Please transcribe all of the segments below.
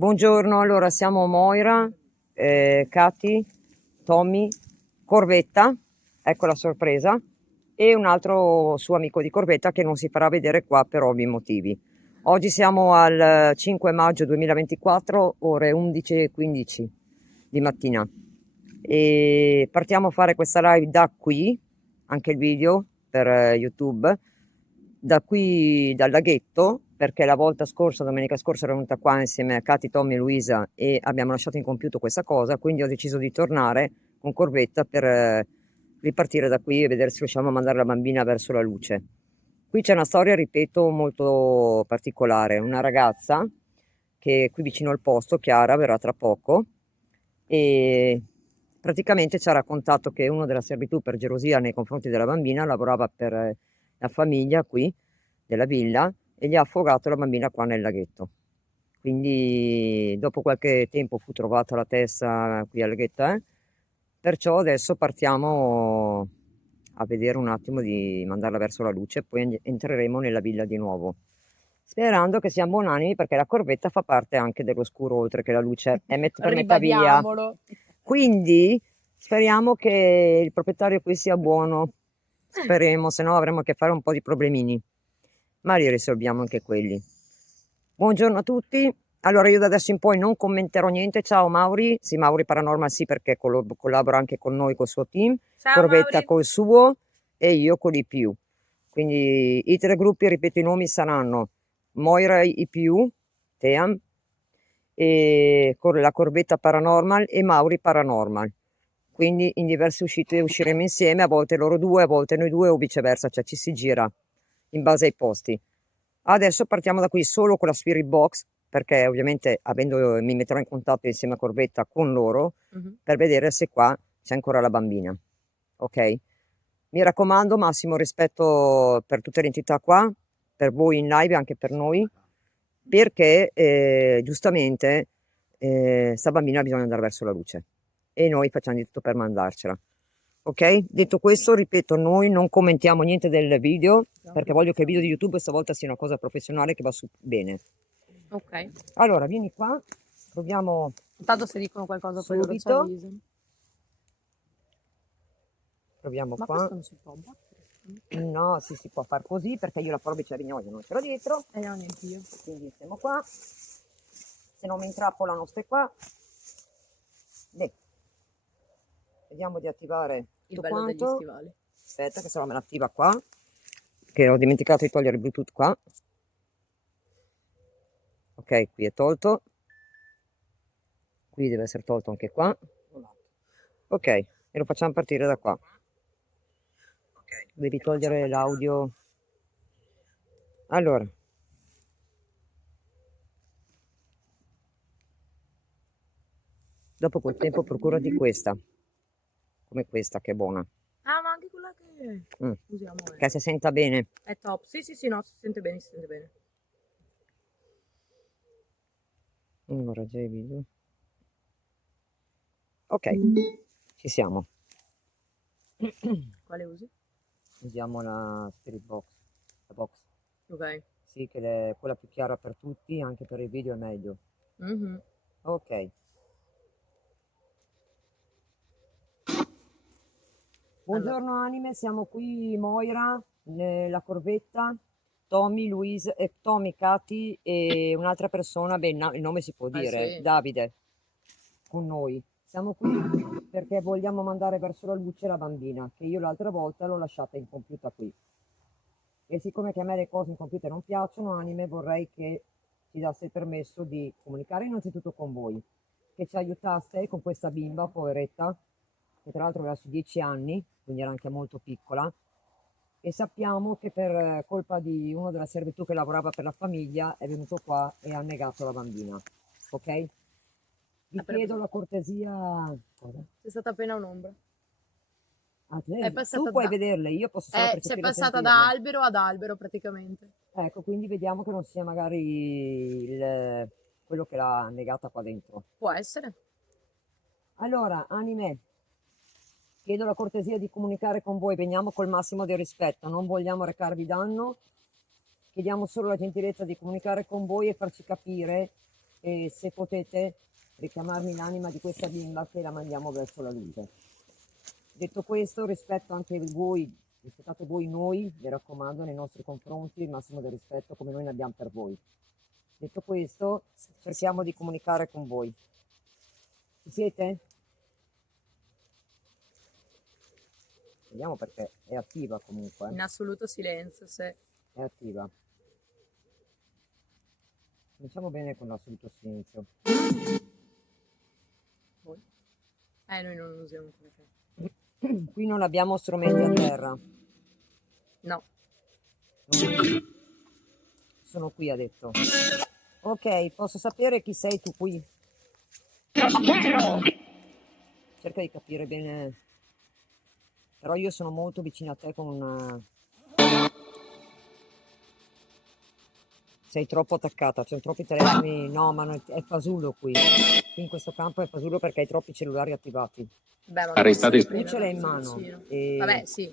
Buongiorno, allora siamo Moira, Katy, Tommy, Corvetta, ecco la sorpresa, e un altro suo amico di Corvetta che non si farà vedere qua per ovvi motivi. Oggi siamo al 5 maggio 2024, ore 11:15 di mattina e partiamo a fare questa live da qui, anche il video per YouTube, da qui dal laghetto, perché la volta scorsa, domenica scorsa, ero venuta qua insieme a Katy, Tommy e Luisa e abbiamo lasciato incompiuto questa cosa, quindi ho deciso di tornare con Corvetta per ripartire da qui e vedere se riusciamo a mandare la bambina verso la luce. Qui c'è una storia, ripeto, molto particolare. Una ragazza che è qui vicino al posto, Chiara, verrà tra poco, e praticamente ci ha raccontato che uno della servitù per gelosia nei confronti della bambina lavorava per la famiglia qui della villa e gli ha affogato la bambina qua nel laghetto. Quindi dopo qualche tempo fu trovata la testa qui al laghetto, perciò adesso partiamo a vedere un attimo di mandarla verso la luce e poi entreremo nella villa di nuovo. Sperando che siamo buonanimi perché la corvetta fa parte anche dell'oscuro oltre che la luce è per metà via. Ribadiamolo. Quindi speriamo che il proprietario qui sia buono. Speriamo, se no avremo a che fare un po' di problemini. Ma li risolviamo anche quelli. Buongiorno a tutti. Allora io da adesso in poi non commenterò niente. Ciao Mauri. Sì, Mauri Paranormal sì perché collabora anche con noi col suo team. Ciao Corvetta Mauri. col suo e io con l'IPU. Quindi i tre gruppi, ripeto, i nomi saranno Moira IPU, Team, e con la Corvetta Paranormal e Mauri Paranormal. Quindi in diverse uscite usciremo insieme, a volte loro due, a volte noi due o viceversa, cioè ci si gira in base ai posti. Adesso partiamo da qui solo con la Spirit Box, perché ovviamente mi metterò in contatto insieme a Corvetta con loro per vedere se qua c'è ancora la bambina. Ok? Mi raccomando, massimo rispetto per tutte le entità qua, per voi in live e anche per noi, perché giustamente sta bambina ha bisogno di andare verso la luce e noi facciamo di tutto per mandarcela. Ok? Detto questo, ripeto, noi non commentiamo niente del video perché voglio che il video di YouTube stavolta sia una cosa professionale che va su bene. Ok. Allora, vieni qua, proviamo Intanto se dicono qualcosa poi loro ci subito. avvisano. Proviamo Ma qua. questo non si può battere? No, si può far così perché io la forbice a rignoglio non ce l'ho dietro. E non neanche io. Quindi stiamo qua. Se non mi intrappolano ste qua. Beh, vediamo di attivare Il tutto bello degli quanto. stivali. Aspetta che se no me l'attiva qua. Che ho dimenticato di togliere il Bluetooth qua. Ok, qui è tolto. Qui deve essere tolto anche qua. Ok, e lo facciamo partire da qua. Devi togliere l'audio. Allora. Dopo quel tempo procurati questa, come questa che è buona. Ah, ma anche quella che usiamo Che si senta bene. è top. Sì, sì, sì, no, si sente bene, si sente bene. Allora, già i video. Ok, ci siamo. Quale usi? Usiamo la Spirit Box. La box. Ok. Sì, che è quella più chiara per tutti, anche per i video è meglio. Ok. Buongiorno anime, siamo qui Moira, la Corvetta, Tommy, Luisa, Tommy, Katy e un'altra persona, beh, il nome si può dire, Sì. Davide, con noi. Siamo qui perché vogliamo mandare verso la luce la bambina, che io l'altra volta l'ho lasciata incompiuta qui. E siccome che a me le cose incompiute non piacciono, anime, vorrei che ci dasse il permesso di comunicare innanzitutto con voi, che ci aiutaste con questa bimba, poveretta, che tra l'altro aveva su 10 anni, quindi era anche molto piccola, e sappiamo che per colpa di uno della servitù che lavorava per la famiglia è venuto qua e ha negato la bambina. Ok? Vi chiedo la cortesia. Cosa? C'è stata appena un'ombra. Ah, È tu passata puoi da... vederle, io posso solo C'è percepire e passata da sentirle. albero ad albero praticamente. Ecco, quindi vediamo che non sia magari quello che l'ha negata qua dentro. Può essere. Allora, anime, chiedo la cortesia di comunicare con voi, veniamo col massimo del rispetto, non vogliamo recarvi danno, chiediamo solo la gentilezza di comunicare con voi e farci capire e se potete richiamarmi l'anima di questa bimba che la mandiamo verso la luce. Detto questo, rispetto anche voi, rispettate voi noi, mi raccomando, nei nostri confronti, il massimo del rispetto come noi ne abbiamo per voi. Detto questo, cerchiamo di comunicare con voi. Ci siete? Vediamo perché è attiva comunque. In assoluto silenzio, se... È attiva. Cominciamo bene con l'assoluto silenzio. Voi? Noi non lo usiamo come te. Qui non abbiamo strumenti a terra. No. Sono qui, ha detto. Ok, posso sapere chi sei tu qui? Cerca di capire bene. Però io sono molto vicino a te con una... Sei troppo attaccata, c'è troppi telefoni. No, ma è fasullo qui. Qui in questo campo è fasullo perché hai troppi cellulari attivati. Beh, ma Arrestate. Tu ce l'hai in mano. Vabbè, sì.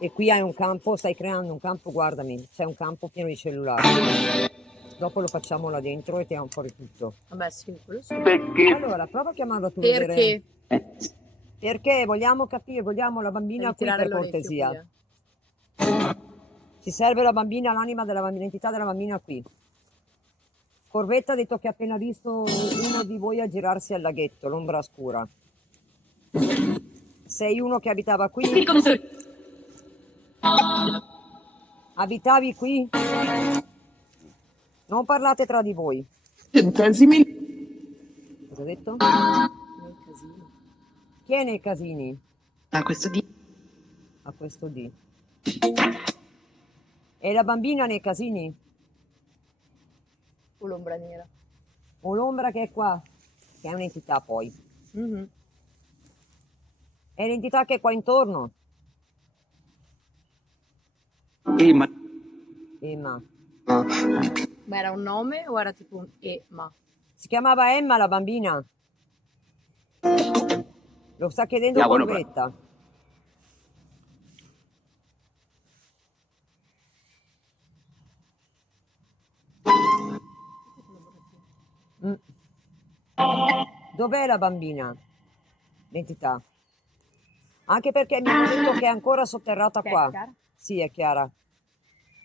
E qui hai un campo, stai creando un campo, guardami, c'è un campo pieno di cellulari. Dopo lo facciamo là dentro e tiriamo fuori tutto. Vabbè, sì, quello sì. Allora, prova a chiamarla tu. Perché? Perché vogliamo capire, vogliamo la bambina Devi qui tirare per l'orecchio cortesia. qui, Ci serve la bambina, l'anima della bambina, l'entità della bambina qui. Corvetta ha detto che ha appena visto uno di voi a girarsi al laghetto, l'ombra scura. Sei uno che abitava qui? Abitavi qui? Non parlate tra di voi. Cosa ho detto? Nei casini. Chi è nei casini? A questo di... A questo D. E la bambina nei casini? O l'ombra nera. O l'ombra che è qua? Che è un'entità poi. Mhm. È l'entità che è qua intorno. ma... Emma. Ma era un nome o era tipo un ma? Si chiamava Emma la bambina? Lo sta chiedendo Bueno, Corvetta. Mm. Dov'è la bambina? L'entità. Anche perché mi hanno detto che è ancora sotterrata Che è qua. Chiara? Sì, è Chiara.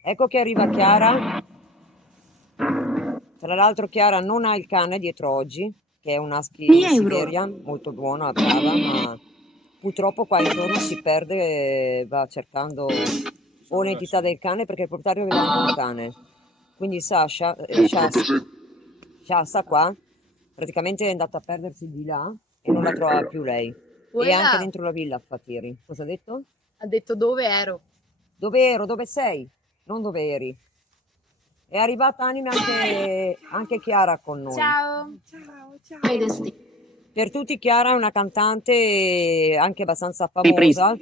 Ecco che arriva Chiara. Tra l'altro Chiara non ha il cane dietro oggi, che è un husky in Siberia, molto buona, brava, ma purtroppo qua intorno si perde e va cercando o l'entità del cane perché il proprietario aveva anche un cane. Quindi Shasta qua praticamente è andata a perdersi di là e non la trova più lei. E anche Quella dentro la villa a Fatiri. Cosa ha detto? ha detto dove ero. Dove ero? Dove sei? Non dove eri. È arrivata anime anche Chiara con noi. Ciao. Per tutti Chiara è una cantante anche abbastanza famosa.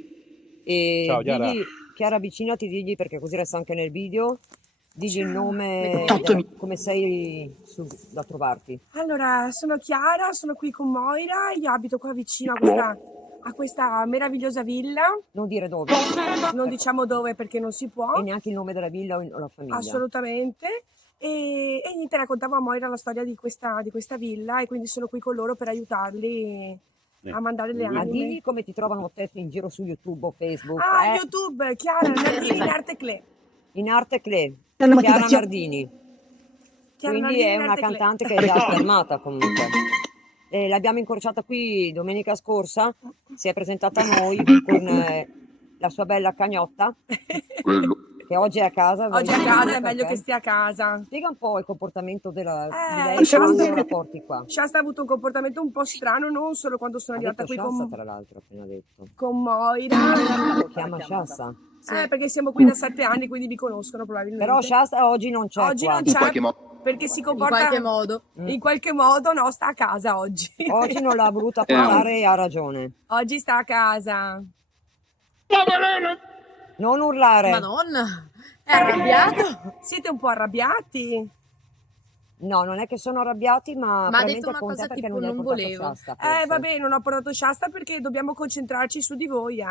E Ciao, Chiara. Chiara, avvicinati, digli perché così resta anche nel video. Digli il nome, come sei da trovarti. Allora, sono Chiara, sono qui con Moira, io abito qua vicino a questa meravigliosa villa, Non dire dove. non diciamo dove perché non si può, E neanche il nome della villa o la famiglia. assolutamente. E niente, raccontavo a Moira la storia di questa villa e quindi sono qui con loro per aiutarli a mandare le Ma anime. digli come ti trovano te in giro su YouTube o Facebook. Ah, YouTube, Chiara Nardini in Arte Clé. In Arte Clé. Chiara Chiara Nardini. Chiara Quindi Nardini è in una Arte Clé. cantante che è già affermata comunque. L'abbiamo incrociata qui domenica scorsa, si è presentata a noi con la sua bella cagnotta, che oggi è a casa. Oggi a casa è meglio Perché? che stia a casa. Spiega un po' il comportamento di lei Shasta- quando la porti qua. Shasta ha avuto un comportamento un po' strano, non solo quando sono Ha arrivata detto qui Shasta, tra l'altro, appena detto. con Moira. Lo chiama Shasta. Perché siamo qui da 7 anni, quindi mi conoscono probabilmente. Però Shasta oggi non c'è Oggi qua. non c'è qualche modo. perché si In comporta qualche modo. in qualche modo, no, sta a casa oggi. Oggi non l'ha voluta portare e ha ragione. Oggi sta a casa. Non urlare. Madonna, è arrabbiato. Siete un po' arrabbiati? No, non è che sono arrabbiati, ma Ma ha detto probabilmente una con te cosa perché tipo non gli hai non portato volevo. Shasta, forse. Vabbè, non ho portato Shasta perché dobbiamo concentrarci su di voi,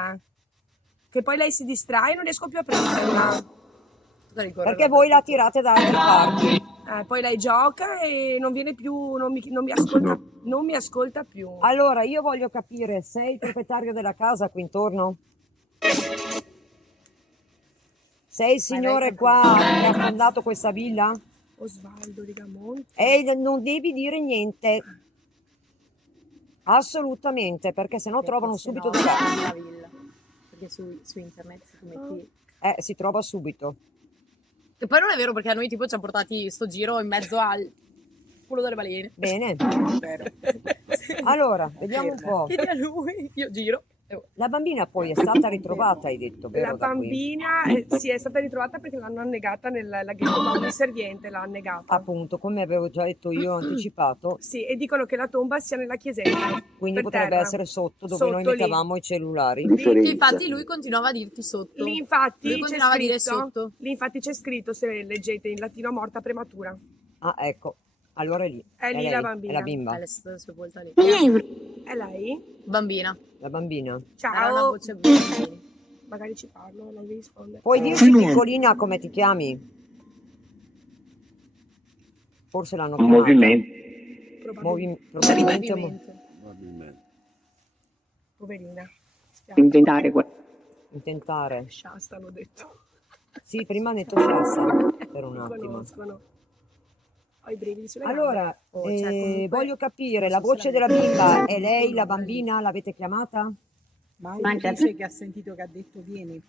Che poi lei si distrae e non riesco più a prenderla. Tutta ricorrere perché voi la dappertutto. tirate da altre parti. Poi lei gioca e non viene più, non mi ascolta più. Allora, io voglio capire, sei il proprietario della casa qui intorno? Sei il signore qua che ha fondato questa villa? Osvaldo Rigamonti. E non devi dire niente. Assolutamente, perché sennò trovano Forse subito no, dove va. la villa. Perché su internet se tu metti... Si trova subito. E poi non è vero, perché a noi tipo ci ha portati sto giro in mezzo al culo delle balene. Bene. Vero. Allora, vediamo un po'. Chiedi a lui, io giro. La bambina poi è stata ritrovata, hai detto, vero? La da qui? bambina sì, è stata ritrovata perché l'hanno annegata nel laghetto, ma un inserviente l'ha annegata. Appunto, come avevo già detto io, anticipato, Sì, e dicono che la tomba sia nella chiesetta. quindi per potrebbe terra. essere sotto dove noi Sotto lì. mettavamo i cellulari. Che infatti lui continuava a dirti sotto. Lì infatti Lui c'è continuava a dire scritto, sotto. lì infatti c'è scritto, se leggete in latino, morta prematura. Ah, ecco, allora è lì. È lì lei, la bambina. È la bimba, È stata sepolta lì. È lei? Bambina. la bambina. Era una Ciao. voce bambina. Magari ci parlo, lei mi risponde. Puoi dirci piccolina come ti chiami? Forse l'hanno chiamata. Probabilmente. Probabilmente Movimento. Poverina. inventare intentare. Shasta, l'ho detto. Sì, prima ha detto Shasta per un Mi attimo. conoscono. Ho i brividi sulle Allora, gambe. Cioè, comunque, voglio capire, la non so se voce della l'avete bimba visto. è lei, la bambina? L'avete chiamata? Ma Mangia. dice che ha sentito che ha detto vieni.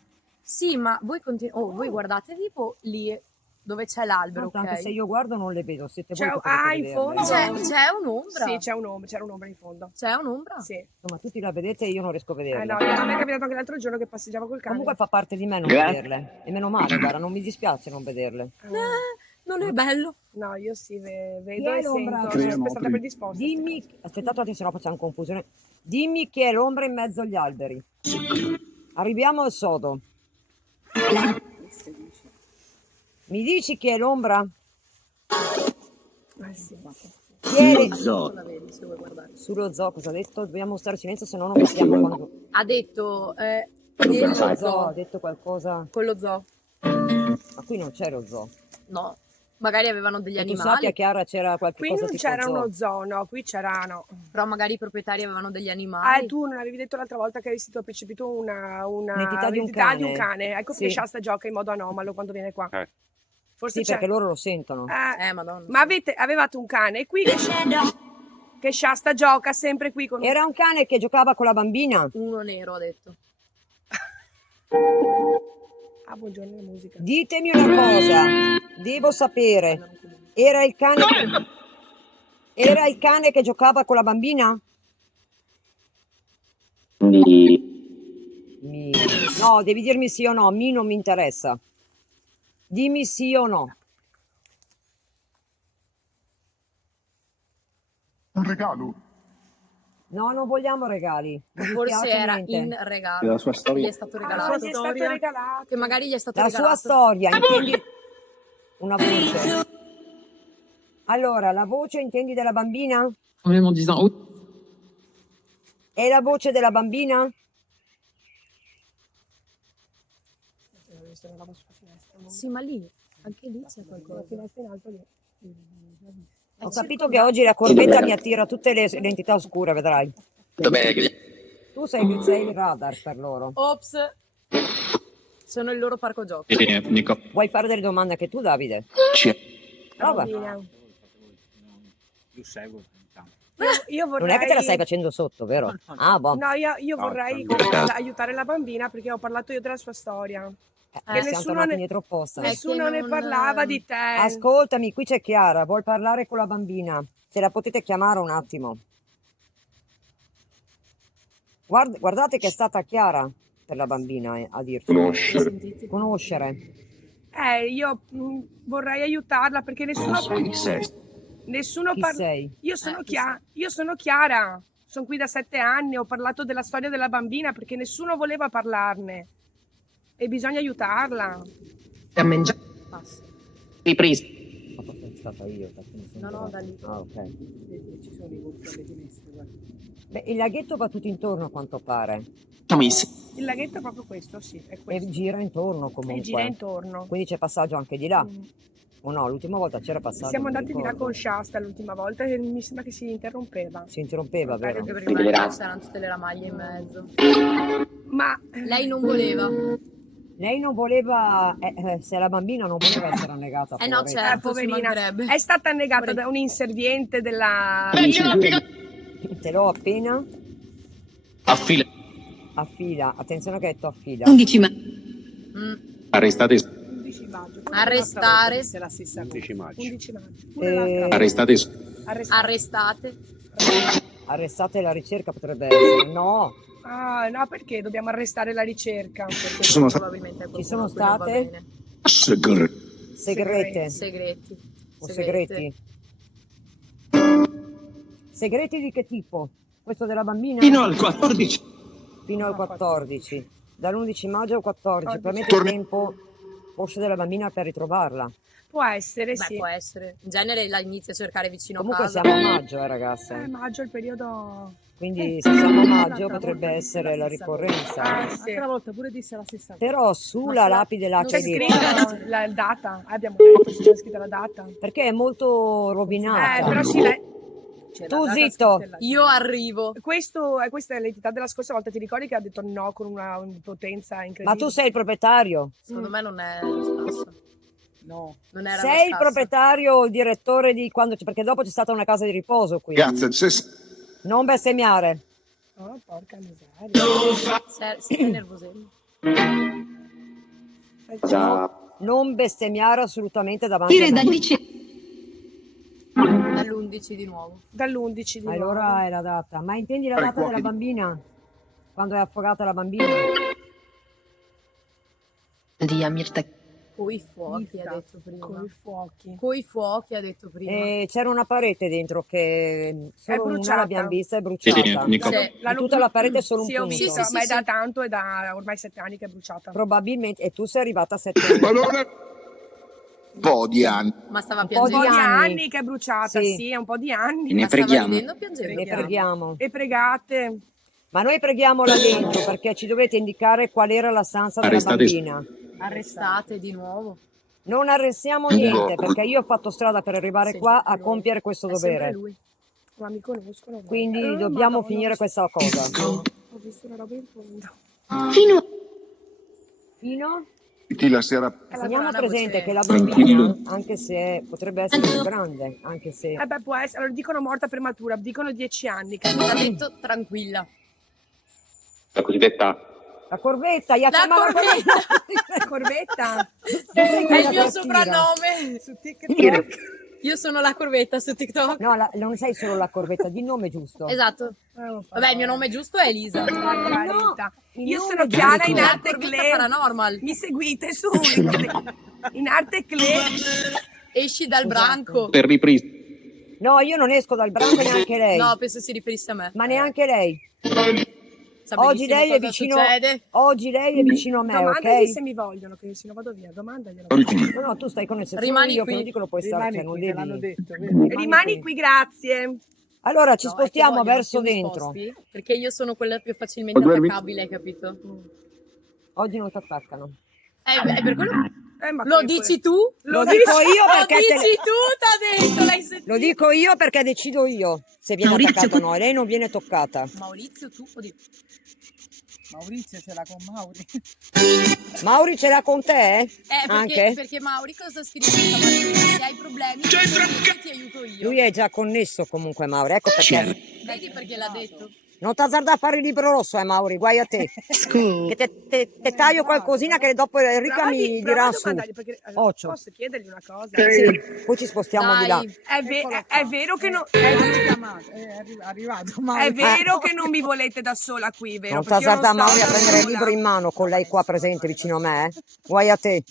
Sì, ma voi guardate tipo lì dove c'è l'albero, Tanto anche ok? se io guardo non le vedo, siete voi C'è- che potete in vederle. fondo? C'è un'ombra. Sì, c'era un'ombra in fondo. C'è un'ombra? Sì. Insomma, tutti la vedete e io non riesco a vederla. No, a me è capitato anche l'altro giorno che passeggiavo col cane. Comunque fa parte di me non Grazie. vederle. E meno male, guarda, non mi dispiace non vederle. Non è bello. No, io sì, vedo Chi è e l'ombra? sento. Sono sempre stata predisposta. Dimmi, aspettate se no facciamo confusione. Dimmi chi è l'ombra in mezzo agli alberi. Arriviamo al sodo. Mi dici chi è l'ombra? Sì. Chi è le- La vedi se vuoi guardare. Sullo zoo cosa ha detto? Dobbiamo stare in silenzio se no non capiamo quando... Ha detto Lo zoo lo ha zoo. detto qualcosa... Con lo zoo. Ma qui non c'è lo zoo. No. Magari avevano degli Che tu animali. sappia, Chiara, c'era qualche Qui cosa non tipo c'era zoo. uno zoo, no, qui c'era no. Però magari i proprietari avevano degli animali. Tu non avevi detto l'altra volta che avevi stato percepito Un'entità di un un'entità di un cane. cane. Ecco Sì. perché Shasta gioca in modo anomalo quando viene qua. Forse Sì, c'è. perché loro lo sentono. Madonna. Ma avevate un cane qui che Shasta gioca sempre qui con un... Era un cane che giocava con la bambina. Uno nero ha detto. Ah, buongiorno la musica. Ditemi una cosa, devo sapere, era il cane che giocava con la bambina? No, devi dirmi sì o no, mi non mi interessa. Dimmi sì o no. Un regalo. No, non vogliamo regali. Mi Forse dispiace, era niente. in regalo. La sua storia. Gli è stato Ah, regalato. gli è stato regalato. Che magari gli è stato La sua regalato. storia, intendi una voce. Allora, la voce intendi della bambina? Même en disant oh, È la voce della bambina? Sì, ma lì, anche lì c'è qualcosa. Finestra in alto lì. Ho capito che oggi la corbetta mi attira tutte le entità oscure, vedrai. Tu sei il radar per loro. Ops. Sono il loro parco giochi. Vuoi fare delle domande anche tu, Davide? La Prova. bambina. Io seguo. Io vorrei... Non è che te la stai facendo sotto, vero? Ah, boh. No, io vorrei aiutare la bambina perché ho parlato io della sua storia. Siamo nessuno tornati ne- indietro apposta. Nessuno che ne non- parlava di te. Ascoltami, qui c'è Chiara, vuol parlare con la bambina. Se la potete chiamare un attimo. Guardate che è stata Chiara per la bambina a dirci. Conoscere. Io vorrei aiutarla perché nessuno Chi parla. sei? Io sono chi sei? Io sono Chiara. Sono qui da 7 anni, ho parlato della storia della bambina perché nessuno voleva parlarne. E bisogna aiutarla. a mangiare Passa. ripresa. Ma forse è stata io. perché mi No, sembrava- da lì. Ah, ok. Ci sono i volti alle finestre, guarda. Beh, il laghetto va tutto intorno a quanto pare. Siamo in Il laghetto è proprio questo, sì, è E questo. gira intorno E gira comunque. intorno. Quindi c'è passaggio anche di là. Mm. O no, l'ultima volta c'era passaggio, Siamo non mi andati di là ricordo. con Shasta l'ultima volta e mi sembra che si interrompeva. Si interrompeva, vero? Anche perché magari ci saranno tutte le ramaglie in mezzo. Ma Lei non voleva. Lei non voleva, se la bambina non voleva essere annegata, Eh no, poveretta. certo, ci poverina, mancherebbe. è stata annegata da un inserviente della... Te l'ho appena Affila. affila. Attenzione che hai detto affila. 11 maggio. Mm. Arrestate. 11 maggio. Pure Arrestare. l'altra volta disse la stessa cosa. 11 maggio. 11 maggio. Pure l'altra volta. Arrestate. Arrestate. Arrestate la ricerca potrebbe essere. No, Ah, no, perché dobbiamo arrestare la ricerca? Perché sono probabilmente Ci sono qualcuno a cui non va state? bene. segrete Segreti. o Segrete. segreti. Segreti di che tipo? Questo della bambina? Fino al 14. Fino al 14. Dall'11 maggio al 14. Probabilmente il Torni- tempo forse della bambina per ritrovarla. Può essere, Beh, sì. può essere. In genere la inizia a cercare vicino Comunque a casa. siamo a maggio, ragazze. Maggio è il periodo... Quindi se siamo a maggio L'altra potrebbe volta disse essere la stessa cosa. ricorrenza. Ah, sì. L'altra volta pure disse la stessa cosa. Però sulla lapide là non che C'è hai si detto, scritta la data, abbiamo detto, c'è scritta la data. perché è molto rovinata. Però sì, C'è Tu la data zitto. scritta là. Io arrivo. questa è l'entità della scorsa volta, ti ricordi che ha detto no con una potenza incredibile? Ma tu sei il proprietario? Secondo me non è lo scasso. No. Non era Sei il lo scasso. proprietario o il direttore di quando perché dopo c'è stata una casa di riposo qui. Non bestemmiare. Oh, porca miseria. Si sta nervosendo. Non bestemmiare assolutamente davanti a me. Dall'11 di nuovo. Dall'11 di nuovo. Allora è la data. Ma intendi la data della bambina? Quando è affogata la bambina? Di Amirta. Coi fuochi, Mirta. ha detto prima. Con i fuochi. Coi fuochi, ha detto prima. E c'era una parete dentro che solo una bruciata. l'abbiamo vista, è bruciata. Sì. Di tutta la parete è solo un Sì, ho punto. visto, Sì, ma è da sì. tanto, è da ormai 7 anni che è bruciata. Probabilmente, e tu sei arrivata a 7 anni. Un po' di anni. Ma stava Un po' Un di po' di piangendo. anni. anni che è bruciata, Sì. sì, è un po' di anni. Ne Ma stava preghiamo. ridendo o piangendo? Ne preghiamo. E pregate. Ma noi preghiamo là dentro perché ci dovete indicare qual era la stanza della Arrestate. bambina. Arrestate di nuovo. Non arrestiamo niente perché io ho fatto strada per arrivare Sì, qua a compiere questo È sempre dovere. lui. Ma mi conoscono. Quindi Eh, dobbiamo Madonna, finire questa cosa. Ho visto una roba in fondo. Fino? La sera Teniamo una presente voce che la bambina, anche se potrebbe essere più grande, anche se Eh beh, può essere. Allora dicono morta prematura, dicono 10 anni. Ha detto tranquilla. La cosiddetta. la corvetta, gli ha La chiamato corvetta! La corvetta. È il quella mio che soprannome. Su TikTok. Io sono la corvetta su TikTok. No, non sei solo la corvetta, di nome giusto. Esatto. Vabbè, il mio nome giusto è Elisa. Carità. il Io nome sono giusto. Chiara in La arte corvetta Cle. paranormal. Mi seguite su in arte Cle. Esci dal branco. Per ripristino. No, io non esco dal branco neanche lei. No, penso si riferisse a me. Ma neanche lei. Sa Oggi benissimo lei è cosa vicino. succede. Oggi lei è vicino a me, Domandagli ok? se mi vogliono, che se no vado via. Domandaglielo. No, tu stai con il settore, Rimani io qui. che non dico lo puoi stare, Rimani cioè, non qui, te l'hanno devi. detto. vedi? Rimani qui, grazie. Allora ci No, è che spostiamo vogliono verso che mi dentro. sposti, perché io sono quella più facilmente Guardi. attaccabile, hai capito? Oggi non ti attaccano. È per quello. Ma Lo che- dici tu? Lo dico io Lo perché te- dici tu, t'ha detto, l'hai sentito? Lo dico io perché decido io se viene attaccato o no, e lei non viene toccata. Maurizio, tu o di... Maurizio ce l'ha con Mauri. Mauri ce l'ha con te? Anche? Perché Mauri cosa scrive stamattina? Se hai problemi, ti aiuto io. Lui è già connesso comunque Mauri, ecco perché. Vedi perché l'ha detto? Non t'azzarda a fare il libro rosso, Mauri, guai a te. Che te taglio qualcosina che dopo Enrica mi dirà su. Occhio. Posso chiedergli una cosa? Sì, poi ci spostiamo di là. Dai, È vero che non... L'hanno chiamato, è arrivato Mauri. È vero che non mi volete da sola qui, vero? Non Perché io t'azzarda non sto Mauri a da prendere il sola. libro in mano con lei qua presente vicino a me, Guai a te.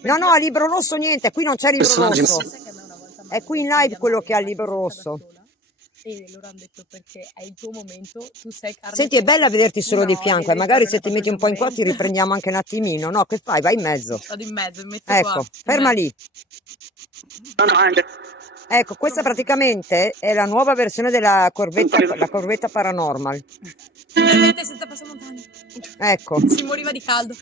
No, libro rosso niente, qui non c'è libro rosso. sai che a me una volta È qui in live quello che ha il libro rosso. E loro hanno detto perché è il tuo momento, tu sei carne. Senti, è bella vederti solo di No, fianco, e direi magari che se non è ti metti un po' in qua ti proprio il riprendiamo anche un attimino. No, che fai? Vai in mezzo. Vado in mezzo, mi metto Ecco, qua. ferma In lì. Ecco, questa praticamente è la nuova versione della corvetta, la corvetta Paranormal. Finalmente senza passamontagna. Ecco. Si moriva di caldo.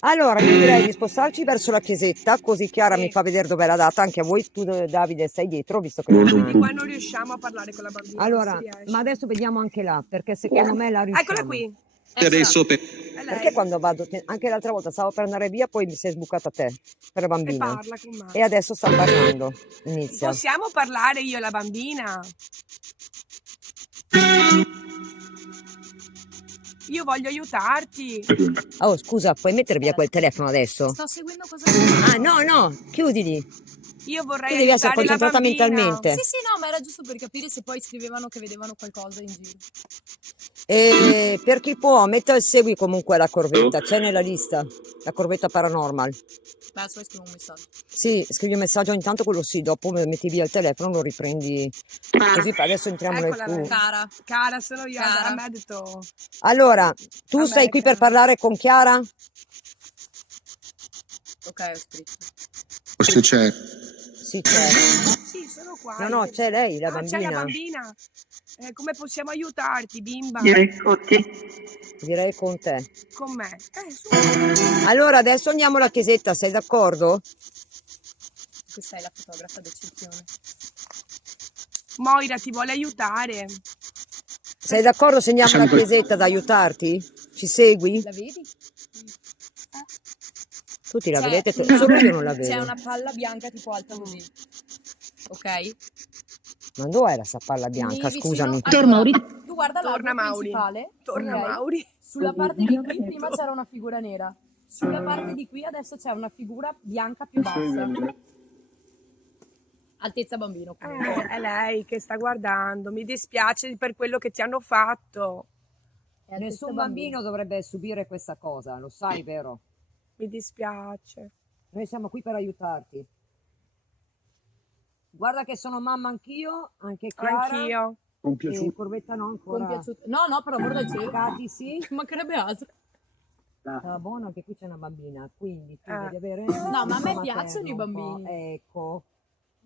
Allora, io direi di spostarci verso la chiesetta, così Chiara Sì. mi fa vedere dov'è la data, anche a voi, tu Davide sei dietro, visto che Quindi qua non riusciamo a parlare con la bambina. Allora, non si riesce. ma adesso vediamo anche là, perché secondo me la riusciamo. Eccola qui. Adesso per... È lei. Perché quando vado, anche l'altra volta stavo per andare via, poi mi sei sbucata te, per la E bambina. parla con me. E adesso sta parlando, inizia. Possiamo parlare io e la bambina? Io voglio aiutarti. Oh, scusa, puoi mettere via quel telefono adesso? Sto seguendo cosa fai. Ah, no, chiudili. Io vorrei Tu devi essere aiutare la concentrata bambina. mentalmente. Sì, no, ma era giusto per capire se poi scrivevano che vedevano qualcosa in giro. E per chi può, metta il segui comunque la corvetta, c'è nella lista, la corvetta Paranormal. Beh, adesso scrivo un messaggio. Sì, scrivi un messaggio ogni tanto, quello sì, dopo metti via il telefono, lo riprendi. Così adesso entriamo nel Eccola tuo. Cara. Cara, sono io. Cara. A me ha detto... Allora, tu A me, sei qui per cara. parlare con Chiara? Ok, ho scritto. Se c'è. Sì, c'è. Sì, sono qua. No, c'è lei, la Ah, c'è la bambina. bambina. Come possiamo aiutarti, bimba? Direi con te. Con me. Su. Allora, adesso andiamo alla chiesetta, sei d'accordo? Questa è la fotografa d'eccezione. Moira ti vuole aiutare. Sei d'accordo se andiamo alla chiesetta ad aiutarti? Ci segui? La vedi? Tutti la C'è vedete? una- Solo io non la C'è vedo. una palla bianca tipo alta così. Ok? Ma dov'è la palla bianca? Lì vicino- Scusami. Allora, tu guarda Torna l'albero Mauri. principale. Torna ok? Mauri. Sulla parte di qui prima c'era una figura nera. Sulla parte di qui adesso c'è una figura bianca più bassa. Altezza bambino. comunque. È lei che sta guardando. Mi dispiace per quello che ti hanno fatto. È altezza Nessun bambino dovrebbe subire questa cosa, lo sai, vero? Mi dispiace. Noi siamo qui per aiutarti. Guarda che sono mamma anch'io, anche Chiara. Anch'io. E Corvetta no ancora. Compiaciuto. No, per amor del cielo. Cati sì. Ci mancherebbe altro. Sta buono, anche qui c'è una bambina, quindi tu Ah. devi avere... No, ma a me un piacciono i materno un po'. bambini. Ecco.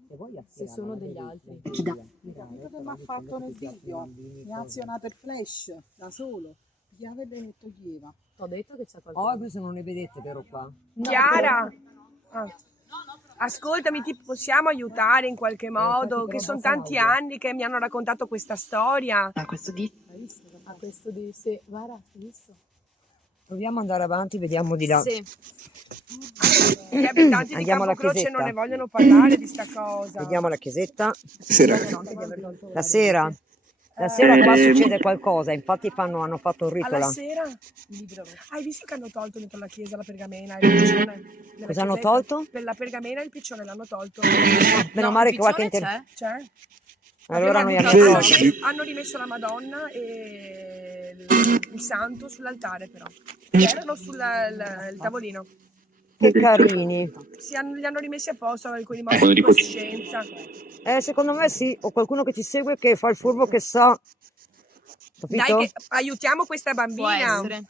Se vuoi Se sono degli altri. Capito che mi ha fatto nel video? Mi ha azionato il flash da solo. Gli avrebbe detto Chieva. T'ho detto che c'è Oh, qualcosa. questo non ne vedete, vero qua? Chiara. Ah. Ascoltami, ti possiamo aiutare in qualche modo? infatti Che però sono passa tanti l'audio. anni che mi hanno raccontato questa storia. A questo di... Sì, guarda, hai visto? Proviamo ad andare avanti, vediamo di là. Sì. Gli abitanti di Andiamo alla Campocroce chiesetta. non ne vogliono parlare di sta cosa. Vediamo la chiesetta. Sera. La sera. La sera qua succede qualcosa, infatti hanno fatto un rito Alla là. sera? Hai visto che hanno tolto dentro la chiesa la pergamena e il piccione? Nella Cosa hanno chiesetta? tolto? Per la pergamena e il piccione l'hanno tolto. Meno No, male il che qualche piccione c'è? C'è? Allora noi Hanno abbiamo Sì. tolto. hanno rimesso la Madonna e il santo sull'altare però. Erano sul tavolino. Che carini. Li hanno rimessi a posto alcuni morti Quando di dico- coscienza. Secondo me sì, o qualcuno che ti segue che fa il furbo che sa. Capito? Dai che aiutiamo questa Può bambina. essere.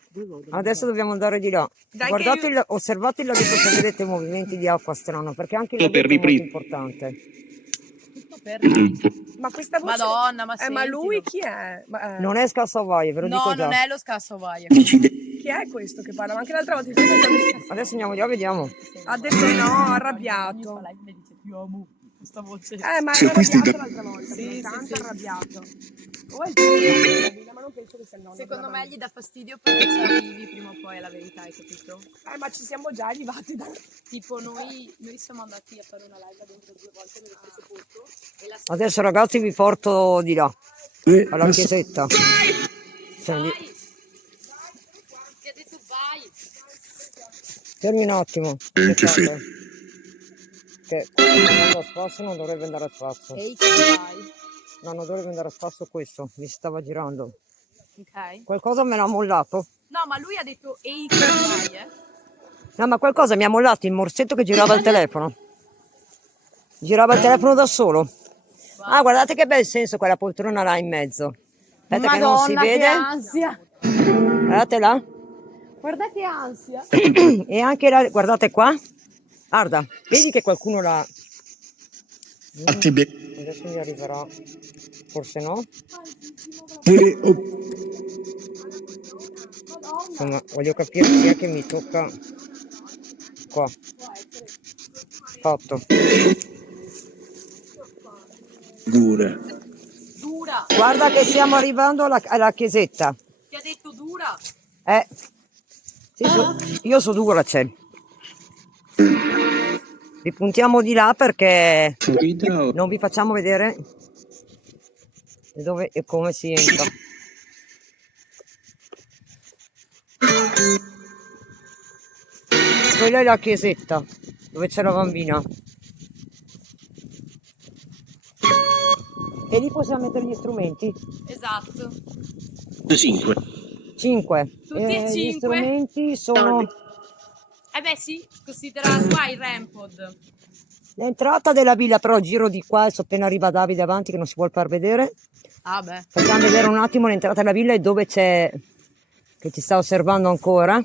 Adesso dobbiamo andare di là. Dai Guardate, che osservate là dietro se vedete movimenti di acqua strano, perché anche là Per dietro è molto ripresa. importante. Tutto per... Ma questa voce Madonna, ma ma lui sentilo. chi è? Non è Scassavaia, ve lo No, dico già. non è lo Scassavaia. Chi è questo che parla? Ma anche l'altra volta Adesso andiamo di là, vediamo. ha detto no, arrabbiato. Lei mi dice più amo questa voce. Ma Se era questi arrabbiato da- l'altra volta, Sì, tanto sì. arrabbiato. O è il figlio della bambina, ma non penso che sia il nonno Secondo della me bambina. gli dà fastidio perché ci arrivi prima o poi alla verità, hai capito? Ma ci siamo già arrivati da... Tipo noi siamo andati a fare una live dentro 2 volte nello stesso posto e la Adesso ragazzi vi porto di là, alla chiesetta. Siamo di- vai! Ti ha detto vai! Fermi un attimo. Che aspettate. Che andando a spasso non dovrebbe andare a spasso. Ehi, che vai! No, non dovrebbe andare a spasso questo, mi stava girando. Ok? Qualcosa me l'ha mollato? No, ma lui ha detto ehi, che vai, No, ma qualcosa mi ha mollato il morsetto che girava il telefono. Girava il telefono da solo. Ah, guardate che bel senso quella poltrona là in mezzo. Aspetta che non si vede. ansia! Guardate là. Guarda che ansia! E anche là, guardate qua. Guarda, vedi che qualcuno l'ha... Adesso mi arriverà, forse no. Insomma, voglio capire chi è che mi tocca qua. Fatto. Dura. Guarda che stiamo arrivando alla chiesetta. Ti ha detto dura? Sì, io so dura, c'è. Vi puntiamo di là perché non vi facciamo vedere dove e come si entra. Quella è la chiesetta dove c'è la bambina. E lì possiamo mettere gli strumenti? Esatto. 5. 5. Tutti e Gli 5? strumenti sono Eh beh sì, considera qua il Rampod. l'entrata della villa, però giro di qua, adesso appena arriva Davide avanti che non si vuol far vedere. Ah beh. Facciamo vedere un attimo l'entrata della villa e dove c'è, che ci sta osservando ancora.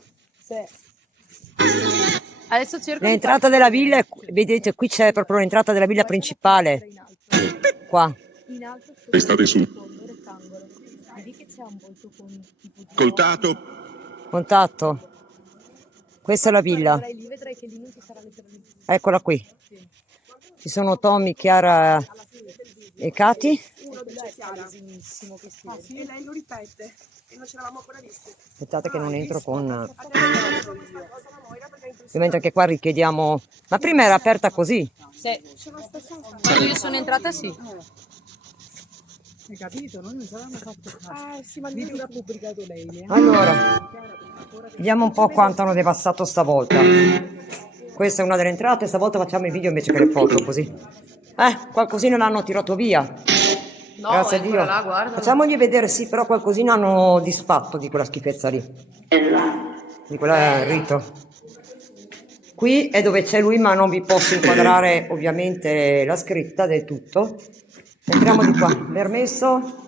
Adesso cerco L'entrata della villa, vedete qui c'è proprio l'entrata della villa principale. Qua. in alto State su. rettangolo. Vedi che c'è un volto con tipo di Ascoltato. Contatto. Questa è la villa. lì vedrai che lì non ci sarà letteralmente. Eccola qui. Ci sono Tommy, Chiara e Kati. Uno dice Chiara. Benissimo che si E lei lo ripete e non ce l'avamo ancora visto. Aspettate che non entro con... Adesso Ovviamente anche qua richiediamo... Ma prima era aperta così. Sì. Quando io sono entrata sì. Hai capito? Noi non ci avevamo fatto caso. sì, ma Video l'ha pubblicato lei. Allora, vediamo un po' quanto hanno devastato stavolta. Questa è una delle entrate, stavolta facciamo il video invece che le foto, così. Qualcosina l'hanno tirato via. No, Grazie a è Dio. ancora là, guarda. Facciamogli vedere, sì, però qualcosina hanno disfatto di quella schifezza lì. Di quella rito. Qui è dove c'è lui, ma non vi posso inquadrare ovviamente la scritta del tutto. Entriamo di qua. Permesso.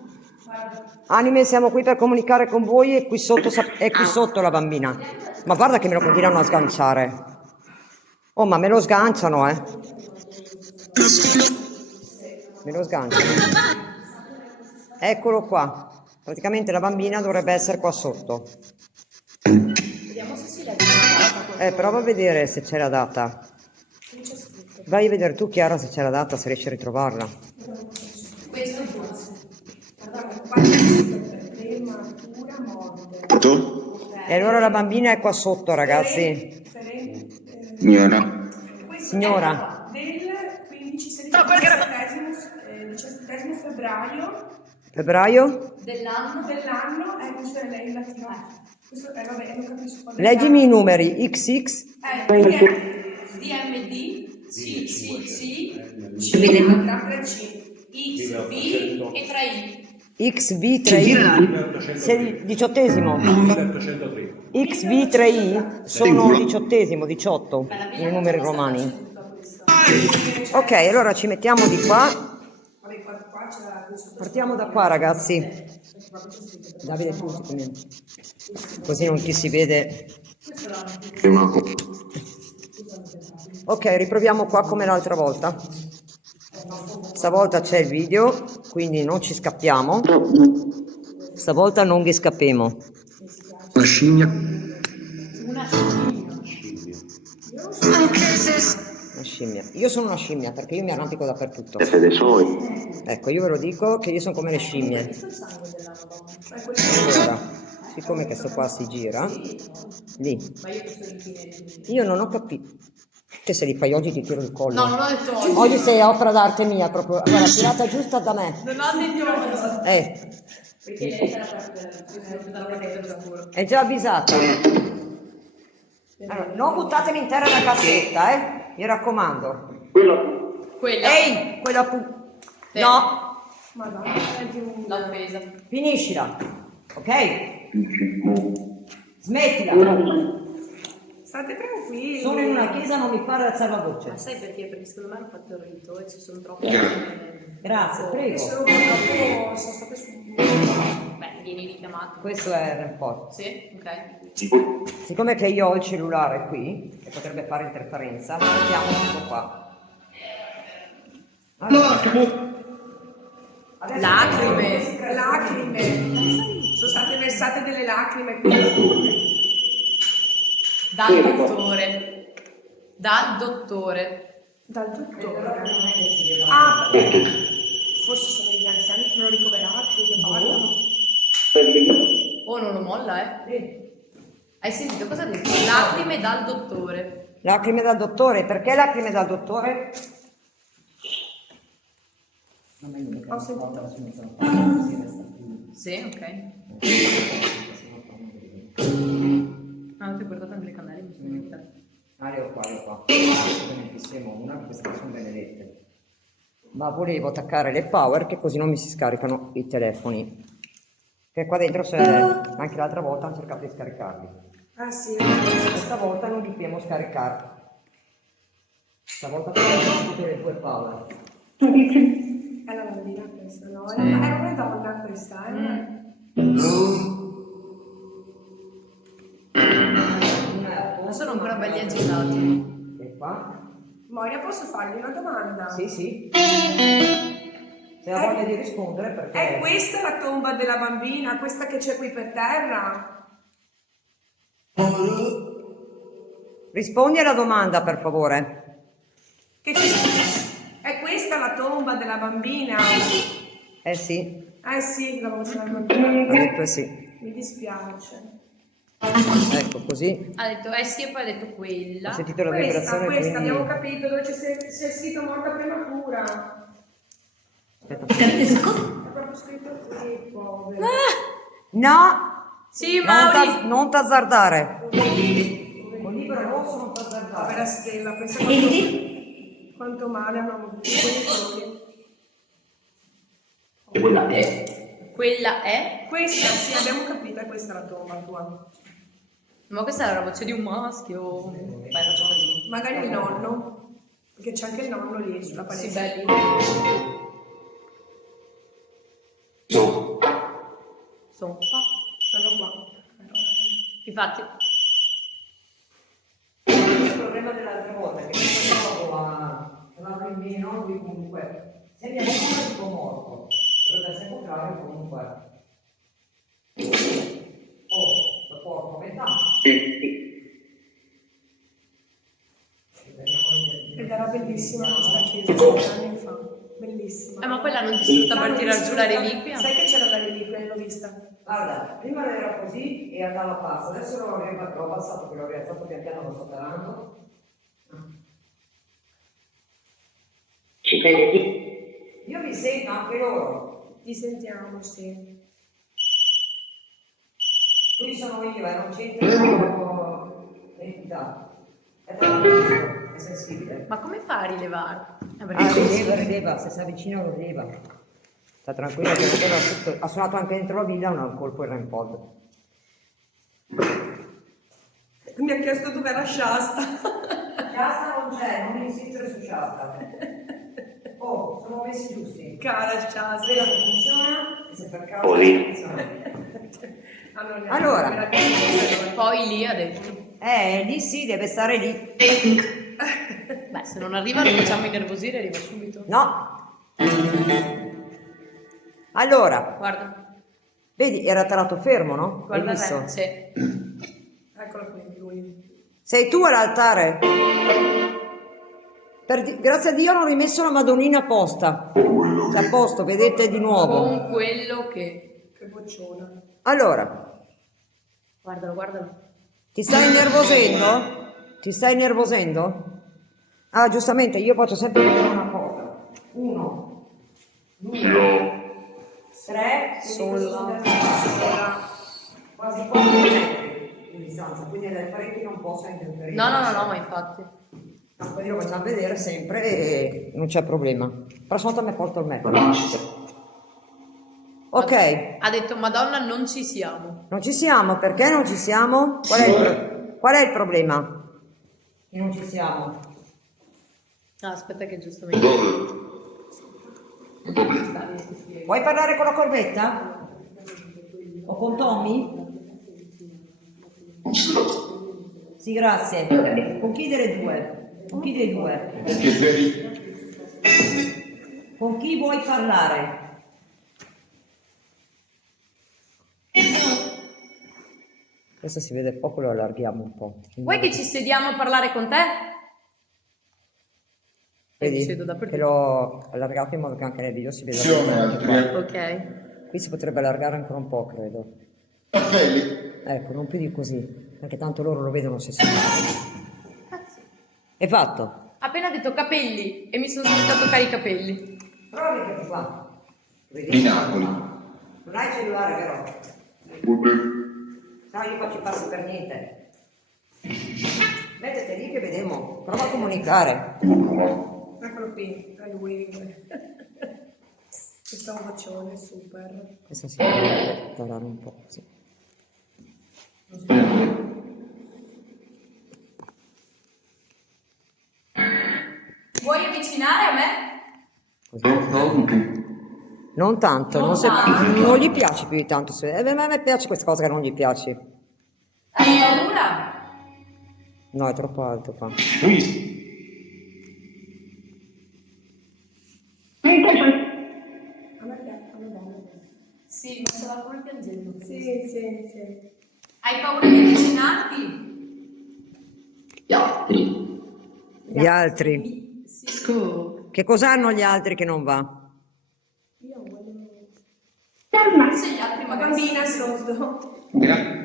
Anime, siamo qui per comunicare con voi e qui sotto è qui sotto la bambina. Ma guarda che me lo continuano a sganciare. Oh, ma me lo sganciano, Me lo sganciano. Eccolo qua. Praticamente la bambina dovrebbe essere qua sotto. Prova a vedere se c'è la data. Vai a vedere tu, Chiara, se c'è la data, se riesci a ritrovarla. E allora la bambina è qua sotto, ragazzi. Signora. del 15 17 Febbraio? dell'anno, questo è lei in latino. Questo vabbè, non capisco. Leggimi i numeri. XX. DMD, CCC, C, XB e 3I. XV3I. Sei diciottesimo. XV3I sono diciottesimo, 18 i numeri romani. Ok, allora ci mettiamo di qua. Partiamo da qua, ragazzi. Davide, così non ti si vede. Ok, riproviamo qua come l'altra volta. Stavolta c'è il video, quindi non ci scappiamo. Stavolta non vi scappiamo. Una scimmia. Una scimmia. Io sono una scimmia perché io mi arrampico dappertutto. Siete suoi. Ecco, io ve lo dico che io sono come le scimmie. Allora, siccome questo qua si gira, lì. Io non ho capito. Che se li fai oggi ti tiro il collo. No, non ho detto oggi. Oggi sei opera d'arte mia, proprio. Guarda, tirata giusta da me. Non ho detto oggi. Perché lei sarà È già avvisata. Allora, non buttatemi in terra la cassetta, mi raccomando. Quella. Ehi, quella Sì. No, L'ho presa. finiscila, ok? Smettila. State tranquilli. Sono in una chiesa, non mi fare la salvavoce. Ma sai perché? Perché secondo me hanno fatto il rito e ci sono troppe. Grazie, prego. Solo purtroppo sono state su. Beh, vieni richiamato. Questo è il report. Sì, ok. Siccome che io ho il cellulare qui, che potrebbe fare interferenza, mettiamo tutto qua. Lacrime. Lacrime. Sono state versate delle lacrime qui. Dal dottore. Dal dottore. Dal dottore. Ah, forse sono gli anziani che non ricoverati, che parlano. Oh, non lo molla, eh? Hai sentito cosa ha detto? Lacrime dal dottore. Lacrime dal dottore, perché lacrime dal dottore? Ho sentito. Sì, ok. Ah, non ti ho portato anche le candele, mi sono dimenticata. Le ho qua. Ne fissiamo una, queste sono benedette. Ma volevo attaccare le power che così non mi si scaricano i telefoni. Che qua dentro anche l'altra volta hanno cercato di scaricarli. Ah sì. Questa volta non li dobbiamo scaricare. Stavolta abbiamo tutte le due power. È la bambina questa, no? È una donna questa, Sono ancora belli agitati. E qua? Moira, posso fargli una domanda? Sì. Se ha voglia di rispondere perché... È questa la tomba della bambina? Questa che c'è qui per terra? Rispondi alla domanda, per favore. È questa la tomba della bambina? Eh sì, Sì, la voce della bambina. ha detto sì. Mi dispiace. Ecco, così. Ha detto sì e poi ha detto quella. Ho sentito la Questa, vibrazione, quindi... abbiamo capito dove c'è scritto morta prematura. Aspetta. È proprio scritto qui, povero. No! Sì, Mauri. Non t'azzardare. Col libro rosso non t'azzardare. Povera Stella, pensa quanto male hanno avuto i genitori. Quella è? Questa, sì, abbiamo capito, è questa la tomba tua. Ma questa è la voce di un maschio. Vai, faccio così. Magari il nonno, perché c'è anche il nonno lì sulla parete. Sì, belli. Sono qua. Sono qua. Infatti. Il problema dell'altra volta che mi trovo a un bambino, lui comunque, se mia mamma è tipo morto, dovrebbe essere contrario comunque. Lo porto a metà. Ed era bellissima questa chiesa, 6 anni fa. Bellissima. Ma quella non distrutta per tirar giù la reliquia? Sai che c'era la reliquia, l'ho vista. Guarda, prima era così e andava pazzo, adesso l'ho passato, che l'ho rialzato pian piano, lo sto calando. Io mi sento anche loro. Ti sentiamo, sì. Qui sono io, non c'entro l'entità. È tranquillo, è sensibile. Ma come fa a rilevare? Perché Rileva, se si avvicina lo rileva. Sta tranquillo che rileva tutto. Ha suonato anche dentro la villa, un colpo il REM-pod. Mi ha chiesto dove era Shasta. Shasta non c'è, non insistere su Shasta. Oh, sono messi giusti. Cara Shasta. Quella che funziona, e se per caso funziona. Allora. poi lì ha detto. Lì sì, deve stare lì. Beh, se non arriva lo facciamo innervosire, arriva subito. No. Allora, Guarda, vedi, era tarato fermo, no? guarda Hai visto? te. Sì. Eccolo qui, lui. Sei tu all'altare? Grazie a Dio hanno rimesso la Madonnina a posta. È a posto, vedete di nuovo. Con quello che... Che bocciona. Allora, Guardalo. ti stai innervosendo? Ti stai innervosendo? Ah, giustamente, io faccio sempre vedere una cosa. 1, 2, 3, Sola. quasi 4 metri di distanza, quindi dai pareti non posso interferire. No, ma infatti. Poi lo facciamo vedere sempre e non c'è problema. Prossima volta mi porto il metro. Ok. Ha detto, Madonna, non ci siamo. Non ci siamo, perché non ci siamo? Qual è il problema? Che non ci siamo. Aspetta che giustamente... Vuoi parlare con la corvetta? O con Tommy? Sì, grazie. Con chi delle due? Con chi dei due? Con chi vuoi parlare? Questo si vede poco, lo allarghiamo un po'. Vuoi che ci sediamo a parlare con te? Vedi Cedo dappertutto. che l'ho allargato in modo che anche nel video si veda. Ok. Qui si potrebbe allargare ancora un po', credo. Raffaelli, Ecco, non più di così, perché tanto loro lo vedono se si. È fatto. Ha appena detto capelli e mi sono subito a toccare i capelli. Prova a metterti qua. di Napoli. Non hai cellulare, vero? No, io faccio i passi per niente. Mettete lì che vediamo. Prova a comunicare. Eccolo qui, è lui. Questo è un bacione, super. Questo si deve tarare un po', sì. Vuoi avvicinare a me? Non tanto, non gli piace più di tanto. A me piace questa cosa che non gli piace. Hai paura? No, è troppo alto qua. A me piace, a me bene. Sì, ma stava pure piangendo. Sì, sì, sì. Hai paura di avvicinarti? Gli altri. Sì. Che cosa hanno gli altri che non va? Io voglio... Forse gli altri La magari bambina si- sotto.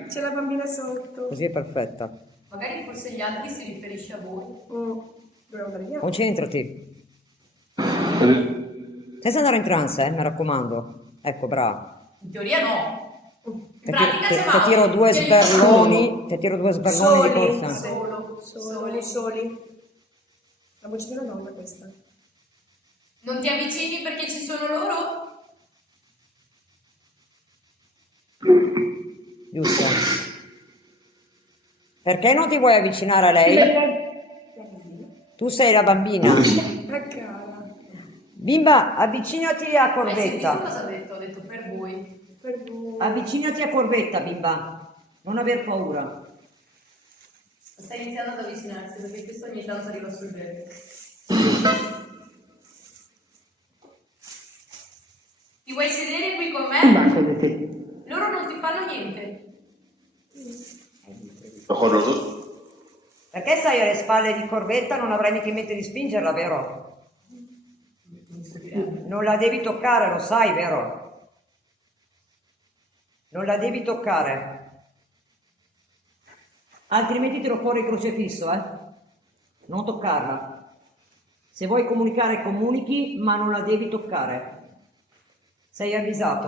C'è la bambina sotto. Così è perfetta. Magari forse gli altri si riferisce a voi. Dobbiamo andare via. Concentrati. Senza andare in trance, mi raccomando. Ecco, bravo. In teoria no. In Ti pratica c'è ti tiro due sberloni, ti tiro due sberloni di corsa. Soli. La voce della donna questa. Non ti avvicini perché ci sono loro? Giusto. Perché non ti vuoi avvicinare a lei? Tu sei la bambina. La cara. Bimba, avvicinati a Hai sentito Corvetta. cosa ha detto? Ha detto per voi. Per voi. Avvicinati a Corvetta, bimba. Non aver paura. Stai iniziando ad avvicinarsi perché questo ogni tanto arriva sul vero. Ti vuoi sedere qui con me? Loro non ti fanno niente. Perché sei alle spalle di Corvetta, non avrai mica in mente di spingerla, vero? Non la devi toccare, lo sai, vero? Non la devi toccare. Altrimenti tiro fuori il crocefisso, Non toccarla. Se vuoi comunicare, comunichi, ma non la devi toccare. Sei avvisato.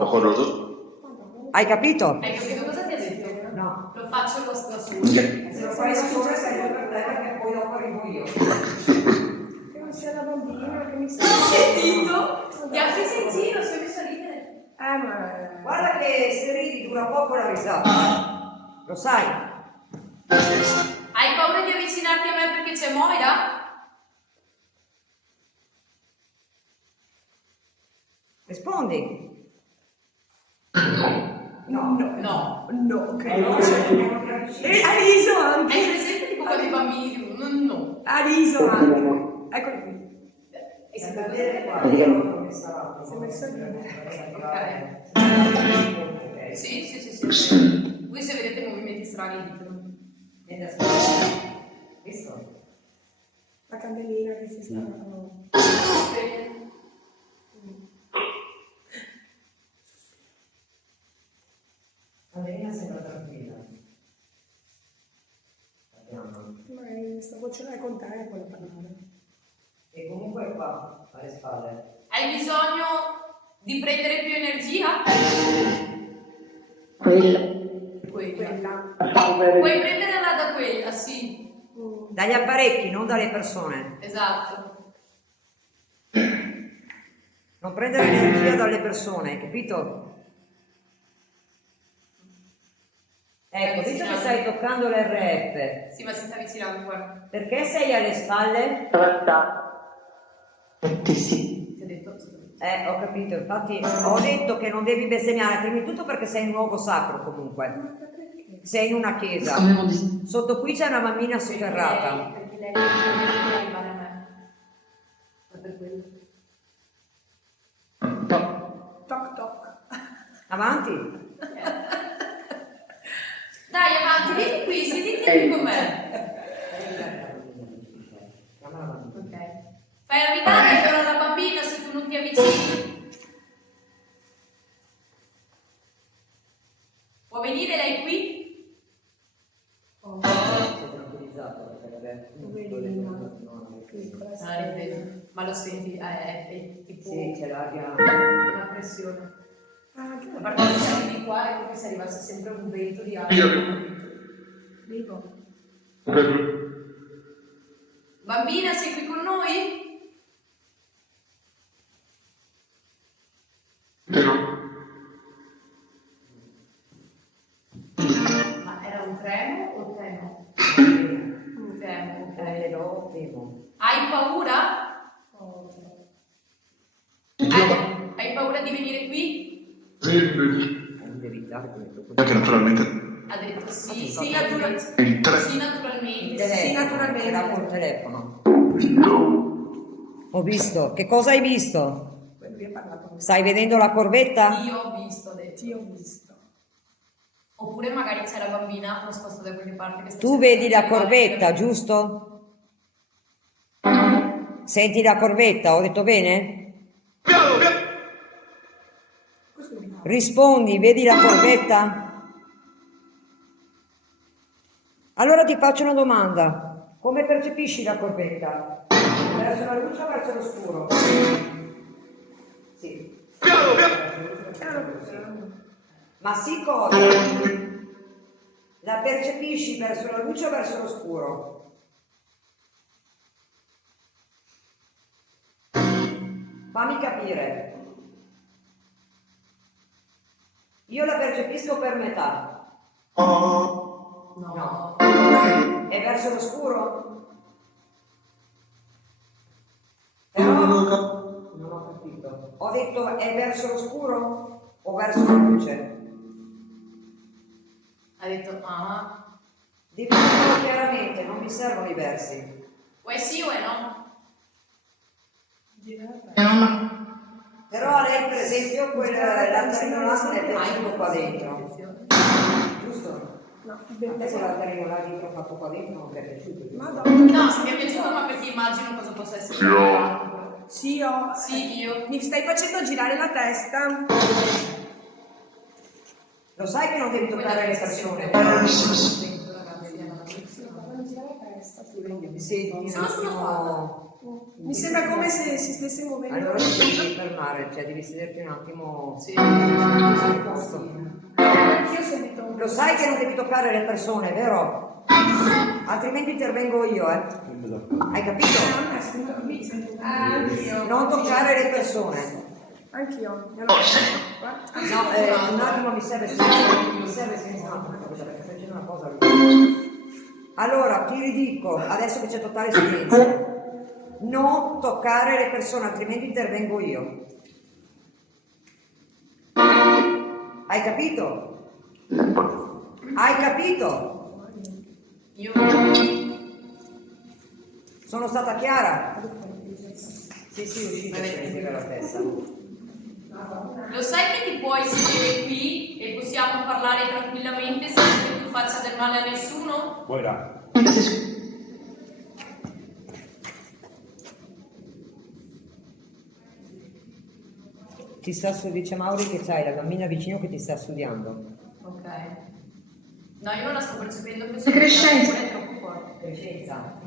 Hai capito? Hai capito cosa ti ha detto? No. Lo faccio da solo. Se lo fai da sola sei per te perché poi dopo arrivo io. Che non sia la bambina, che mi sta... Hai sentito? Ti ha preso in giro, sei messo a ridere. ma... Guarda che se ridi dura poco la risata. Lo sai? Hai paura di avvicinarti a me perché c'è Moira? Rispondi. No. No, che no. Ha riso anche. Hai presente tipo quei bambini? No. Ha riso anche. Eccolo qui. E se vedere qua, Si è messo a ridere. Ok. Sì. Voi se vedete movimenti strani ditelo. Visto? La candelina che si sta... Adelina sembra tranquilla. Ma sta voce là è con te, è quella parlare. E comunque è qua, alle spalle. Hai bisogno di prendere più energia? Quella. Puoi prenderla da quella, sì. Dagli apparecchi, non dalle persone. Esatto. Non prendere energia dalle persone, capito? Ecco, visto che stai toccando l'RF, Sì, ma si sta avvicinando, guarda. perché sei alle spalle? Ti ho detto. Ho capito, infatti ho detto che non devi bestemmiare, prima di tutto perché sei in un luogo sacro comunque. Sei in una chiesa. Sotto qui c'è una bambina sotterrata. Perché lei non può arrivare a me. Ma per quello. Avanti. Dai, avanti, vieni qui, sediti qui con me. Ok. Fai arrivare però la bambina se tu non ti avvicini. Può venire lei qui? Ah, ripreso. Ma lo senti? È tipo Sì, c'è l'aria. una pressione. A parte che siamo di qua, è come se arrivasse sempre un vento di aria. Dico. Bambina, sei qui con noi? Ma era un tremo o tremo? Un tremo, ok. Lo temo. Hai paura? Hai paura di venire qui? Devi evitare Anche naturalmente. Ha detto sì, Sì, sì, naturalmente. Il tre. Sì, naturalmente. Sì, naturalmente. Ce l'ha col telefono. Ho visto. Che cosa hai visto? Stai vedendo la corvetta? Io ho visto, ha detto. Io ho visto. Oppure magari c'è la bambina nascosta da qualche parte che sta Tu cercando vedi di la arrivare corvetta, da me. giusto? Senti la corvetta, ho detto bene? Rispondi, vedi la corvetta? Allora ti faccio una domanda. Come percepisci la corvetta? Verso la luce o verso l'oscuro? Sì. Ma sì cosa? La percepisci verso la luce o verso l'oscuro? Fammi capire. Io la percepisco per metà. No. È verso l'oscuro? Però non ho capito. Ho detto è verso l'oscuro o verso la luce? Ha detto ah. Devi dirlo chiaramente, non mi servono i versi. O è sì o è no? Però a lei per esempio l'altarino là non è piaciuto qua dentro. Giusto? No, Adesso l'altarino là dentro fatto qua dentro non ti è piaciuto. Madonna. No, se mi è piaciuto ma perché immagino cosa possa essere. Sì, Io. mi stai facendo girare la testa. Lo sai che non devi toccare le persone? Mi senti un Sono sulla attimo... Mi sembra come se si stesse muovendo. Allora ti devi fermare, cioè devi sederti un attimo... Sì. Al posto. Anch'io ho sentito. Lo sai che non devi toccare le persone, vero? Altrimenti intervengo io, eh? Hai capito? Anch'io. Non toccare le persone. Anch'io. No, un attimo mi serve senza un attimo, perché sto dicendo una cosa. Allora, ti ridico, adesso che c'è totale silenzio, non toccare le persone, altrimenti intervengo io. Hai capito? Hai capito? Io. Sono stata chiara? Sì, uscite per la testa. Lo sai che ti puoi sedere qui e possiamo parlare tranquillamente senza che tu faccia del male a nessuno? Moira. Dice Mauri che c'hai la bambina vicino che ti sta studiando. Ok. No, io non la sto percependo, penso che è troppo forte. Crescenza.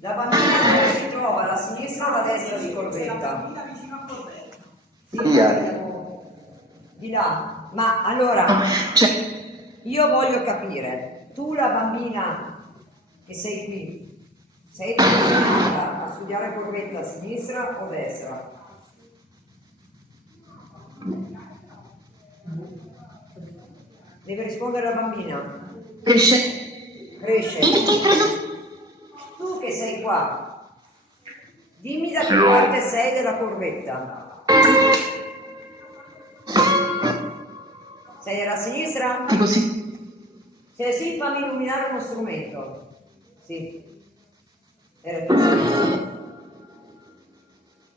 La bambina dove si trova, alla sinistra o alla destra di Corvetta? Di là. Ma allora, io voglio capire, tu la bambina che sei qui, sei posizionata a studiare Corvetta a sinistra o a destra? Deve rispondere la bambina. Cresce. Tu che sei qua, dimmi da che parte sei della corvetta. Sei della sinistra? Se sì, fammi illuminare uno strumento. Sì. Era tu.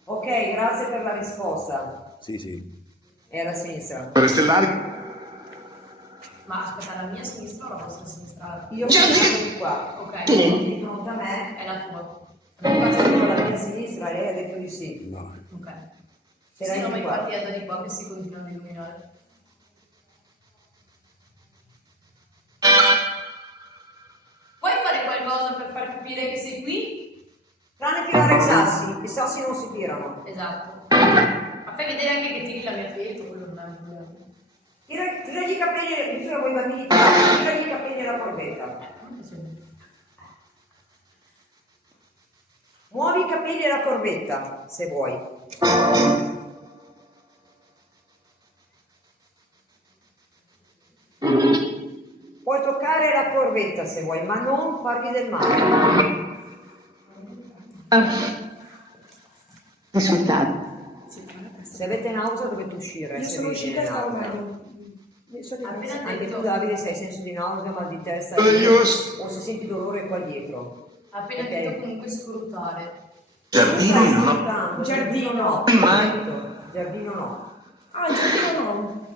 Ok, Ok, grazie per la risposta. Sì, sì. Era a sinistra. Per le stellari? Ma aspetta, la mia sinistra o la vostra sinistra? Io sono di qua. Ok, Di fronte a me, è la tua. passando la mia sinistra, lei ha detto di sì. No. Ok. Se Sì, lei no, ma di qua. infatti è da di qua che si continuano a illuminare. Puoi fare qualcosa per far capire che sei qui? Tranne tirare i sassi non si tirano. Esatto. Ma fai vedere anche che tiri la mia fetta, quello non è un problema. Tiragli i capelli, io voi bambini, tiragli i capelli alla corbetta. Muovi i capelli alla corbetta, se vuoi. Puoi toccare la corvetta se vuoi, ma non fargli del male. Risultato. Se avete nausea dovete uscire. Io se sono vi uscita e viene stavo nausea. meglio. Appena Anche detto, tu Davide se hai senso di nausea, mal di testa o se senti dolore qua dietro. appena Ok. detto comunque scrutare. Giardino Stai no. sfruttando, giardino no. Giardino no. Ah, il giardino no.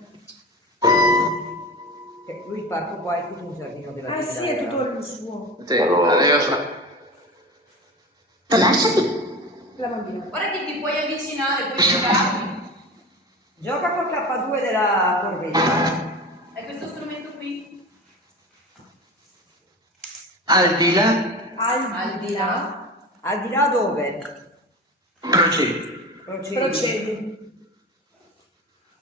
Che lui il parco qua è tutto un giardino della Ah vita. sì, è tutto il suo. Lasciati. La bambina. Guarda che ti puoi avvicinare, puoi giocarmi. Gioca col K2 della corbetta. È questo strumento qui. Al di là. Al di là. Al di là dove? Procedi. Procedi.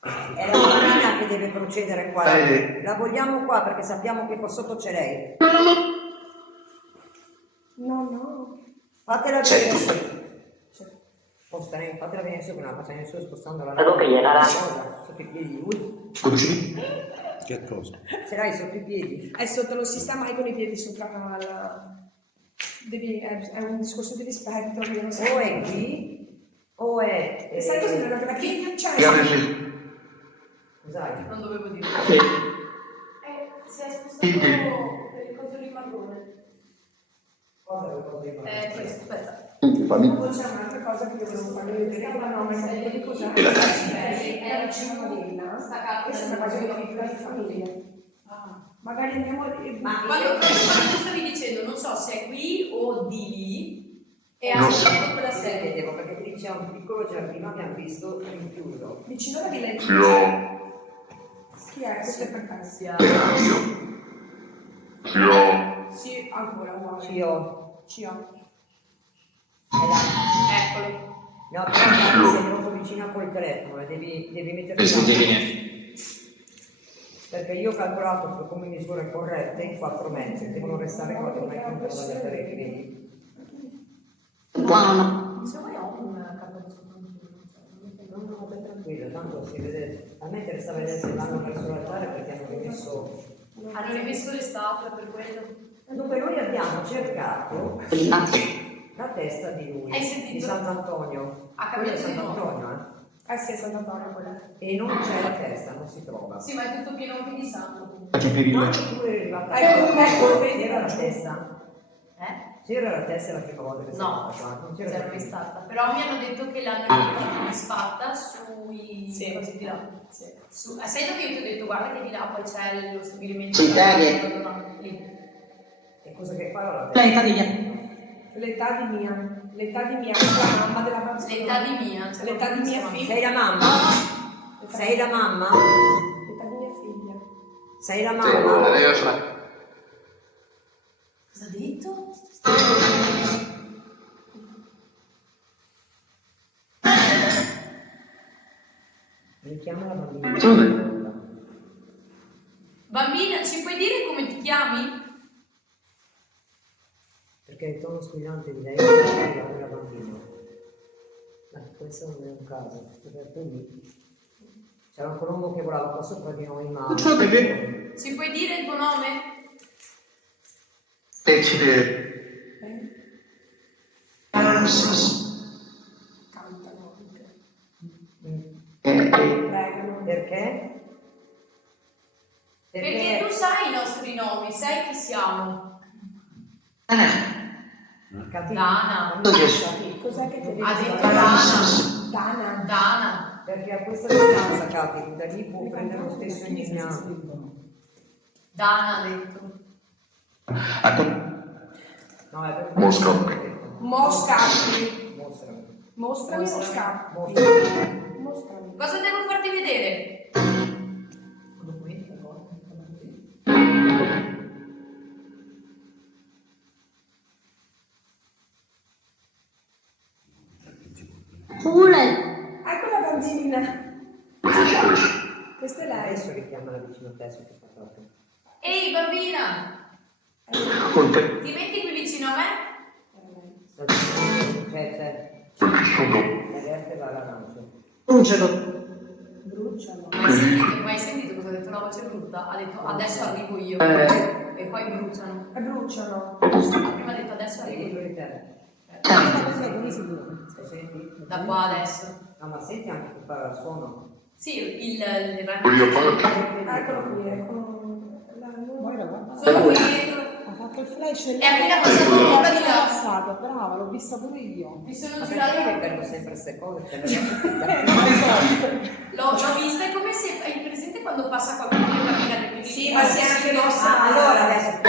È la bambina che deve procedere qua. Fede. La vogliamo qua perché sappiamo che qua sotto c'è lei. No. Fatela Certo. venire su. Fatela venire su che non la facciamo su spostando la Quello che gli era sotto i piedi di lui. Scusi? Che cosa? Ce l'hai sotto i piedi. È sotto, non si sta mai con i piedi sopra la... è un discorso di rispetto, io non so. O è qui o è. Sai cosa mi la che c'è? Scusate. Non dovevo dire. Sì. Si è spostato per il coso di marrone. Cosa devo dire? Questo, aspetta. Fammi. Poi c'è un'altra cosa che io volevo farvi vedere, ma no, ma sai di cos'è? E la È vicino a Modena, Staccato questa è una cosa che piccola di famiglia. Magari andiamo a... Ma quando tu stavi dicendo, non so se è qui o di lì, e ha scelto quella Se serie. vedevo perché qui c'è un piccolo giardino abbiamo visto rinchiuso. Vicino alla villa di... Chi è? Questo è per te. Sì, ancora, uguale. Cio. Cio. Eccolo. No, però sei molto vicina col telefono e devi metterti perché io ho calcolato per come misure corrette in 4 metri, devono restare 4 metri un po' dalle pareti, vedi? Buono. Se vuoi ho un capo di No, stai tranquillo, tanto si vede, a me interessa vedere se vanno verso l'altare perché hanno rimesso. Hanno rimesso le statue per quello. Dunque noi abbiamo cercato Prima. la testa di lui, Hai sentito? di Sant'Antonio. Ha Quello è cambiato di Sant'Antonio, Sì, è Sant'Antonio quella. E non c'è la testa, non si trova. Sì, ma è tutto pieno anche di sangue. Ma anche pure la Ecco, c'era la testa. Eh? C'era la testa la prima volta che sei No, stata qua, non c'era c'era mai stata. Però mi hanno detto che l'hanno disfatta sui Sì. cosi di là. Sai dove io ti ho detto, guarda che di là poi c'è lo stabilimento. Sì, dai. Lì. E cosa che fa la testa? L'età di L'età di mia. L'età di mia, questa è la mamma della bambina. L'età di mia. Cioè L'età di mia figlia. Sei la mamma? Sei la mamma? L'età di mia figlia. Sei la mamma? Cosa ha detto? Richiama la bambina. Bambina, ci puoi dire come ti chiami? Perché il tono squillante di lei è una bambina. Ma questo non è un caso, perché lì c'era un colombo che volava qua sopra di noi, ma. Ci puoi dire il tuo nome? Cantano anche. Perché? Pregano. Perché tu sai i nostri nomi, sai chi siamo. Cati- Dana. Cos'è che ti Ha detto Dana. Dana. Dana. Perché a questa distanza, Katy, da lì può prendere lo stesso linea. Dana ha detto. No, è per Mosca. Moscati. Mostrami. Mostrami o scappi? Mostrami. Mostrami. Cosa devo farti vedere? Ecco la bambina. Questa è lei. Adesso richiamala vicino a te su che fa proprio. Ehi bambina, Con te. ti metti qui vicino a me? Sta dicendo, c'è. La verte va all'arancio. Bruciano. Ma hai sentito cosa ha detto una voce brutta? Ha detto adesso arrivo io. E poi bruciano. E bruciano. Prima ha detto adesso Sei arrivo dietro io. di te. Come Senti? Da qua adesso. No, ma senti anche che fa il suono. Sì, il Eccolo qui, ecco. Moira, guarda. sono qui dietro. Ha fatto il flash e È appena passato un po' di là. passato, brava, l'ho vista pure io. Mi sono Ma girata. perché che perdo sempre queste cose? L'ho vista, è come se hai presente quando passa qualcuno che cammina che mi Sì, ma si è anche mossa. Allora adesso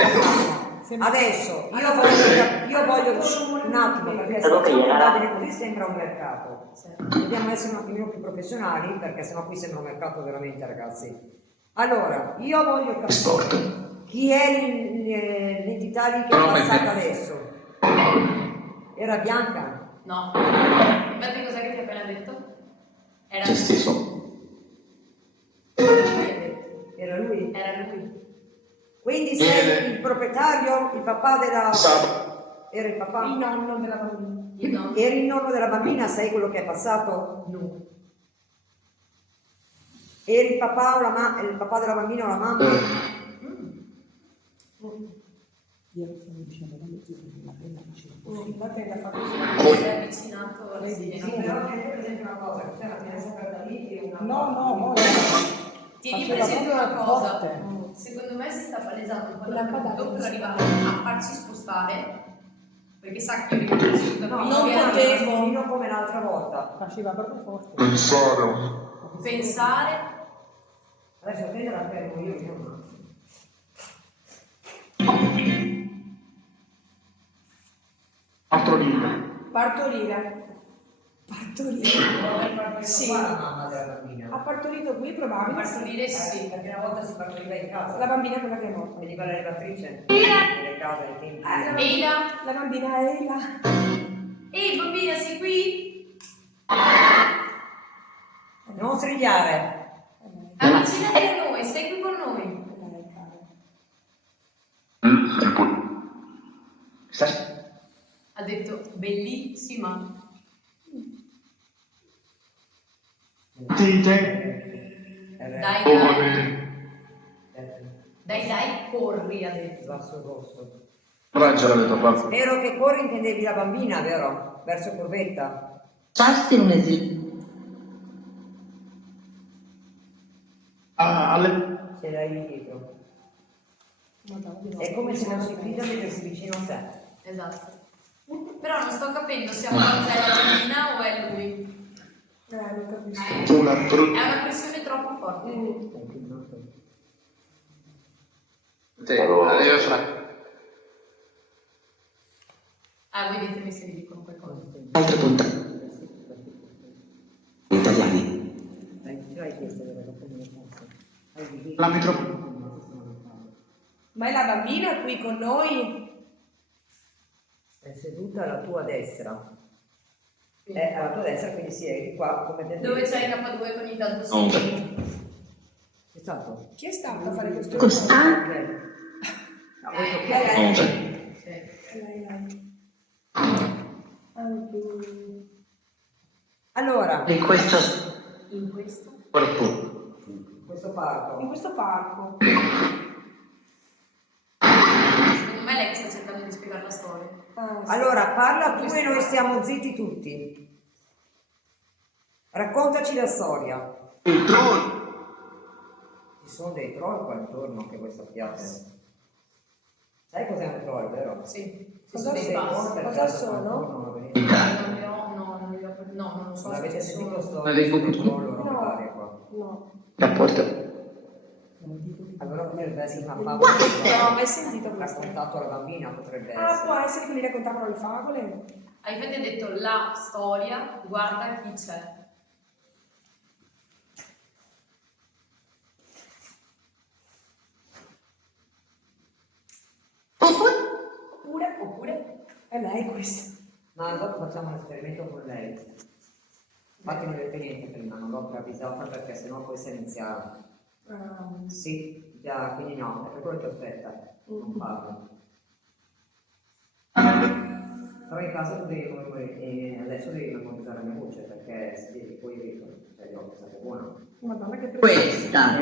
io voglio un attimo, perché se facciamo un'indagine così sembra un mercato. Dobbiamo essere un attimino più professionali, perché sennò qui sembra un mercato veramente, ragazzi. Allora, io voglio capire chi è l'entità lì che è passata adesso. Era bianca? No. Infatti cos'è che ti ho appena detto? Era Se stesso. Era lui? Era lui. Quindi sei il proprietario, il papà della... Era il papà? Il nonno della bambina. Il nonno. Eri il nonno della bambina, sai quello che è passato? No. Eri il papà o il papà della bambina o la mamma? Io stavo dicendo la legge della bella vicino. Infatti l'ha fatto Si è avvicinato alla Sì, schiena. però tieni presente una cosa, che c'è una finestra da lì e una... No, Moira. Tieni Faceva presente proprio una cosa. forte. Secondo me si sta palesando un po' La padata. dappertutto per arrivare a farci spostare. Perché sa che io riconosco da qui. non che potevo. Io come l'altra volta. Faceva proprio forte. pensare. Adesso prendo la fermo io, mia mamma. Partorire. Partorire. Sì. Qua la mamma della bambina. Ha partorito qui, probabile. Partorire sì. Perché una volta si partoriva in casa. La bambina è quella che è morta. Veniva la levatrice nelle case ai tempi. Eila. La bambina è Eila. Ehi bambina, sei qui? Non strigliare. Avvicinati a noi, stai qui con noi. Ha detto bellissima. Dai, corri, ha detto. Basso rosso. Raggio l'avete fatto. Spero che corri intendevi la bambina, vero? Verso Corvetta. Sarsi un esempio. Ce l'hai lì dietro. È come se non si fida di si vicino a te. Esatto. Però non sto capendo se a forza è la bambina o è lui. Non capisco. È una pressione troppo forte. Voi ditemi se vi dicono qualcosa. Altre puntate. Italiani. Ce l'hai chiesto dove lo prendi? La metro. Ma è la bambina qui con noi? È seduta alla tua destra. È alla tua destra, quindi sì, è di qua come te. Dove c'è il K2 con i tanto Oh. sì. È stato? Chi è stato a fare questo? Costa? Ok. No, vuoi Lei. toccare? Oh. Sì. Lei. Allora, In questo In questo? Corpo. questo parco. In questo parco. Secondo me lei che sta cercando di spiegare la storia. Ah, sì. Allora, parla tu e noi stiamo zitti tutti. Raccontaci la storia. Ci sono dei troll qua intorno che voi sappiate. Sai cos'è un troll, vero? Sì. Cosa Sì, sono? basta. Cosa sono? Non li ho non so se L'avete c'è sentito solo. Ma dei sto buchi? collo No. varia qua. No. Rapporto. Allora potrebbe essere una favola Non ho mai che sentito ha questo. raccontato alla bambina, potrebbe Ah, può essere. essere che mi raccontavano le favole? Avete detto la storia, guarda chi c'è. Oppure è lei questo. Ma dopo facciamo un esperimento con lei. Infatti non avete niente prima, non l'ho avvisata perché sennò poi si inizia. Sì, già, quindi no, è per quello che aspetta, non parlo. Però in casa adesso devi memorizzare la mia voce perché se devi poi cioè io ho pensato buono. Madonna che Questa.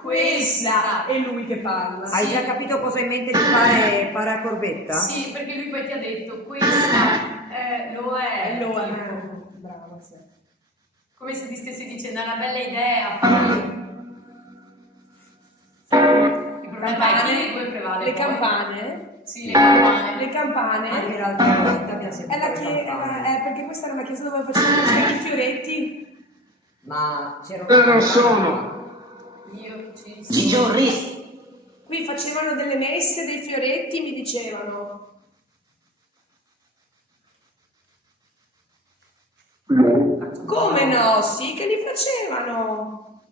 Questa è lui che parla. Hai già capito cosa hai in mente di fare a corbetta? Sì, perché lui poi ti ha detto questa lo è. Lo è. Brava, sì. Come se ti stessi dicendo, è una bella idea. Il problema è chi poi prevale. Le poi. campane? Sì, le campane. Le campane? Anche l'altra volta abbiamo È sentito la le campane. perché questa era una chiesa dove facevano i fioretti. Ma c'era Non sono. Io ci Ciccio Ris. Qui facevano delle messe, dei fioretti, mi dicevano. Come no? Sì che li facevano.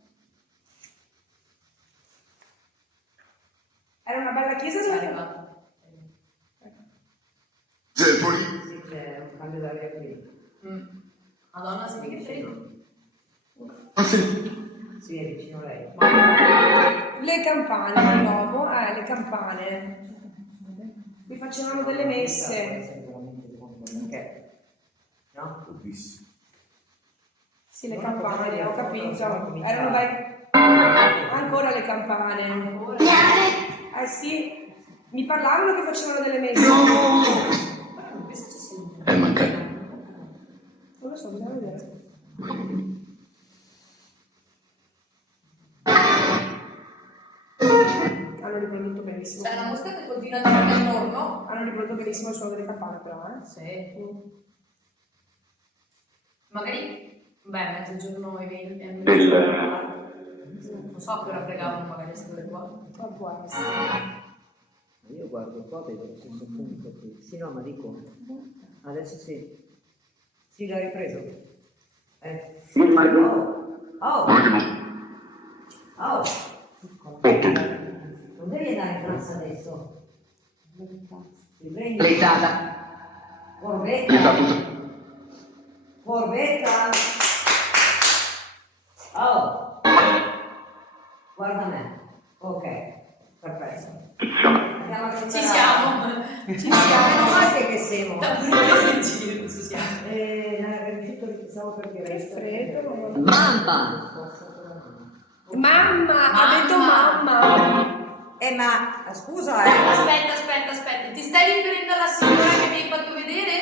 Era una bella chiesa sei dove... arrivato. Sì, c'è un cambio d'aria qui. Madonna, sei che freddo. Sì, è vicino a lei. Le campane di nuovo, le campane. Qui facevano delle messe. Perché? No? Sì, le campane, ho capito. Erano Erano ancora le campane. Eh sì, mi parlavano che facevano delle messe. Questo ci sente. È mancato. Non lo so, bisogna vedere. Hanno riprodotto benissimo. C'è una mosca che continua a tirare attorno. Hanno riprodotto benissimo il suono delle campane, però, Sì. Magari, beh, mezzogiorno e 20. Non so a che ora pregavano, magari essere qua. Ma può essere. Io guardo qua, vedo lo stesso punto qui. Sì, no, ma dico. Adesso sì. Sì, l'ha ripreso. Oh! Oh! Non devi andare in classe adesso. Ti prendi. Letata. Corbetta. Corbetta. Oh! Guarda me. Ok, perfetto. Andiamo a Ci recuperare. siamo. Ci siamo. Meno male che siamo. Da prendere in giro, ci siamo. Stavo per dire. Che freddo. Mamma. Mamma, ha detto mamma. Ma scusa, Aspetta. Ti stai riferendo alla signora che mi hai fatto vedere?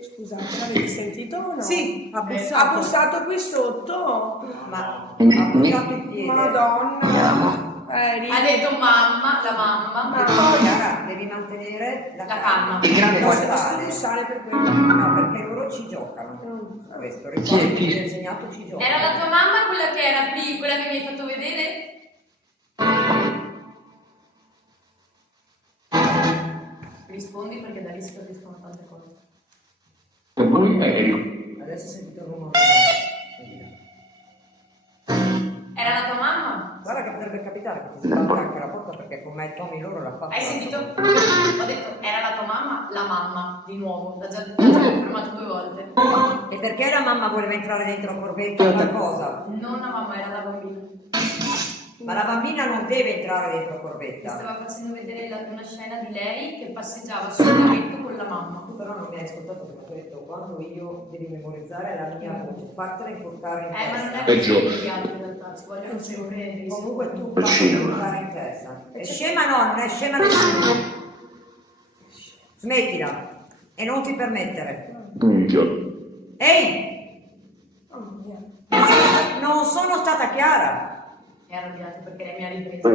Scusate, l'avete sentito o no? Sì, ha Ha bussato. bussato qui sotto. Ma ha buttato il piede. Madonna. Ha detto mamma, la mamma. E poi, Chiara, devi mantenere la calma. Il grande Non quadro. posso bussare per quello. No, perché loro ci giocano. Questo, ricordi che ti ho insegnato, ci giocano. Era la tua mamma quella che era qui, quella che mi hai fatto vedere? Rispondi perché da lì si capiscono tante cose. Per voi è Enrico. Adesso ho sentito il rumore. Era la tua mamma? Guarda che potrebbe capitare che ti sbatta anche la porta perché con me e Tommy loro l'ha fatto. Hai sentito? Ho detto, era la tua mamma? La mamma, di nuovo, l'ha già confermato 2 volte. E perché la mamma voleva entrare dentro a corbetta o qualcosa? Non la mamma, era la bambina. Ma la bambina non deve entrare dentro a Mi corbetta. stava facendo vedere una scena di lei che passeggiava sul lavetto con la mamma. Tu però non mi hai ascoltato perché ho detto quando io devi memorizzare la mia voce, fatela importare in Ma non è testa. Peggio. così gli altri in realtà, ci vogliono sempre Comunque tu È fai scema. importare in testa. È scema no, non è scema nessuno. Smettila e non ti permettere. Minchia. Ehi! Mamma mia. Non sono stata chiara. È arrabbiata perché lei mi ha ripreso.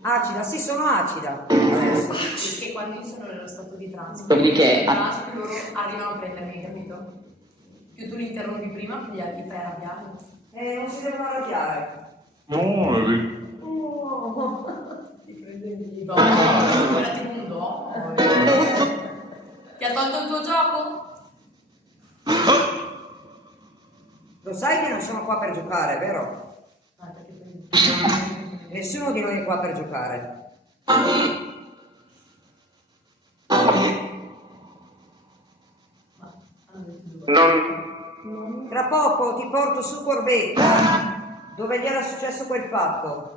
Acida, sì, sono acida. Adesso. Perché quando io sono nello stato di transito, Dopodiché- più loro arrivano a prendermi, capito? Più tu li interrompi prima, più gli altri fai arrabbiare. Non si devono arrabbiare. Ti prendi di dopo, era tipo un do. Ti ha tolto il tuo gioco? Lo sai che non sono qua per giocare, vero? Perché prendi? Nessuno di noi è qua per giocare. Tra poco ti porto su Corbetta, dove gli era successo quel fatto.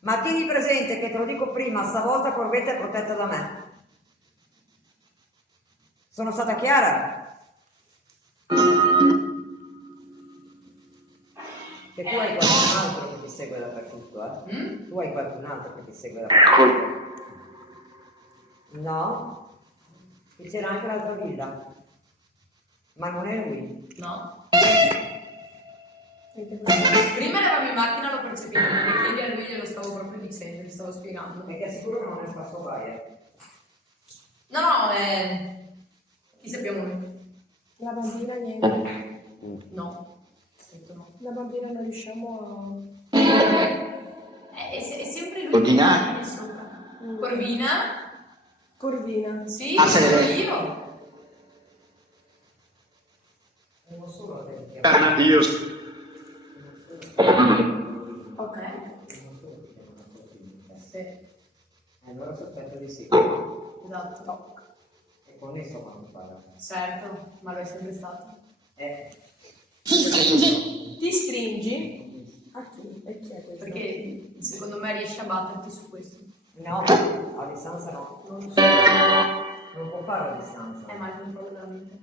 Ma tieni presente che te lo dico prima, stavolta Corbetta è protetta da me. Sono stata chiara? Che tu hai qualcun altro che ti segue dappertutto, eh? Tu hai qualcun altro che ti segue dappertutto. No? Che c'era anche l'altra villa. Ma non è lui. No. Prima eravamo in macchina, l'ho percepito, e quindi a lui glielo stavo proprio dicendo, gli stavo spiegando. E ti assicuro che non è spasso vai, eh? No, chi sappiamo noi? La bambina niente. No, detto no. La bambina non riusciamo È sempre lui. Corvina? Lì sopra. Corvina? Corvina. Sì, Ah, sono sì. io. Non solo te che chiamo. Io. Ok. Sì, Allora sospetto di sì. esatto. È connesso quando parla. Certo, ma lo è sempre stato. Ti stringi? A chi? E chi è questo? Perché secondo me riesci a batterti su questo. No, a distanza no. Non lo so. Non può farlo a distanza. Ma è un po' veramente.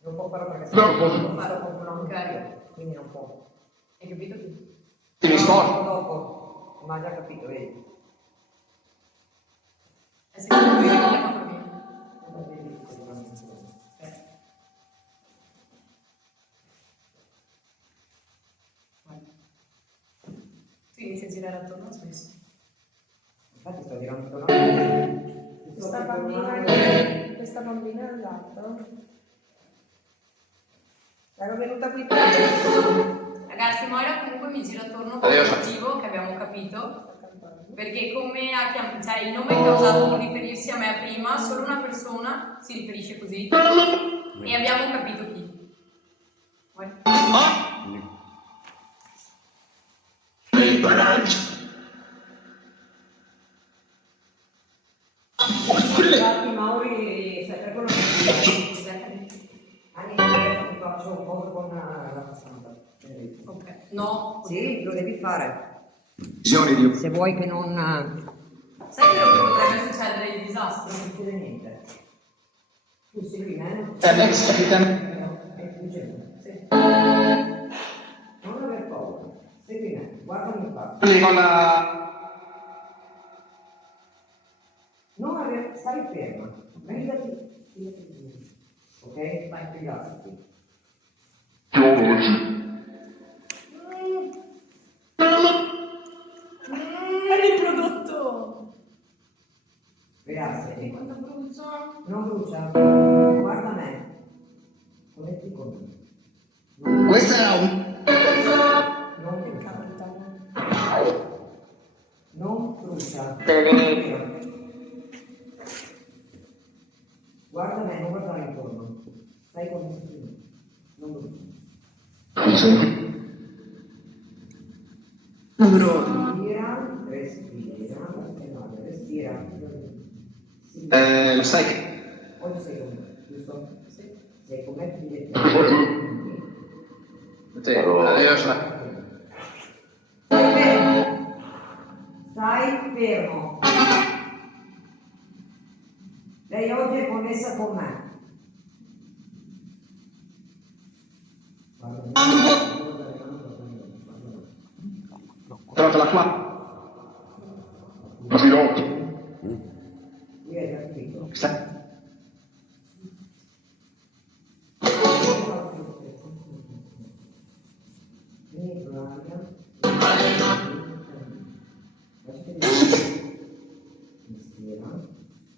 Non può farlo perché No, non può farlo con un Ok. quindi non può. Hai capito tu? Ti rispondo. Dopo, ma ha già capito, vedi. È sempre lui che mi chiama Corvina. Tu inizi a girare attorno, ho smesso. Infatti sto girando intorno. Questa bambina è andata. Ero venuta qui per Ragazzi, Moira comunque mi gira attorno per un motivo che abbiamo capito. Perché come ha chiamato, cioè il nome che ha usato per riferirsi a me prima, solo una persona si riferisce così. E abbiamo capito chi. Vai. Infatti Mauri, sai, per quello che anche ti faccio un po' con la passata. Ok. No. Sì, lo devi fare. Visione di Se vuoi che non Sai quello che potrebbe succedere il disastro? non succede niente. Tu segui me? Ex capitano. È fuggente. Sì. Non aver paura. Segui me, guardami in faccia. Con la... Non aver, stai ferma. Mettiti. Ok? Vai, rilassati. riprodotto. Rilassati. Quanto brucia? Non brucia. Guarda me. Connetti con me. Questo era un... Non brucia. Non brucia. Guarda me, non guardare intorno. Stai con me. Non brucia. Respira, respira. Sì. Lo sai che... Oggi sei con me, giusto? Sì. Sei con me ti Sì, io so... Stai fermo. Stai fermo. Lei oggi è connessa con me. Trovate la qua? Pilota. Lui è già capito. Sai? Vieni, Flavia. vicina.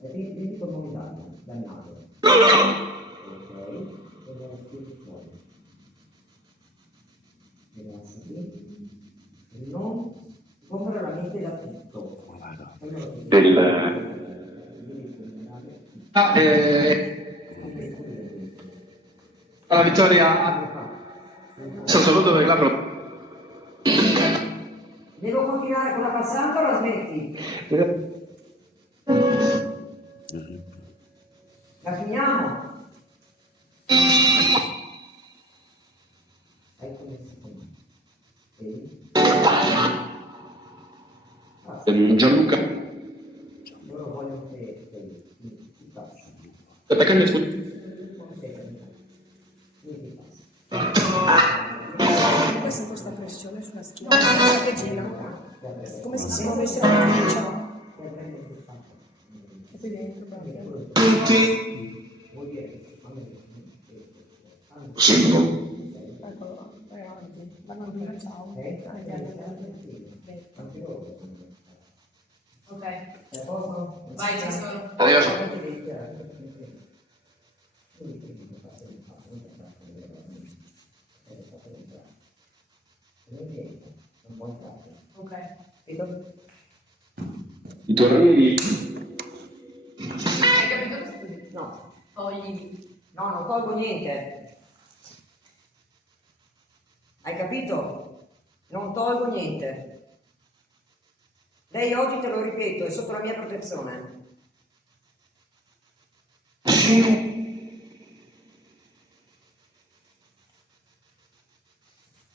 Vedi con nuovi dati, dannato. Ok, e adesso più fuori. Rilassati. Non sgombra la mente da tutto. Alla vittoria solo dove la pro. Devo continuare con la passante o la smetti? La finiamo? Sai come si fa? Vedi? Gianluca. Loro vogliono che ti faccia. Perché mi scusi? Questa è questa pressione sulla schiena, che gira, come se si muovesse la fiducia. E qui dentro, proprio. Sì, no. Eccolo, vai avanti, vanno via, ciao. Ok, vai, ci sono. Ok. I tornei. Hai capito cosa vuol dire? No, Togli. no, non tolgo niente. Hai capito? Non tolgo niente. Lei oggi, te lo ripeto, è sotto la mia protezione.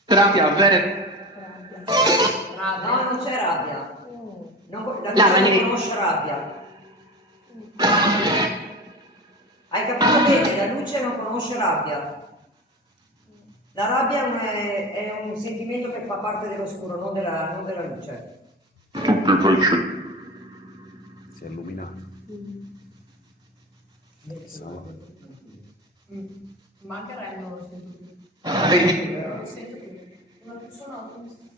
Terapia vera. No, non c'è rabbia. La La luce non mani- conosce rabbia. Hai capito bene? La luce non conosce rabbia. La rabbia è un sentimento che fa parte dell'oscuro, non della luce. Si è illuminato. Manca Ren, non lo sento più. Vedi? Non lo sento più. Una persona non si sente.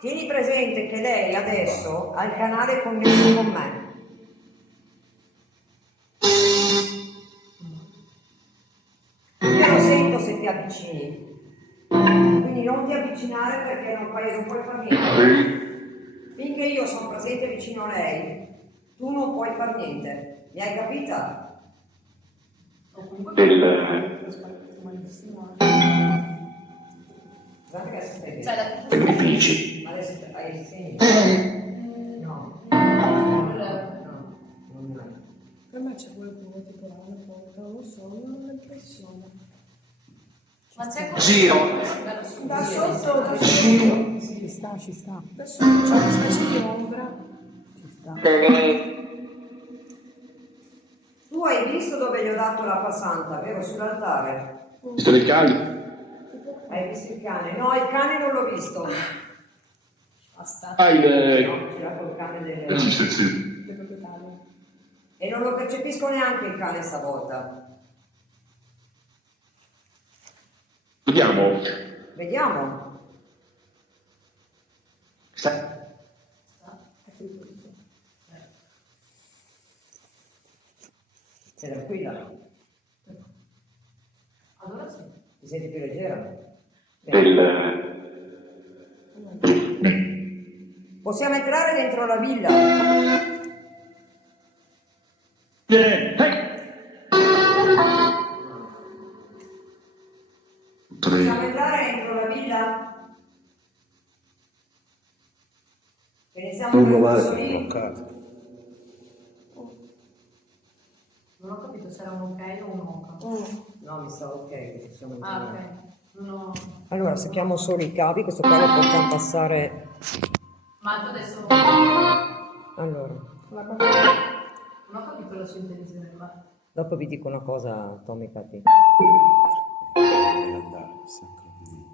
Tieni presente che lei adesso ha il canale connesso con me. Io lo sento se ti avvicini. Quindi non ti avvicinare perché non puoi far niente. Finché io sono presente vicino a lei, tu non puoi far niente. Mi hai capita? O comunque Guarda che adesso stai bene. cioè la Sacrifici. Adesso hai segni. No. Non hai. Per me c'è qualcuno tipo l'anno, non lo so, non ho l'impressione. Ma c'è Giro. Da sotto, da sotto, Ci sta, ci sta. da sotto c'è una specie di ombra. Ci sta. Tu hai visto dove gli ho dato la passanta, vero? Sull'altare. Visto dei cali? Hai visto il cane? No, il cane non l'ho visto. Basta. Ah, No, c'era col cane delle... sì. Del proprietario. E non lo percepisco neanche il cane stavolta. Vediamo. Vediamo. Sei tranquilla? Allora sì. Ti senti più leggera? Possiamo entrare dentro la villa? Possiamo entrare dentro la villa? Che iniziamo Non con male, il sono lì? bloccato. Non ho capito se era un ok o un ok. No, mi sa ok che ci siamo Ah, entrati. ok. Non ho... Allora, secchiamo solo i cavi, questo qua lo possiamo passare. Ma tu adesso Allora, non ho capito la sua intenzione, ma... dopo vi dico una cosa, Tommy Cati. Deve andare, sempre lì.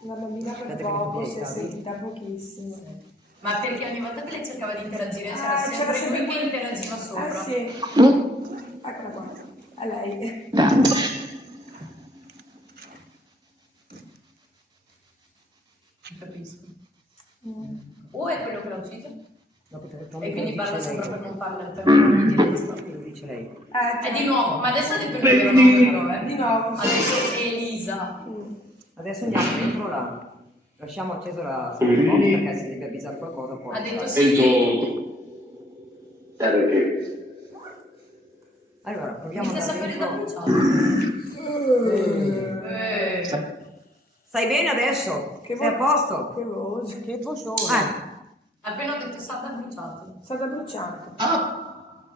Una bambina per Aspetta che poco, mi si è piega, sentita pochissimo. Ma perché ogni volta che lei cercava di interagire c'era Ah, sempre c'era lui sempre che interagiva sopra. Ah sì. Eccola qua. È lei. Capisco. O è quello che l'ha ucciso? No, perché Tommy E quindi lo dice parla sempre lei. per non farla per non dire questo. Lo dice lei. È di nuovo, ma adesso ha detto il vero nome però, Di nuovo. Ha detto Elisa. Adesso andiamo dentro là. Lasciamo acceso la schermata perché se deve avvisare qualcosa poi. Ha detto Sento... sì. Perché? Allora, proviamo Inizia a a andare sapere da dentro. bruciato. Stai bene adesso? Che Sei a vo- posto? Che voce. Che vocione. Appena ho detto salta bruciato. È stata bruciata.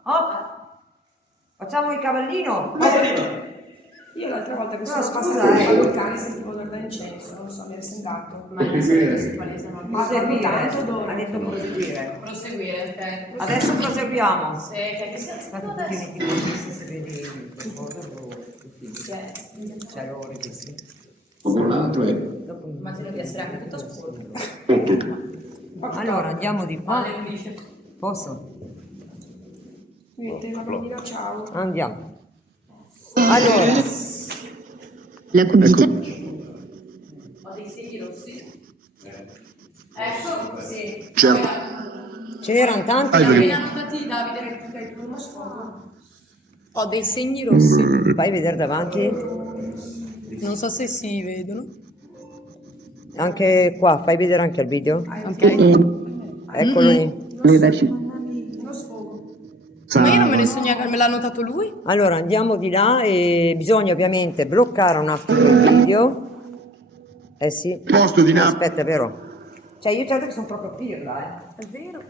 Oh, facciamo il cavallino. Io l'altra volta che Però sono scusa, passata al locale sentivo odore da incenso, non so, mi era sembrato. Ma non so che si palesa, no? Proseguire. tanto d'ora. Ha detto proseguire. Proseguire, ok. Adesso proseguiamo. Sì, che si Aspetta, tu tieni tipo registri se vedi il border c'è lo registri. Con l'altro è Dopo Immagino di essere anche tutto sporco. allora andiamo di qua. Male unisce. Posso? Niente, la bambina ciao. Andiamo. Allora, La cugina. Ho dei segni rossi. Ecco, sì. Certo. c'erano tanti. Hai Mi hanno dati Davide che hai uno sfogo. Ho dei segni rossi. Fai vedere davanti. Non so se si vedono. Anche qua, fai vedere anche il video. Ok. Eccolo lì. Uno sfogo. Ma io non me ne so neanche, me l'ha notato lui? Allora andiamo di là e bisogna ovviamente bloccare un attimo il video. Eh sì. Posto di là. Aspetta, è vero. Cioè io certo che sono proprio pirla, È vero.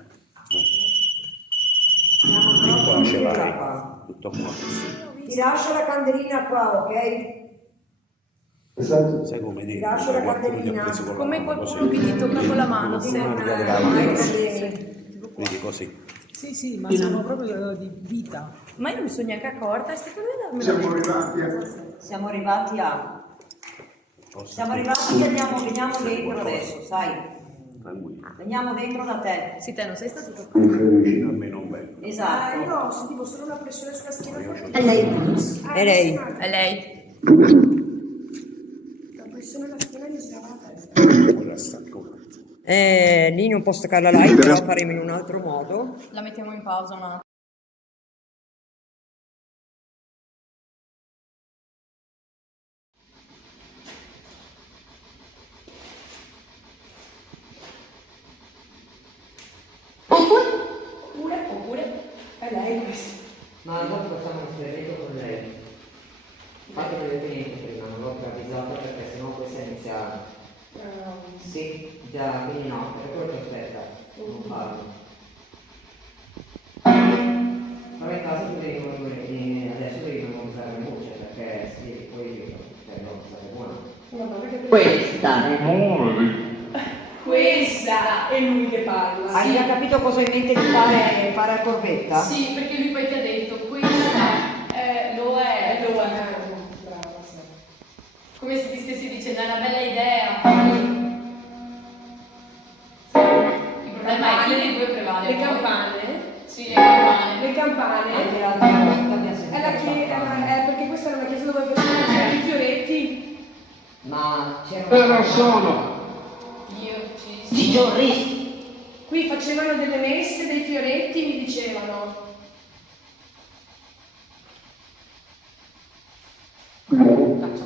Siamo Qua proprio ce pirla l'hai. qua. Tutto qua. Ti lascio la candelina qua, ok? Sai come Ti dire? lascio la Qualcuno ti ha candelina. preso con la Come mano qualcuno che così. ti tocca con la mano, Sì, se una via della Vai, mano. candele. Vedi così. Sì, sì, ma siamo proprio di vita. Ma io non mi sono neanche accorta, è stato lui a darmela. Siamo arrivati a... Siamo arrivati che veniamo dentro adesso, sai? Tranquillo. Veniamo dentro da te. Sì, te non sei stato toccato. A me non vengo. Esatto. Io sentivo solo una pressione sulla schiena. È lei. E lei? È lei. La pressione alla schiena mi girava la testa. Quella sta ancora. Lì non posso toccare la live, però faremo in un altro modo. La mettiamo in pausa un attimo. Oppure È lei questa. Ma dopo facciamo un segreto con lei. Infatti non vedete niente prima, non l'ho più avvisato perché sennò questa inizia... Sì, già, quindi no, per quello che aspetta, non farlo. Però in caso tu devi adesso devi non usare la luce perché sì, poi cioè, non sarà buona. questa è lui che parla. Hai già capito cosa ho in mente di fare a Corvetta? Sì, perché lui poi ti ha detto questa lo è. Brava, sì. Come se ti stessi dicendo è una bella idea. Il problema è chi dei due prevale. Le campane. Sì, le campane. Le campane. Anche l'altra volta mi ha sentito È la chiesa, perché questa era una chiesa dove facevano i fioretti. Ma c'era Era solo. Io ci Di Giorri. Qui facevano delle messe, dei fioretti, mi dicevano.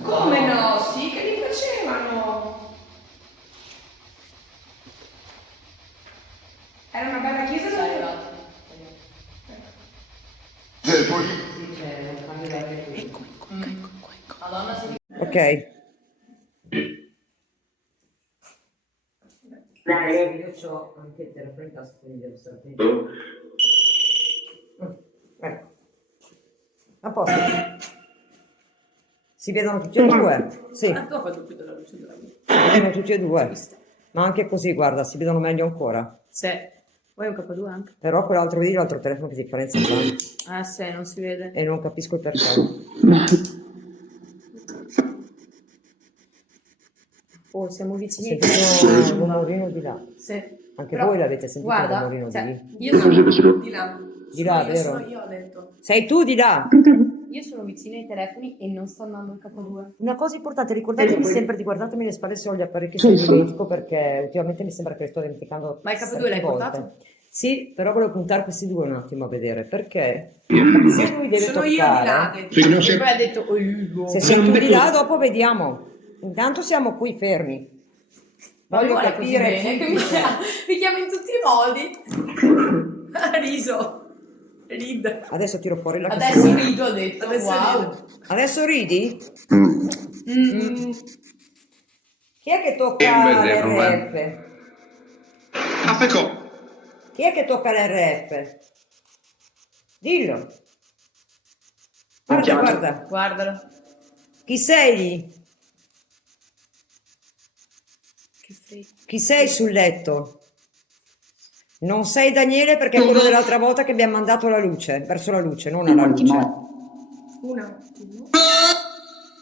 Come no? Sì, che li facevano. Era una bella chiesa sei dove... arrivato. sì, c'è un cambio qui. Madonna, si Ok. Io ho anche il telefono in tasca, quindi devo stare attento. Ecco. A posto. Si vedono tutti e due? Sì, tu hai fatto più della luce della vita. si vedono tutti e due. Ma anche così, guarda, si vedono meglio ancora. Se. Vuoi un K2 anche? Però quell'altro video, l'altro telefono, che differenza fa? Ah, se, non si vede. E non capisco il perché. Oh, siamo vicini. Sentite il rumorino di là. Se. Anche voi l'avete sentito il Guarda, rumorino cioè, di lì? io sono di là. Di là, io vero? sono io, ho detto. Sei tu di là? Io sono vicina ai telefoni e non sto andando al capo 2. Una cosa importante, ricordatevi sempre di guardarmi le spalle se ho gli apparecchi sul dimentico, perché ultimamente mi sembra che li sto dimenticando. Ma il capo 2 7 l'hai volte. portato? Sì, però volevo puntare questi due un attimo a vedere, perché se lui deve Sono io di là, ha toccare, detto. Sì, non E si- poi ha detto, oh, Hugo. se sei tu di là dopo vediamo. Intanto siamo qui fermi. Ma lui Voglio vuole così capire bene, chi che mi chiama in tutti i modi. Ha riso. Ride. Adesso tiro fuori la Adesso cassetta. rido, ho detto. Adesso Wow. Adesso ridi? Mm. Chi è che tocca l'RF? Chi è che tocca l'RF? Dillo. Guarda, guarda. Guardalo. Chi sei lì? Che freddo. Chi sei sul letto? Non sei Daniele perché è quello dell'altra volta che abbiamo mandato la luce, verso la luce, non alla luce. Un attimo.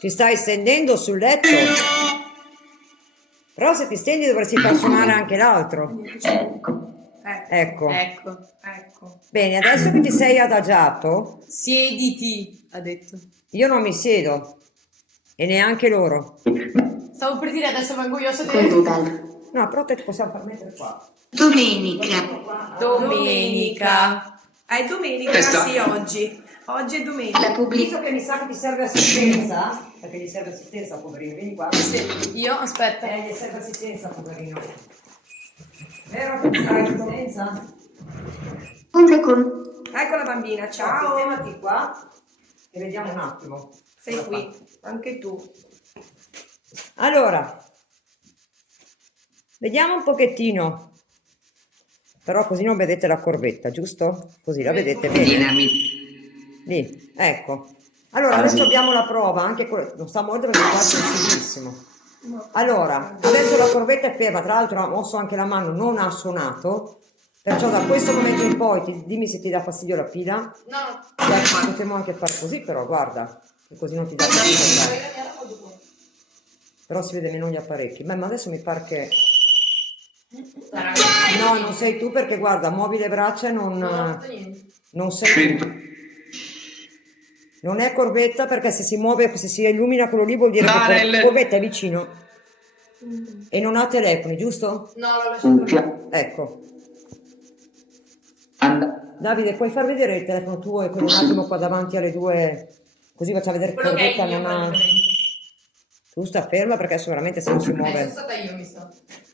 Ti stai stendendo sul letto? Però se ti stendi dovresti far suonare anche l'altro. Ecco. Ecco. Bene, adesso che ti sei adagiato, Siediti, ha detto. io non mi siedo. E neanche loro. Stavo per dire adesso vengo io a sedere. No, però te ti possiamo far mettere qua. Domenica. Domenica. È domenica, sì, oggi. Oggi è domenica. Visto che mi sa che ti serve assistenza, perché gli serve assistenza, poverino, vieni qua. Io, aspetta. Gli serve assistenza, poverino. Vero che ti serve assistenza? Ecco la bambina, ciao. Sistemati qua e vediamo un attimo. Sei qui, anche tu. Allora, vediamo un pochettino. Però così non vedete la corvetta, giusto? Così la vedete bene. Lì, ecco. Allora, adesso abbiamo la prova, anche non sta molto perché qua è sensibilissimo. Allora, adesso la corvetta è ferma, tra l'altro ha mosso anche la mano, non ha suonato, perciò da questo momento in poi, dimmi se ti dà fastidio la pila. No. Potremmo anche far così, però guarda, che così non ti dà fastidio. Però si vede meno gli apparecchi. Beh, ma adesso mi pare che... No, non sei tu perché guarda, muovi le braccia e non sei tu. Non è corvetta perché se si muove, se si illumina quello lì vuol dire che corvetta è vicino. E non ha telefoni, giusto? No, l'ho lasciato lì. Ecco. Davide, puoi far vedere il telefono tuo e quello un attimo qua davanti alle due, così facciamo vedere che Quello che è corvetta io, non ha... praticamente. Tu sta ferma perché adesso veramente se non si Sono muove... stata io, mi sa.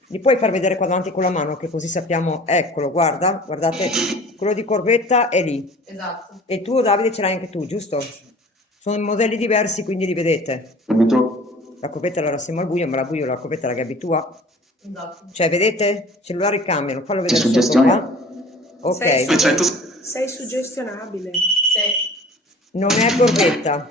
Gli puoi far vedere qua davanti con la mano che così sappiamo, eccolo, guarda, guardate, quello di corvetta è lì. Esatto. E tu Davide ce l'hai anche tu, giusto? Sono modelli diversi, quindi li vedete. La corvetta la rassiamo al buio, ma la buio la corvetta la gabbi tua. Esatto. Cioè, vedete? Cellulari cambiano, fallo vedere sotto qua. Ok, Sei suggestionabile. Sì. non è corvetta.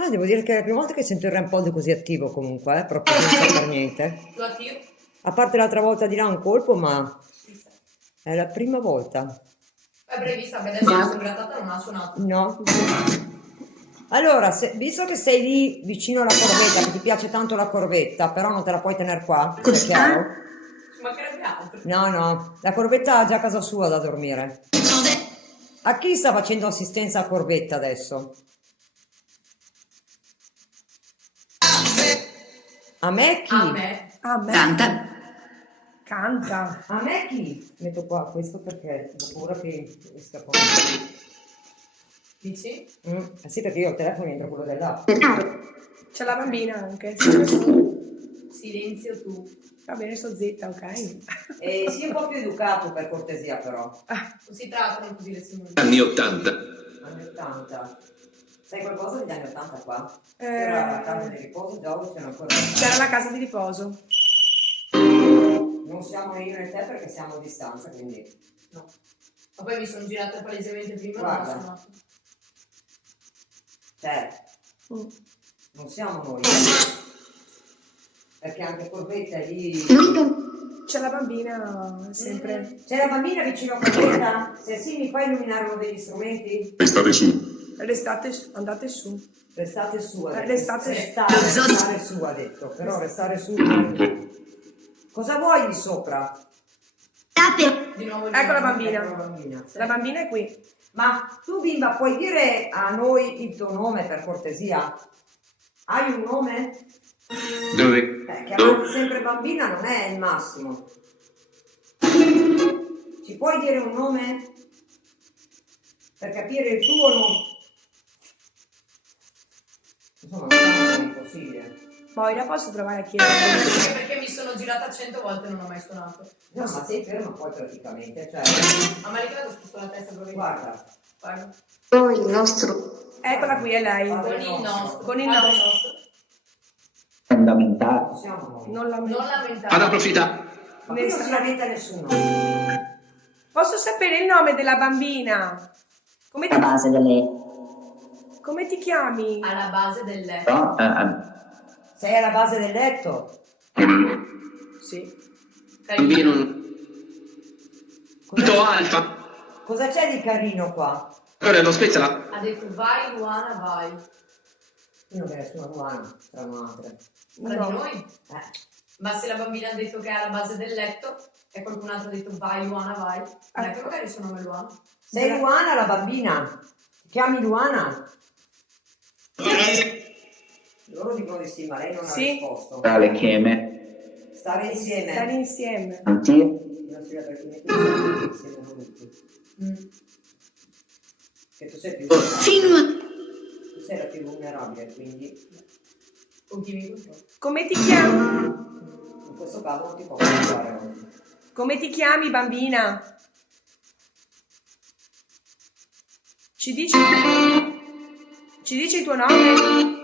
Ah, devo dire che è la prima volta che sento il REM pod così attivo comunque, proprio senza far niente. Lo attivo? A parte l'altra volta di là un colpo, ma è la prima volta. È brevista, adesso mi sono grattata, non ha suonato. No. Allora, visto che sei lì vicino alla corvetta, che ti piace tanto la corvetta, però non te la puoi tenere qua, è chiaro? Ci mancherebbe altro. No, la corvetta ha già casa sua da dormire. A chi sta facendo assistenza a corvetta adesso? A me chi? A me. A me. Canta. A me chi? Metto qua questo perché ho paura che esca fuori. Dici? Sì, perché io ho il telefono dentro quello dell'app. C'è la bambina anche. Silenzio tu. Va bene, sto zitta, ok? Sii un po' più educato per cortesia però. Non si trattano così le signore. Anni 80. Anni 80. Sai qualcosa degli anni 80 qua? C'era la casa di riposo già o c'era ancora? C'era la casa di riposo. Non siamo io e te perché siamo a distanza, quindi... No. Ma poi mi sono girata palesemente prima e non Guarda. ho suonato. Cioè, non siamo noi. Perché anche Corvetta è lì... C'è la bambina sempre. C'è la bambina vicino a Corvetta? Se sì, mi fai illuminare uno degli strumenti? Restate su. L'estate, andate su. Restate su, ha detto. Restate Restare su, ha detto. Però restare su... Cosa vuoi di sopra? Di nuovo il Ecco la bambino. bambina. La bambina è qui. Ma tu bimba puoi dire a noi il tuo nome per cortesia? Hai un nome? Dove? Chiamarti sempre bambina non è il massimo. Ci puoi dire un nome? Per capire il tuo nome? Insomma, non è impossibile. Moira, posso provare a chiedere? Anche perché mi sono girata 100 volte e non ho mai suonato. No, ma sei ferma poi praticamente, cioè, A Malika ho sposto la testa proprio. guarda. Guarda. Poi il nostro Eccola qui, è lei. Ah, Con il nostro. Con il Padre nostro. fondamentale. Siamo noi. Non la Non Vado a lamentare. approfittare. Ma qui non si lamenta nessuno. Posso sapere il nome della bambina? Come la ti, base delle come ti chiami? Alla base del letto. No, Sei alla base del letto? Sì. Bambino Cosa punto c'è, alfa. cosa c'è di carino qua? Allora lo spezzala. Ha detto vai Luana, vai. Io non vedo nessuna ruana, saranno altre. Tra No. di noi. Ma se la bambina ha detto che è alla base del letto e qualcun altro ha detto vai Luana, vai. Non è che magari il suo nome è Luana. Sei Luana la bambina? Ti chiami Luana? Loro dicono di sì, ma lei non ha Sì. risposto. tra le cheme, Stare insieme. Stare insieme. anti, Non si vede perché mi dicono insieme con tutti. Che tu sei più vulnerabile. Tu sei la più vulnerabile, quindi Con chi mi confronto? Come ti chiami? in questo caso non ti posso aiutare oggi. Come ti chiami, bambina? Ci dici il tuo nome?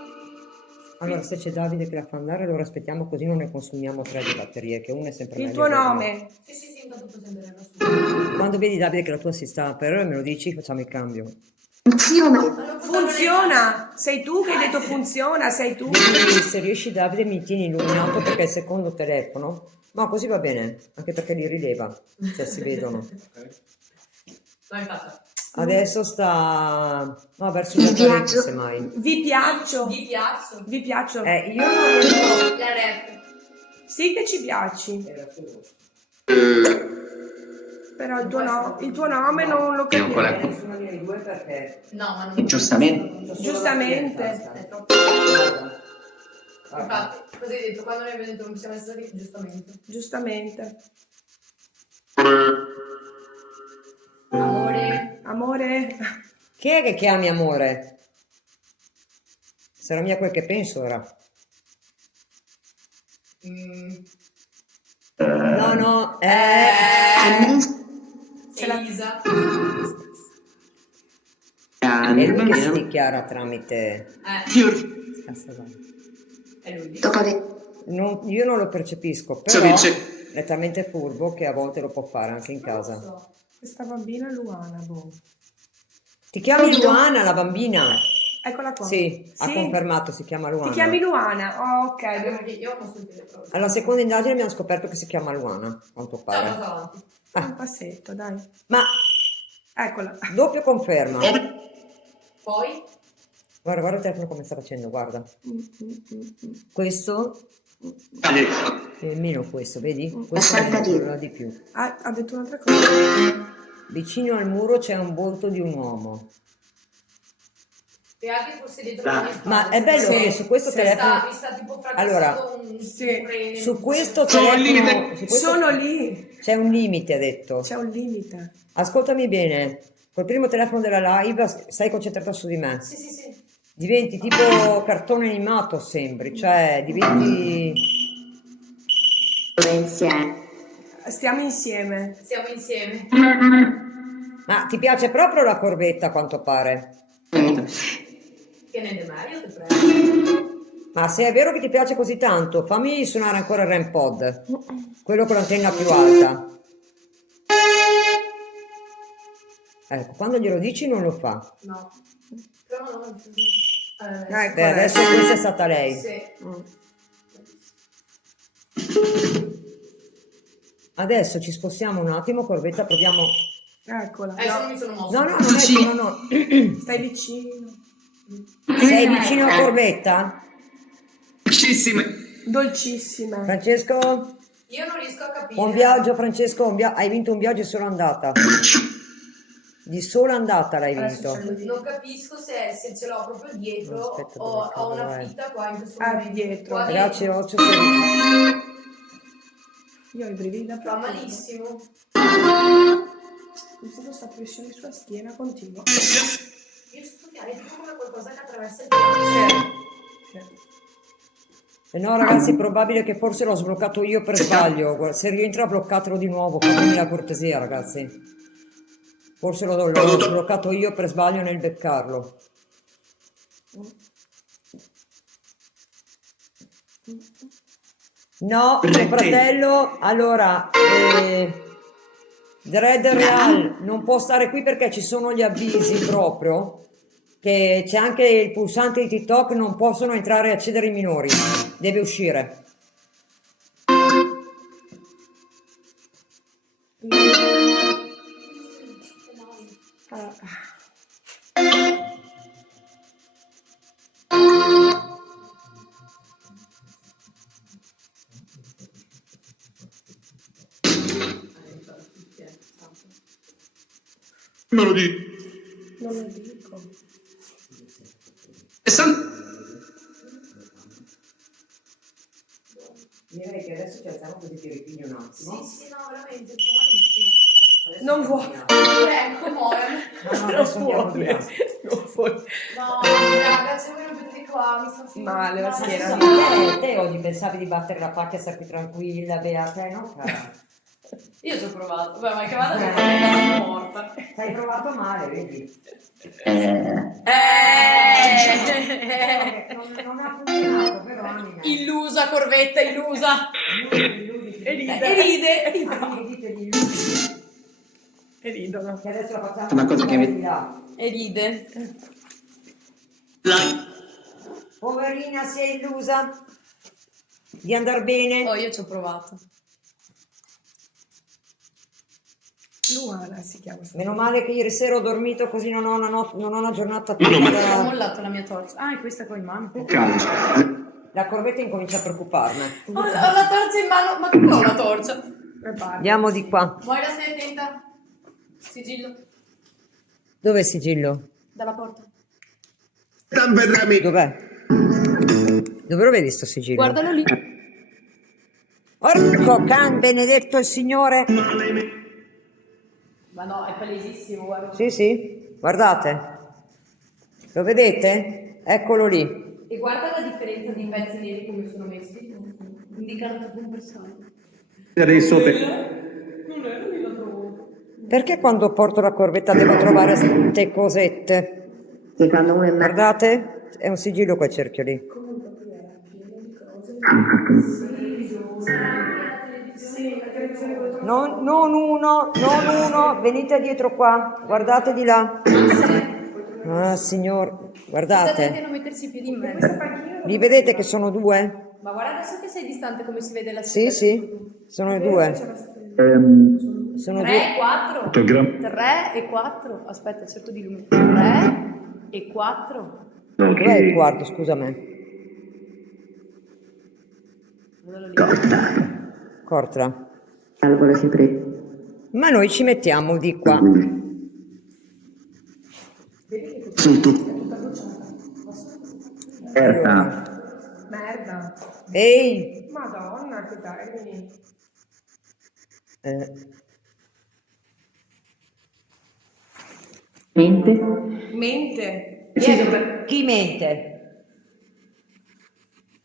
Allora, se c'è Davide che la fa andare, allora aspettiamo così non ne consumiamo 3 di batterie, che una è sempre Il meglio tuo che una. nome? Sì, intanto può sentire la sua. Quando vedi Davide che la tua si sta per me lo dici, facciamo il cambio. funziona. Funziona! Sei tu che hai detto funziona, sei tu. Quindi, se riesci Davide mi tieni illuminato perché è il secondo telefono. No, così va bene, anche perché li rileva, cioè si vedono. No, infatti. Adesso sta... no, verso gli Mi altari, piace. semmai. Vi piaccio. Vi piaccio. Vi piaccio. Io non riesco... La rap. Sì che ci piaci, Era solo. però il tuo nome non lo Qual è? capisco. Nessuna delle due perché... No, ma non. giustamente. c'ho solo Giustamente. la fine in È tasca. troppo. Guarda. Guarda. Infatti, così hai detto, quando mi hai detto non siamo stati, giustamente. Giustamente. Amore. Amore, Chi è che chiami amore? Sarà mia quel che penso ora. No, Elisa. è lui che si dichiara tramite... Cazzo va. È lui. Dopo aver Io non lo percepisco, Cosa però dice? è talmente furbo che a volte lo può fare anche in casa. questa bambina è Luana, boh. Ti chiami Luana, la bambina? Eccola qua. Sì, ha confermato, si chiama Luana. Ti chiami Luana? Oh, ok. Perché io ho sentito le prove. Alla seconda indagine abbiamo scoperto che si chiama Luana, a quanto Ciao, pare. vado avanti. Un passetto, dai. Ma Eccola. doppio conferma. Poi, Guarda il telefono come sta facendo, guarda. Questo, nemmeno questo, vedi? Questo è quello di più. Ha detto un'altra cosa. Vicino al muro c'è un volto di un uomo. e anche forse dietro le mie spalle. Ma è bello Sì. che su questo Mi telefono... sta tipo Allora, fracassando un sì, rene. Su questo Sono al telefono... limite. su questo- Sono lì. C'è un limite, ha detto. C'è un limite. Ascoltami bene. Col primo telefono della live stai concentrata su di me. Sì. Diventi tipo cartone animato, sembri. Cioè, diventi... Stiamo insieme. Siamo insieme. Ma ti piace proprio la corvetta, a quanto pare? Che ne è meglio, ti prego. Ma se è vero che ti piace così tanto, fammi suonare ancora il REM pod. Quello con l'antenna più alta. Ecco, quando glielo dici non lo fa. No. Però no. Ecco, Beh, adesso questa è stata lei. Sì. Adesso ci spostiamo un attimo, corvetta, proviamo... Eccola. Non mi sono mosso. No, non è no. Stai vicino. Sei vicino a corvetta? Dolcissime. Dolcissima. Francesco? Io non riesco a capire. Buon viaggio, Francesco. Hai vinto un viaggio solo andata. Di sola andata l'hai Adesso vinto. c'è il- Non capisco se ce l'ho proprio dietro Aspetta, o dove ho una cavolo è? fitta qua in questo Ah, momento. dietro. Qua Ragazzi, dietro. occhio che... Io ho i brividi Fa dappertutto. malissimo. Mi sento questa pressione sulla schiena continua. Io sto studiando, è tipo come qualcosa che attraversa il fianco. No, ragazzi, è probabile che forse l'ho sbloccato io per sbaglio. Se rientra a bloccatelo di nuovo, fatemi la cortesia, ragazzi. Forse l'ho sbloccato io per sbaglio nel beccarlo. No, mio fratello, allora, Dread Real non può stare qui perché ci sono gli avvisi proprio, che c'è anche il pulsante di TikTok, non possono entrare e accedere i minori, deve uscire. Me lo dico. Non lo dico. 60. Direi che adesso ci alziamo così ti ripiglio un attimo. Sì, no, veramente, sto malissimo. Non vuoi. Ecco, muore. No, adesso andiamo di là. Non vuoi. No, raga, se voi lo vedete qua, mi sta facendo Male la schiena. Te oggi pensavi di battere la pacchia, stai qui tranquilla, beata, no? Cara? Io ci ho provato. Beh, ma è cavata perché sono morta. Ci hai provato male, vedi? Non ha funzionato, però Amina. Illusa, corvetta, illusa. E ride. E ridono. Che adesso la facciamo Una cosa che mi- di là. E ride. Poverina, si è illusa di andar bene. Oh, io ci ho provato. Luana si chiama. Meno male che ieri sera ho dormito così non ho non ho una giornata Meno tutta male. Ho da... mollato la mia torcia. Ah, è questa con in mano. Calcio. La corvetta incomincia a preoccuparmi. Ho la torcia in mano. Ma tu ho la torcia. Andiamo di qua. Moira, stai attenta. Sigillo. Dov'è il sigillo? Dalla porta. Dov'è? Dove lo vedi sto sigillo? Guardalo lì. Porco can, benedetto il Signore. Ma no, è palesissimo, guarda. Sì, sì, guardate. Lo vedete? Eccolo lì. E guarda la differenza di pezzi neri come sono messi. Indicano tipo un bersaglio. Adesso per... Non è, lui lo trovo. Perché quando porto la corvetta devo trovare queste cosette? Che quando uno è Guardate, è un sigillo quel cerchio lì. Non uno, venite dietro qua, guardate di là. Ah, signor, State guardate. a non mettersi i piedi in mezzo. Li vedete che sono due? Ma guarda adesso che sei distante come si vede la Sì, sì, sono due. Sono 3 due. e 4. 3 e 4. Aspetta, cerco di illuminare. 3 e 4. Dov'è il quarto, scusami? Cortra. valvola si prende. Ma noi ci mettiamo di qua. Allora. Merda. Ehi! Madonna, che termini. Mente. Mente. Chi mente?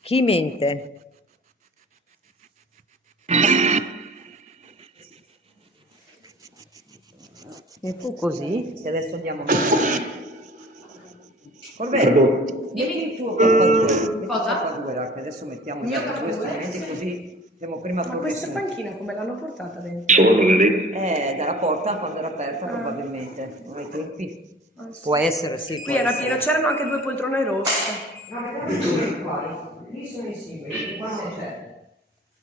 Chi mente? E tu così, che adesso andiamo. Corvetto, vieni tu a Cosa? che adesso mettiamo questo niente così siamo prima Ma questa progressivi. panchina come l'hanno portata dentro? Dalla porta quando era aperta probabilmente, non ai tempi. Può essere, sì. Qui può era essere. pieno, c'erano anche 2 poltrone rosse. No, vedete quali? Lì sono i simboli, qua non c'è.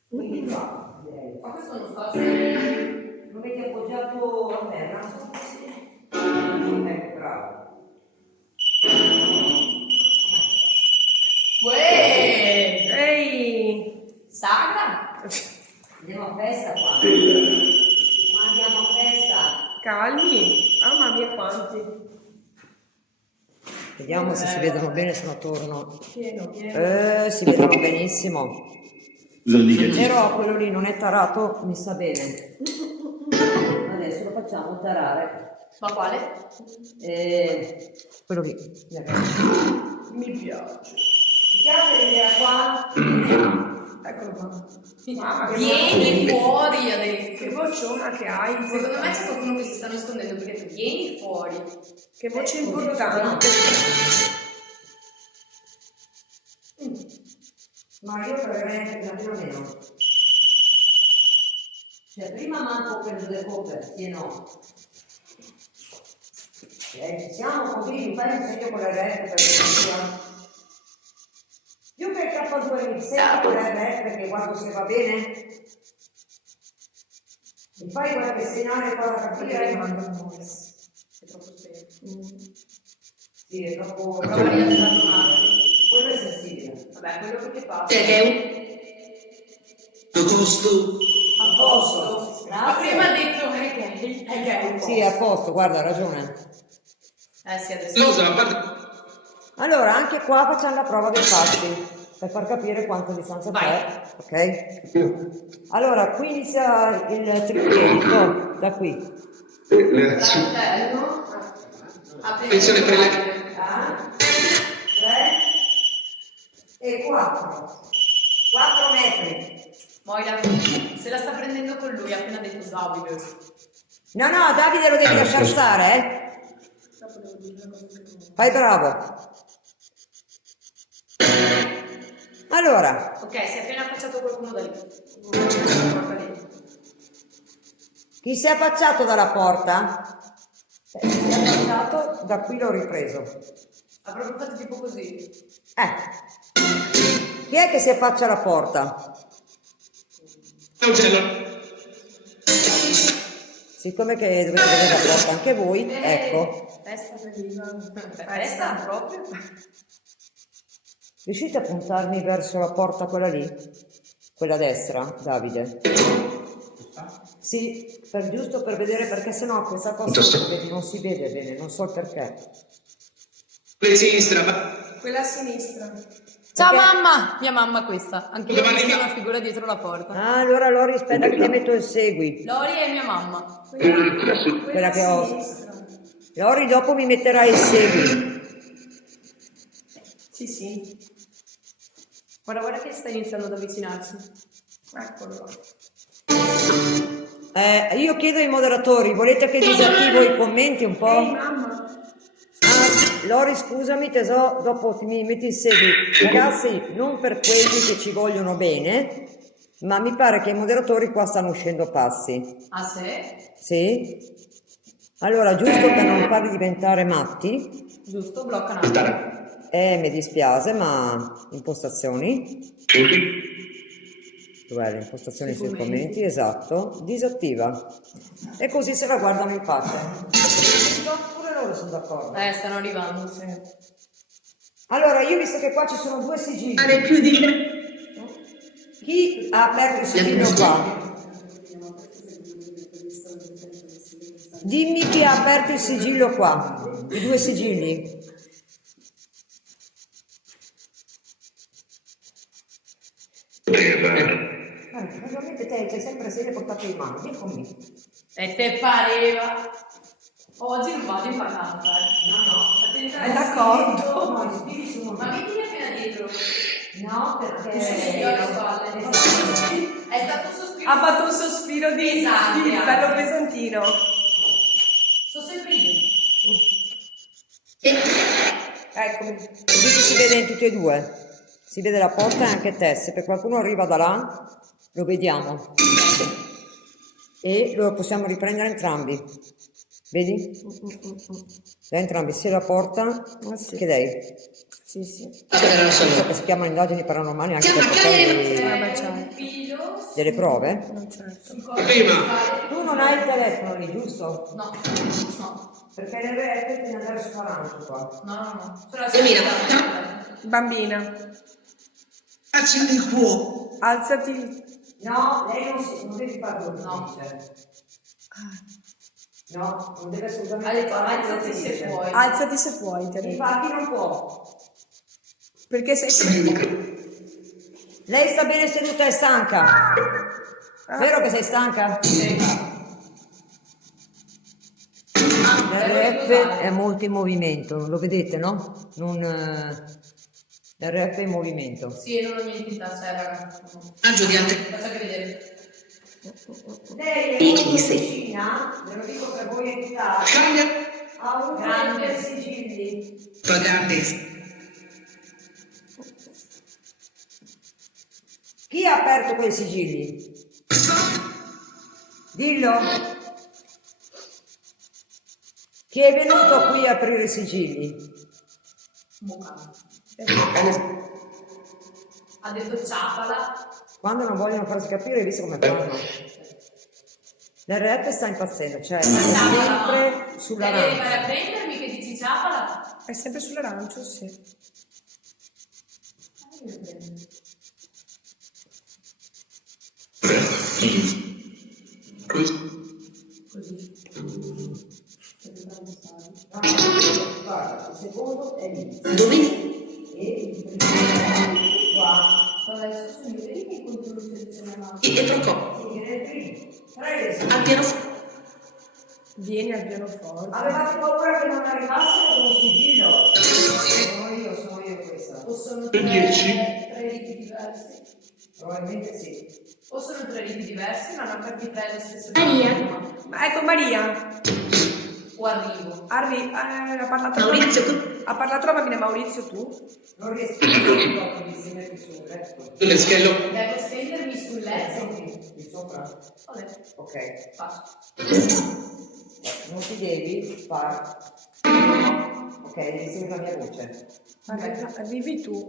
Quindi qua, direi. Ma questo non so se... Lo metti appoggiato a terra? Ecco, bravo. Uè! Ehi! Sagra! Andiamo a festa qua. Qua andiamo a festa. Calmi. Mamma mia quanti. Vediamo se si vedono bene, se no torno. Pieno, pieno. Si vedono benissimo. Lo dica Però quello lì non è tarato, mi sta bene. Adesso lo facciamo tarare. Ma quale? Quello lì. Mi piace. Ti piace vedere qua? Eccolo qua. Ah, vieni fuori adesso. Che vociona che hai. Secondo me c'è qualcuno che si sta nascondendo perché tu vieni fuori. Che voce importante. Ma io proverei più o meno. Cioè, prima manco per le coppe, sì e no. Siamo così, mi fai un segno con le rette perché sia. Più che il K2 mi segno con le rette perché guardo se va bene. Mi fai qualche segnale qua da capire? È troppo spento. Sì, è troppo. Prova a rialzarlo un attimo. Quello è sensibile. Vabbè, quello perché passa. Costo. A posto. Ma Grazie. prima ha detto è gay. Sì, a posto, guarda, ha ragione. Sì, adesso. Scusa, a parte... Allora, anche qua facciamo la prova dei passi per far capire quanta distanza c'è, ok? Allora, qui inizia il tripiedito, da qui. Saltello. Attenzione per le... 3 e 4. 4 metri. Moira, se la sta prendendo con lui, ha appena detto Davide. No, no, Davide lo devi lasciare stare, eh? Fai bravo. Allora, Ok, si è appena affacciato qualcuno da lì. chi si è affacciato dalla porta? Si è affacciato, da qui l'ho ripreso. Ha proprio fatto tipo così. Chi è che si affaccia alla porta? Siccome che dovete vedere la porta anche voi, ecco. Festa proprio. Riuscite a puntarmi verso la porta quella lì? Quella a destra, Davide? Sì, giusto per vedere, perché sennò questa cosa non si vede bene, non so il perché. Quella di sinistra. Quella a sinistra. Ciao Perché- mamma! Mia mamma questa. Anche io ho visto una figura dietro la porta. Ah, allora Lori, aspetta che ti metto il segui. Lori è mia mamma. Quella che ho. a sinistra. Lori, dopo mi metterai il segui. Sì. Guarda che sta iniziando ad avvicinarsi. Eccolo. Io chiedo ai moderatori, volete che disattivo i commenti un po'? Ehi mamma. Lori, scusami tesoro, dopo mi metti il segui. Ragazzi, non per quelli che ci vogliono bene, ma mi pare che i moderatori qua stanno uscendo passi. Ah, sì? Sì? Allora, giusto per non farli diventare matti, Giusto, blocca un attimo. mi dispiace, ma impostazioni. Dov'è le impostazioni sui commenti? Esatto, disattiva. E così se la guardano in pace. Pure loro sono d'accordo. Stanno arrivando, sì. Allora, io visto che qua ci sono 2 sigilli. Più di... Chi ha aperto il sigillo qua? Dimmi chi ha aperto il sigillo qua. I 2 sigilli. Naturalmente te c'è sempre serie portate in mano, vieni con me. E te pareva. Oggi non vado in vacanza, No. Attenzione. È d'accordo. No, i spiriti sono... Ma mettimi appena dietro. No, perché... Sì, ho le spalle. È stato un sospiro. Ha fatto un sospiro di Pesante, bello anche. pesantino. Sono sempre io. Eccomi. Così si vede in tutti e 2. Si vede la porta e anche te. Se per qualcuno arriva da là, lo vediamo. E lo possiamo riprendere entrambi. Vedi? Da entrambi, sia la porta che lei. Sì. So che si chiamano indagini paranormali anche per portare delle prove. Prima. Tu non hai il telefono lì, giusto? No. Perché le rete devi andare su 40 qua. No. Bambina, Accendi il cuore. alzati. No, lei non devi fare quello che No. dice. No, non deve assolutamente Ha detto fare quello alzati che se dice. puoi. Alzati se puoi, ti ha detto. Infatti non può. Perché sei... Lei sta bene seduta, è stanca. Vero che sei stanca? Sì. L'RF è molto in movimento, lo vedete, no? L'RF è in movimento. Sì, non ho niente in tasca, raga. Raggio di ante. Faccia che vedere. Lei è molto vicina, ve lo dico per voi aiutare, Cambia. ha uno Grande. dei sigilli. Pagate. Chi ha aperto quei sigilli? Dillo. Chi è venuto qui a aprire i sigilli? Mucca. Ha detto ciapala. Quando non vogliono farsi capire, visto come fanno. L'RF sta impazzendo, cioè è Ciapala. sempre sulla Devi arrivare rampa. a prendermi che dici ciapala. È sempre sull'arancio, sì. Guarda, il secondo è lì. Dove? E il primo è qua. Adesso sono i primi contro l'utilizzazione. E Procopio. Sì, è il primo. Prego. Al pianoforte. Vieni al pianoforte. Avevate paura che non arrivasse con un sigillo? Sono io questa. O sono Tu dici? tre riti diversi. Probabilmente sì. O sono tre riti diversi, ma non per tre le stesse Maria. persone. Ma ecco Maria, O arrivo. ha parlato Maurizio. ha parlato la bambina Maurizio tu? Non riesco a dire di mettermi sul letto. Il schiello. Devo stendermi sul letto. Di sopra? Vabbè, Ok. faccio. Non ti devi far. Ok, devi sentire la mia voce. Arrivi tu.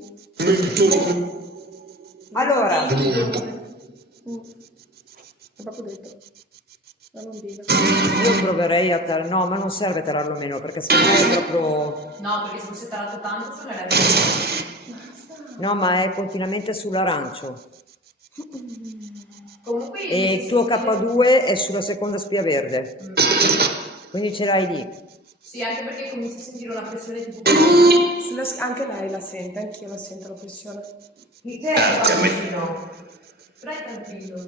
Allora, L'ho proprio detto. La bambina. io proverei a tarare. No, ma non serve tararlo meno perché secondo me è proprio. No, perché se fosse tarato tanto suonerebbe. No, ma è continuamente sull'arancio. Comunque E il tuo K2 è sulla seconda spia verde. Quindi ce l'hai lì. Sì, anche perché comincio a sentire una pressione tipo. Anche lei la sente, anch'io la sento la pressione. Chi c'è qua vicino? Però è tranquillo.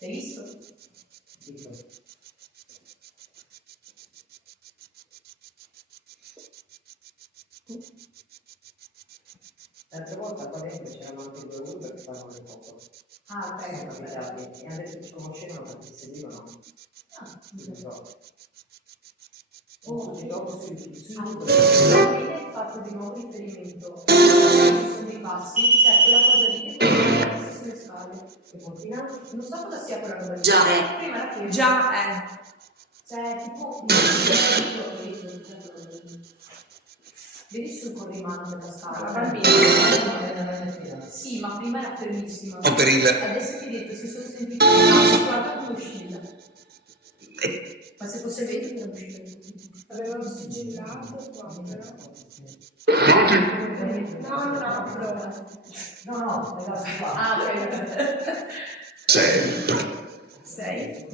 Hai visto? L'altra volta qua dentro c'erano anche due uber che stavano le foto. Ah, ok. Sono capitati e hanno detto che ci conoscevano perché si seguivano. Ah, Non so. Oh, dopo sui avete fatto di nuovo riferimento ci sono dei passi, cioè quella cosa lì che poi sulle scale. che continuano. Non so cosa sia quella roba lì. Già Prima era che Già, cioè tipo vedi sul corrimano della scala. la bambina. Sì, ma prima era fermissima. O per il. Adesso ti ho detto, si sono sentiti passi, guarda come uscita. Ma se fosse vento non usciva. Avevano sigillato qua, però. No, è la sua. Ah, ok. Sempre. Sei?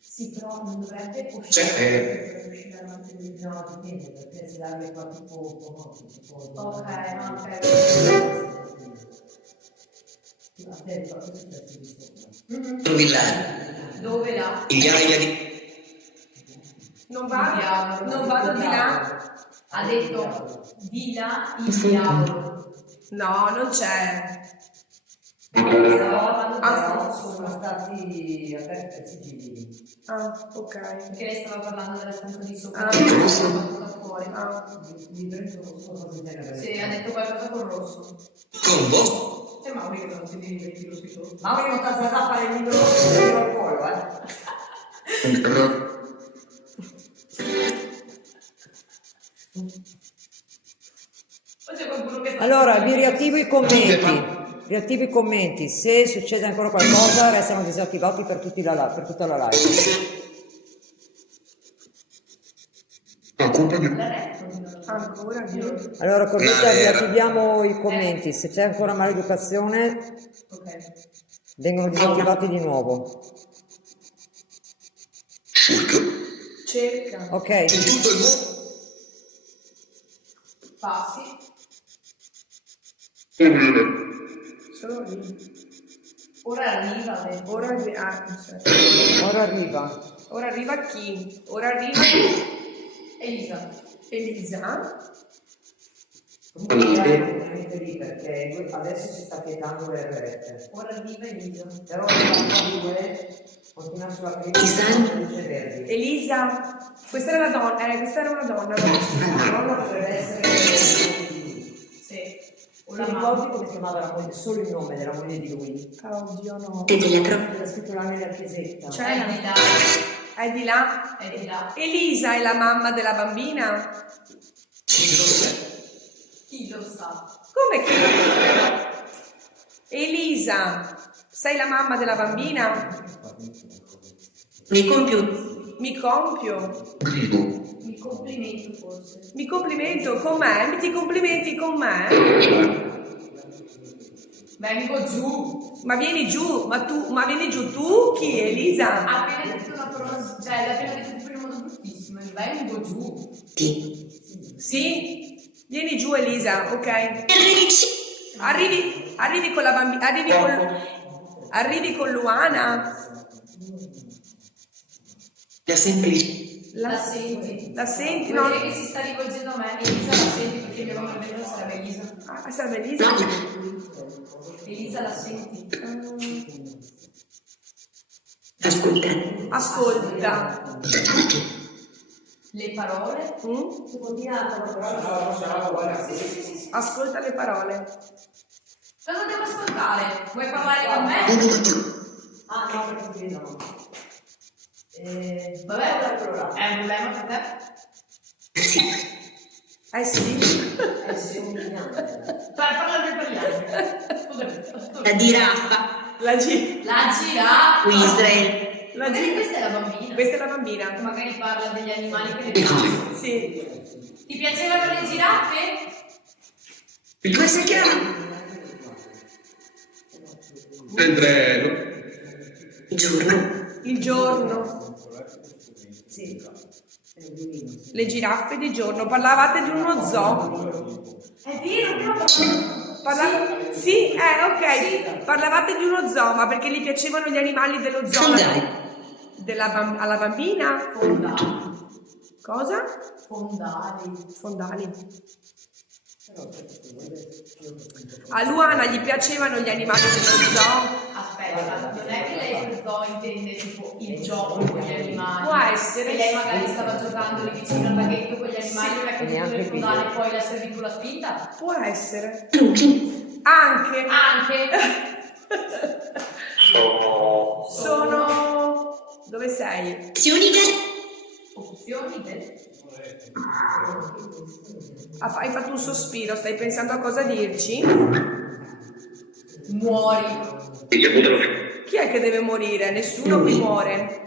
Sì, però non dovrebbe uscire. C'è. Uscire davanti di No, dipende, perché se l'aria qua tipo. Ok, no, ok. Attento, cosa è successo di sopra? Trovi là. Dove là? Migliaia di. Non Diavolo. vado di là. Ha detto di là il diavolo. No, non c'è. Sono stati aperti i sigilli. Ah, ok. Perché lei stava parlando della stanza di sopra. Ah. Fuori. Mi prendo solo cose genere. Sì, ha detto qualcosa con rosso. Con voi. C'è Mauri che non si diventi lo scritto. Mauri non sta a fare il libro al volo, Poi c'è qualcuno che sta. Allora, vi riattivo i commenti. Riattivo i commenti. Se succede ancora qualcosa, restano disattivati per tutta la live. Ancora Dio. Allora, Corbetta, riattiviamo i commenti. Se c'è ancora maleducazione, Ok. vengono disattivati di nuovo. Cerca. Cerca. Ok. In tutto il mondo. Passi. Solo lì. Ora arriva. Ora arriva. Ora arriva. Ora arriva chi? Ora arriva Elisa. Elisa. Veramente lì perché adesso si sta piegando le rete. Ora arriva Elisa. Però la due continua sulla prima luce verdi. Elisa. Questa era la donna. Questa era una donna. No, dovrebbe essere. Sì. Ti ricordi come si chiamava la moglie? Solo il nome della moglie di lui. Oddio no. Era scritto là nella chiesetta. Cioè, È di là. è di là? È di là. Elisa è la mamma della bambina? Chi lo sa? Come che lo sa? Elisa, sei la mamma della bambina? Mi compio. Mi compio. Mi complimento forse. Mi complimento con me? Ti complimenti con me? Vengo giù. Ma vieni giù, ma vieni giù tu? Chi è Elisa? Ha appena detto una parola, cioè l'ha appena detto in un modo bruttissimo. Vengo giù. Sì? Vieni giù Elisa, ok? Arrivi con la bambina, arrivi con Luana. La semplice. La senti? La senti, no? Perché che si sta rivolgendo a me? Elisa la senti perché mio nome vero sarebbe Elisa. Ah, serve Elisa? Elisa la senti? Ascolta. Le parole? Ascolta le parole. Cosa devo ascoltare? Vuoi parlare con me? Ah no, perché ti vedono. Vabbè, è un problema per te? Eh sì. Parlare per gli altri. La giraffa. La La giraffa. Israele. Magari questa è la bambina. Questa è la bambina. Magari parla degli animali che le piacciono. Sì. Ti piacevano le giraffe? Come si chiama? Il giorno. Sì. Le giraffe di giorno. Parlavate di uno zoo. È vero, però Sì, ok. Sì. Parlavate di uno zoo, ma perché gli piacevano gli animali dello zoo? Alla bambina? Fondali. Cosa? Fondali. A Luana gli piacevano gli animali dello zoo? Aspetta, non è che lei per zoo intende tipo il gioco con gli animali. Può essere. E lei magari stava giocando lì vicino al laghetto con gli animali, non è che neanche nel fondale video. poi l'ha servito la spinta? Può essere. Anche. Sono... Dove sei? Opzioni del... Hai fatto un sospiro, stai pensando a cosa dirci? Muori. Chi è che deve morire? Nessuno qui muore.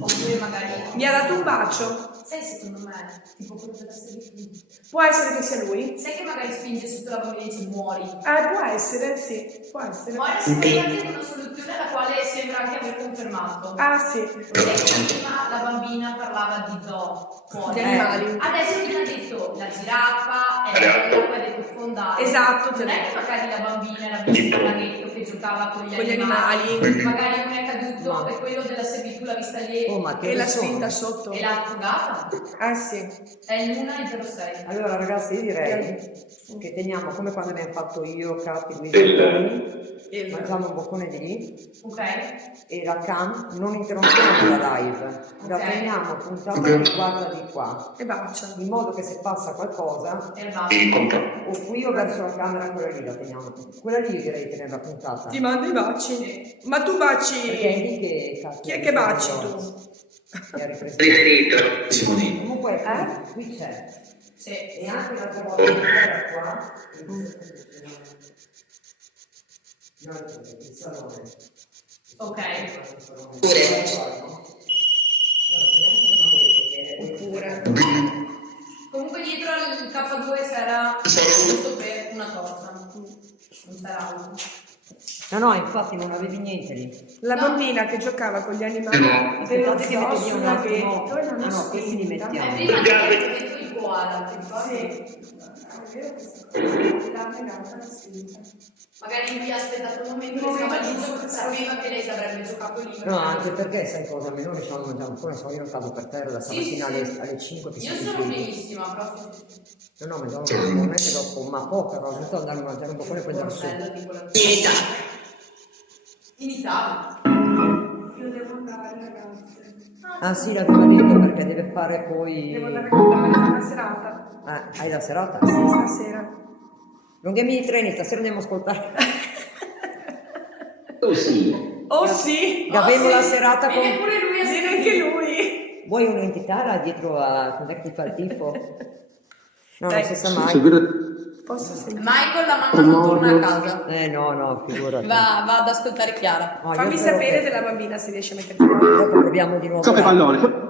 Oppure magari... Mi ha dato un bacio? Sai secondo me, tipo quello della servitù. Può essere che sia lui? Sai che magari spinge sotto la bambina e dice muori. Può essere, sì, può essere. Muori sicuramente è una soluzione alla quale sembra anche aver confermato. Ah, sì. Sai che prima la bambina parlava di zoo, fuori. Gli animali. Adesso mi ha detto la giraffa, è bella, poi ha detto fondale. Esatto. Non è che magari la bambina era vicino al laghetto che giocava con gli animali. Magari non è caduto e quello della servitù l'ha vista lì Oh, ma che E l'ha sono? spinta sotto. e l'ha affogata. Ah, sì. È l'1,06. Allora ragazzi io direi che teniamo come quando abbiamo fatto io, Cati, Luisa e Tony, mangiamo un boccone di lì Ok? e la cam non interrompiamo la live, la Ok. teniamo puntata che guarda di qua, E bacia. in modo che se passa qualcosa E basta. o qui o verso la camera quella lì la teniamo, quella lì direi tenerla puntata. Ti mando i baci. Sì. Ma tu Perché è baci. lì che Cati Chi è che baci tu? che ha ripreso. Comunque qui c'è. Sì. E anche l'altra volta che era qua, il salone. Ok. Oppure. Comunque dietro al K2 c'era giusto per una torta. Non c'era altro. No, infatti non avevi niente lì. La bambina che giocava con gli animali dello Aspettate che metti zoo via un sul attimo. laghetto e l'hanno No, questi li spinta. mettiamo. Prima ti ho detto il koala, ti ricordi? Sì, è vero questa cosa. L'ha negata, l'ha spinta. Magari lui ha aspettato un momento che stava lì, sapeva che lei si avrebbe giocato lì. No, anche perché sai cosa? Almeno riusciamo a mangiare un po', ne so, io cado per terra da stamattina alle 5 che Io si sono sveglia. benissima, proprio. No, mangiavo normalmente dopo, ma poca, no, giusto andare a mangiare un po' e poi andare su. Bello, tipo la... Finita. In Italia. Io devo andare, ragazze. Ah sì, l'aveva detto perché deve fare poi... Devo andare a cantare, fare la serata. Hai la serata? Sì, stasera. Lunghi i treni, stasera andiamo a ascoltare. Oh sì. Oh sì! Avevo la serata con... Viene pure lui a Viene anche lui! Vuoi un'entità là dietro a cos'è che ti fa il tifo? No, Dai. non si sa mai. Posso sentire? Michael, la mamma non torna a casa. No, figurati. Va ad ascoltare Chiara. No, io Fammi spero sapere che- della bambina se riesce a metterti qua. Dopo proviamo di nuovo. Copre là. pallone.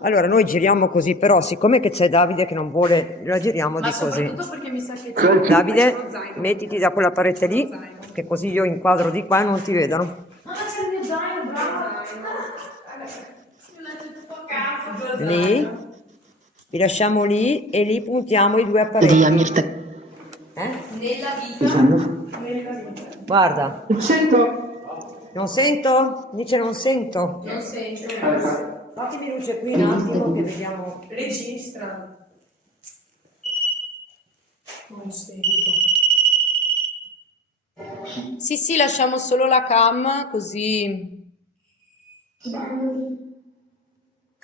Allora, noi giriamo così, però siccome che c'è Davide che non vuole, la giriamo Ma di così. soprattutto perché mi sa che c'è... Davide, mettiti da quella parete lì, che così io inquadro di qua e non ti vedono. Ah, c'è il mio zaino, bravo! Mi lascio tutto a casa. Lì, vi lasciamo lì e lì puntiamo i due apparecchi. Nella vita... Guarda. Non sento? Dice non sento. Non sento. Fatemi luce qui un attimo che vediamo. Registra. Non sento. Sì, lasciamo solo la cam, così...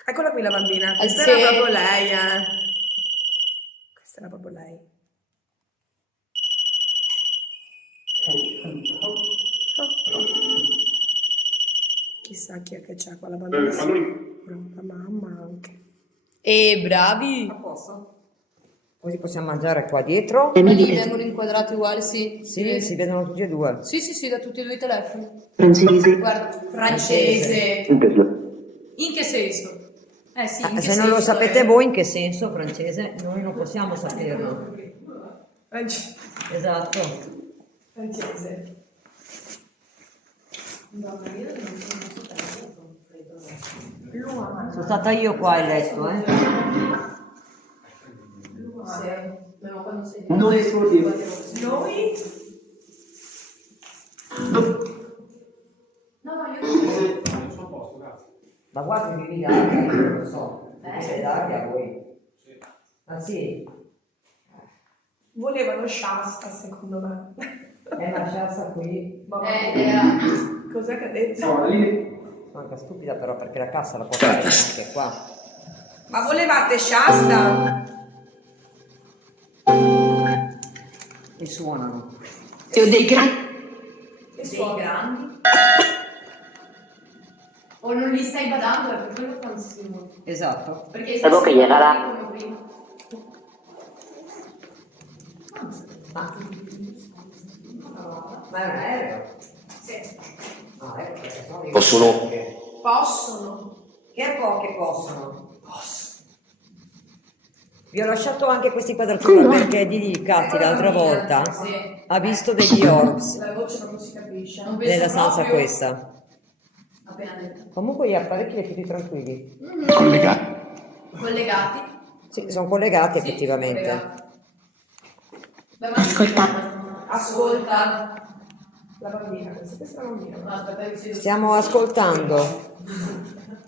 Eccola qui la bambina. Questa Sì. era proprio lei, Questa era proprio lei. Chissà chi è che c'ha qua la bambina. La mamma anche. bravi! A posto? Così possiamo mangiare qua dietro. Ma lì vengono inquadrati uguali, sì. Sì, si vedono tutti e due. Sì, da tutti e due i telefoni. Francese. Guarda, francese. In che senso? Sì, in che Se non lo senso, sapete voi in che senso francese, noi non possiamo saperlo. Esatto. Francese. Sono stata io qua a letto, Sì. Ma quando sei... Noi Noi? No, io... Ma guarda che vi date, non lo so. Deve darvi a voi. Ah sì? Volevano Shasta, secondo me. È una sciassa qui. Cos'è che ha detto? Sono anche stupida però perché la cassa la posso avere anche qua. Ma volevate Shasta? E suonano. Io dei grandi. Dei grandi? O non li stai badando, è per quello che non si muove. Esatto. Perché Sapevo che gli era là. come prima. Ma è un aereo? Sì. Ah, ecco perché sono Possono. Possono. Che poche possono. Vi ho lasciato anche questi quadratura perché di lì Catti l'altra volta Sì. ha visto degli orbs La voce proprio si capisce. Non penso nella stanza proprio. questa. Appena detto. Comunque gli apparecchi li tutti tranquilli. Collegati. Collegati? Sì, sono collegati Sì, effettivamente. collegati. Beh, ma ascolta. La bambina, questa è la bambina. No, aspetta, che ci Stiamo ascoltando.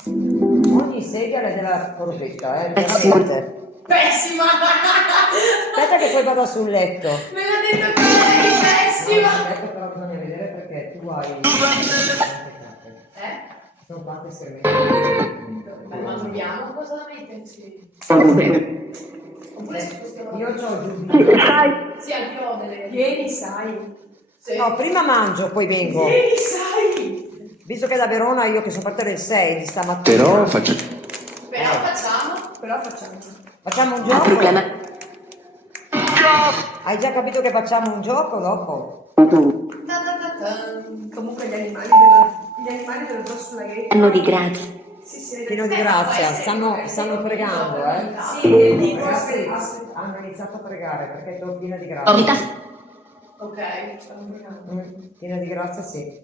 Ogni sedia è della corbetta, veramente. Pessima! Aspetta che poi vado sul letto. Me l'ha detto che eri pessima! Ecco però bisogna vedere perché tu hai... Sono tante schermate. Beh, ma troviamo cosa da metterci. Oppure se possiamo... Io c'ho giù. Sì, anche io ho delle... Vieni, sai. Sì. No, prima mangio, poi vengo. Vieni, sai. Visto che da Verona io che sono partita del 6 di stamattina. Però faccio... Però facciamo... Però facciamo. Facciamo un Il gioco? problema. Hai già capito che facciamo un gioco dopo? Comunque gli animali dello zoo sul laghetto. Anno di grazia. Sì, Pieno di grazia, stanno pregando, eh? Sì, nel libro Ragazzi, hanno iniziato a pregare perché sono piena di Novità. grazia. Ok. Piena di grazia, sì.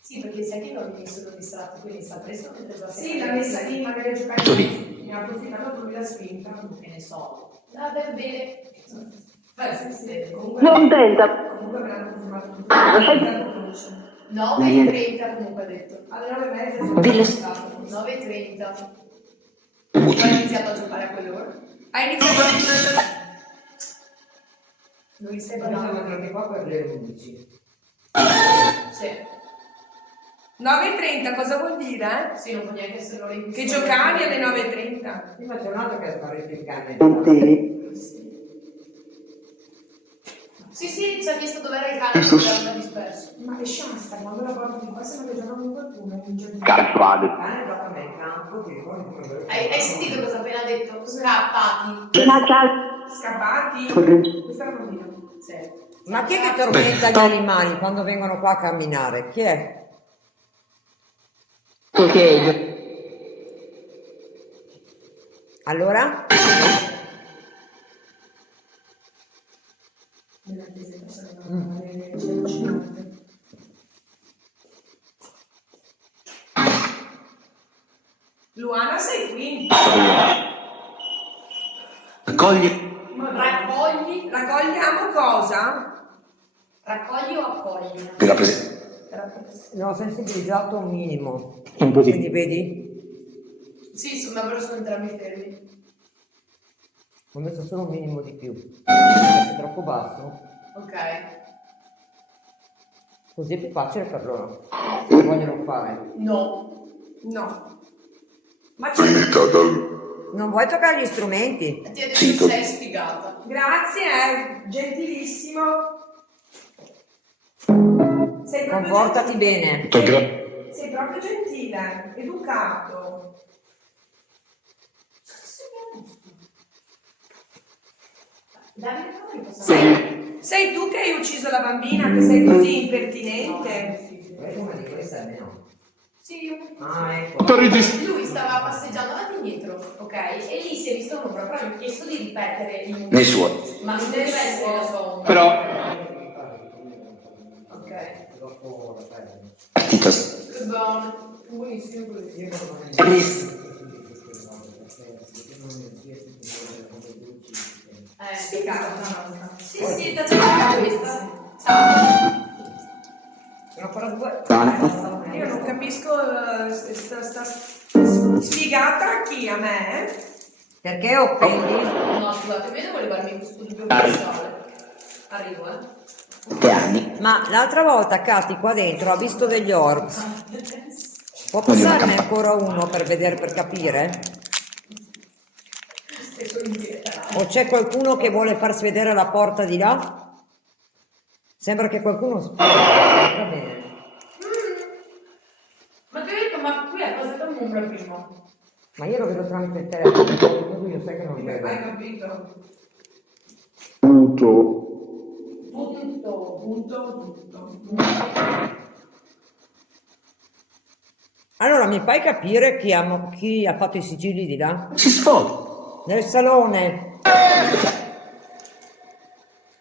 Sì, perché sai che non mi sono distratti, quindi sta preso mentre già Sì, l'ha messa lì, magari a giocare Sorry. mi ha approfittato lui la spinta. che ne so. Vabbè, bene. Sì. Comunque, Non 30. Comunque me l'hanno confermato tutti. 9:30 comunque ha detto. Alle 9:30 sono Dillo. stato. 9:30. Hai iniziato a giocare a quell'ora? Hai iniziato Non li stai Siamo guardando? anche qua per le 11. Sì. 9:30, cosa vuol dire? Sì, non può neanche essere l'ora in cui Che sto giocavi giocando. alle 9:30. Prima c'è un altro che è sparito in canna. Sì, ci ha chiesto dove era il cane perché l'aveva disperso. Ma è Shasta, quando la porto di qua se non che gioca con qualcuno in giorno. Il cane gioca nel campo, ti ricordi come lo Hai sentito cosa ha appena detto? Scappati. Scappati. Questa è la bambina. Sì. Ma chi è che tormenta gli animali quando vengono qua a camminare? Chi è? Allora? Nella chiesetta sono le allucinante. Luana, sei qui? Accogli. Raccogliamo cosa? Raccogli o accogli? Ti rappresento. Ne ho sensibilizzato un minimo. Quindi vedi? Sì, ma però sono entrambi fermi. Ho messo solo un minimo di più. È troppo basso. Ok. Così è più facile per loro. Se vogliono fare. No. No. Ma c'è... Non vuoi toccare gli strumenti? Ti ha detto sei sfigata. Grazie, gentilissimo. Sei proprio Comportati bene. Sei proprio gentile, educato. Davide, come posso fare? Sei tu che hai ucciso la bambina, che sei così impertinente? Una di queste almeno. Sì, io. Ah, ecco. Lui stava passeggiando avanti e indietro, ok? E lì si è visto un'ombra, però gli ho chiesto di ripetere il numero. Nei suoi. Ma non deve essere la sua ombra. Però. Ok. Partita. Buono. Buonissimo così. Spiegato. Sì, sì, da giocare questa. Ciao. Io non capisco, sta sfigata a chi? A me? Perché offendi? No, scusate, io devo levarmi questo dubbio personale. Arrivo, Ma l'altra volta Katy qua dentro ha visto degli orbs. Può passarne ancora uno per vedere, per capire? O c'è qualcuno che vuole farsi vedere la porta di là? Sembra che qualcuno spia. Va bene. Ma ti ho detto, ma qui è passato un'ombra prima. Ma io lo vedo tramite il telefono, io sai che non vedo. Hai capito? Punto. Allora mi fai capire chi ha fatto i sigilli di là? Si sfoga. Nel salone.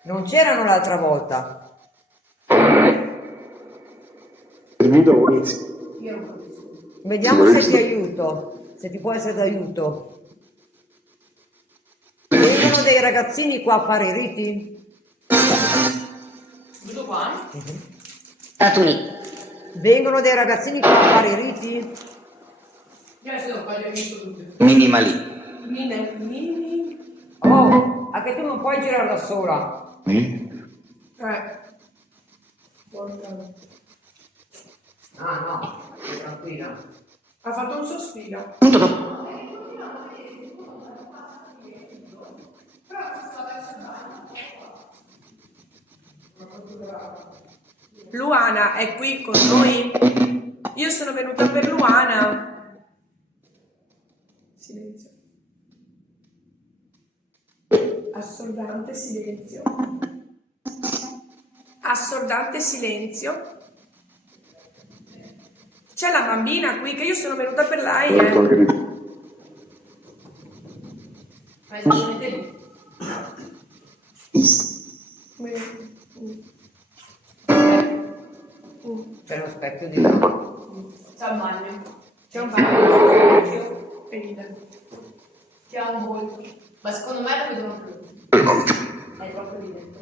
Non c'erano l'altra volta. Vediamo se ti aiuto, se ti può essere d'aiuto. Vengono dei ragazzini qua a fare i riti? Vedo qua? Vengono dei ragazzini qua a fare i riti? Io adesso devo fare il dubbio. Minimali. Mini. Oh, anche tu non puoi girare da sola. Ah no, tranquilla. Ha fatto un sospiro. Luana è qui con noi. Io sono venuta per Luana. Silenzio. Assordante silenzio. Assordante silenzio. C'è la bambina qui che io sono venuta per lei. Ma è esattamente lì. C'è uno specchio di... C'è un bagno. C'è un bagno e ride. C'è un volto. Ma secondo me lo vedono più. È proprio evidente.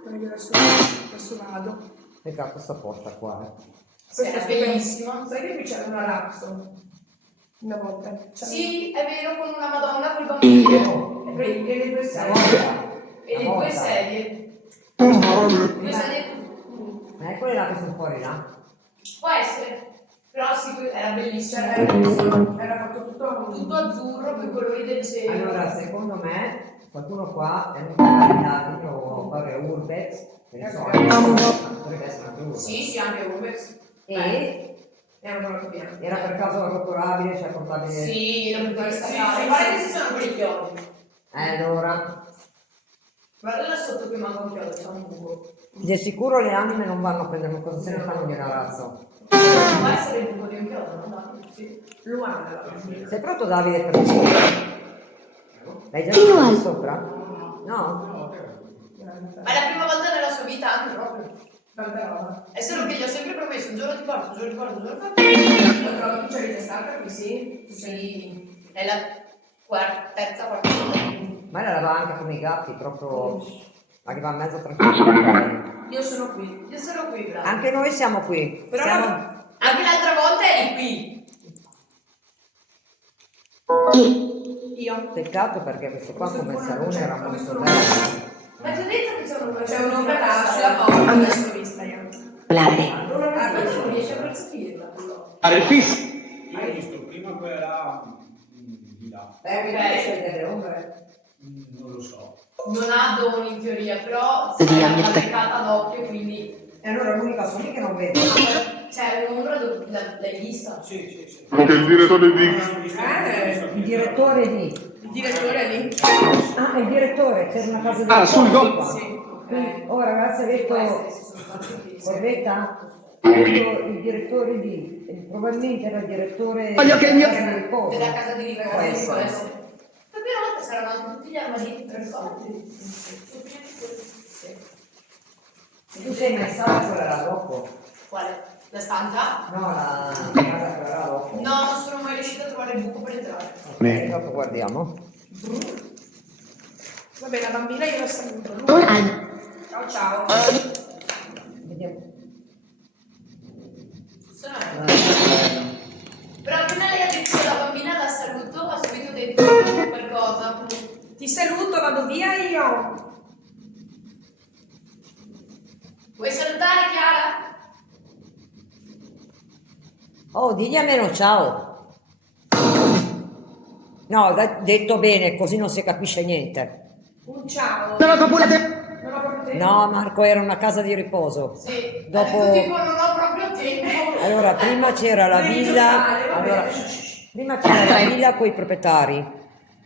Adesso vado. Peccato sta porta qua. Questa è bellissima. Sai che qui c'era una Lapso? Una volta. Sì, è vero, con una Madonna col bambino. E le due Siamo sedie. E le due sedie. Due sedie. Quelle là che sono fuori là. Può essere. Però sì, era bellissimo. Era fatto Tutto azzurro con i colori del cielo. Allora, secondo me, qualcuno qua è venuto a dentro fare Urbex, che so, potrebbe essere anche Urbex. Sì, anche Urbex. E era per caso rotorabile, cioè portabile? Sì, non potevi staccare. Guarda che ci sono quei chiodi. Allora, Guarda là sotto che manca un chiodo, c'è un buco. di sicuro le anime non vanno a prendere cosa se ne fanno di una razza. Può essere il buco di un chiodo, no? Sì. Luana. Sei pronto Davide per il sopra? L'hai già visto il sopra? No? Ma è la prima volta nella sua vita anche proprio. Tanta roba. È solo che gli ho sempre promesso un giorno ti porto, un giorno ti porto, un giorno ti porto. Però tu c'eri già stata qui, sì? Sì, è la terza, quarta volta. Ma lei la va anche come i gatti, proprio... ma che va in mezzo tranquillo. Io sono qui. Io sono qui, bravo. Anche noi siamo qui. Però Siamo... Anche l'altra volta eri qui. Io. Peccato perché questo qua come salone era molto bello. Ma ti ho detto che C'è un'ombra là sulla porta. adesso l'ho vista io. Volare. Allora non riesci a percepirla. Fare fisso. Io ho visto prima quella là di là. Mi piace delle ombre. Non lo so. Non ha doni in teoria, però Sì, è a me una sta- beccata d'occhio, quindi E allora l'unica sono lì che non vedo. c'è un'ombra dove l'hai vista. Sì, sì, sì. Il direttore di... Il direttore di... Il direttore è lì. Ah, il direttore, c'è una casa di... Ah, sul gol. Sì. Oh ragazzi, ha detto... Può essere, si sono fatti Corvetta? Ha detto il direttore di... probabilmente era il direttore... Voglio che il mio- di riposo. della casa di riposo. Può essere. Ma per una volta saranno anche tutti gli armadietti perfetti. Tu sei mai stata quella là dopo? Quale? La stanza? No, la casa quella là dopo. No, non sono mai riuscita a trovare il buco per entrare. Ok, dopo guardiamo. Vabbè, la bambina io la saluto. Ciao ciao. Vediamo. Sono Però appena lei ha detto che la bambina la saluto, ha subito detto per cosa. Ti saluto, vado via io. Vuoi salutare Chiara? Oh, digli almeno ciao. No, detto bene, così non si capisce niente. Un ciao. Non ho proprio Non ho proprio tempo. No, Marco, era una casa di riposo. Sì. Dopo- Ha detto tipo non ho proprio tempo. Allora, prima c'era la Devi villa, giocare, va allora, bene. prima c'era la villa con i proprietari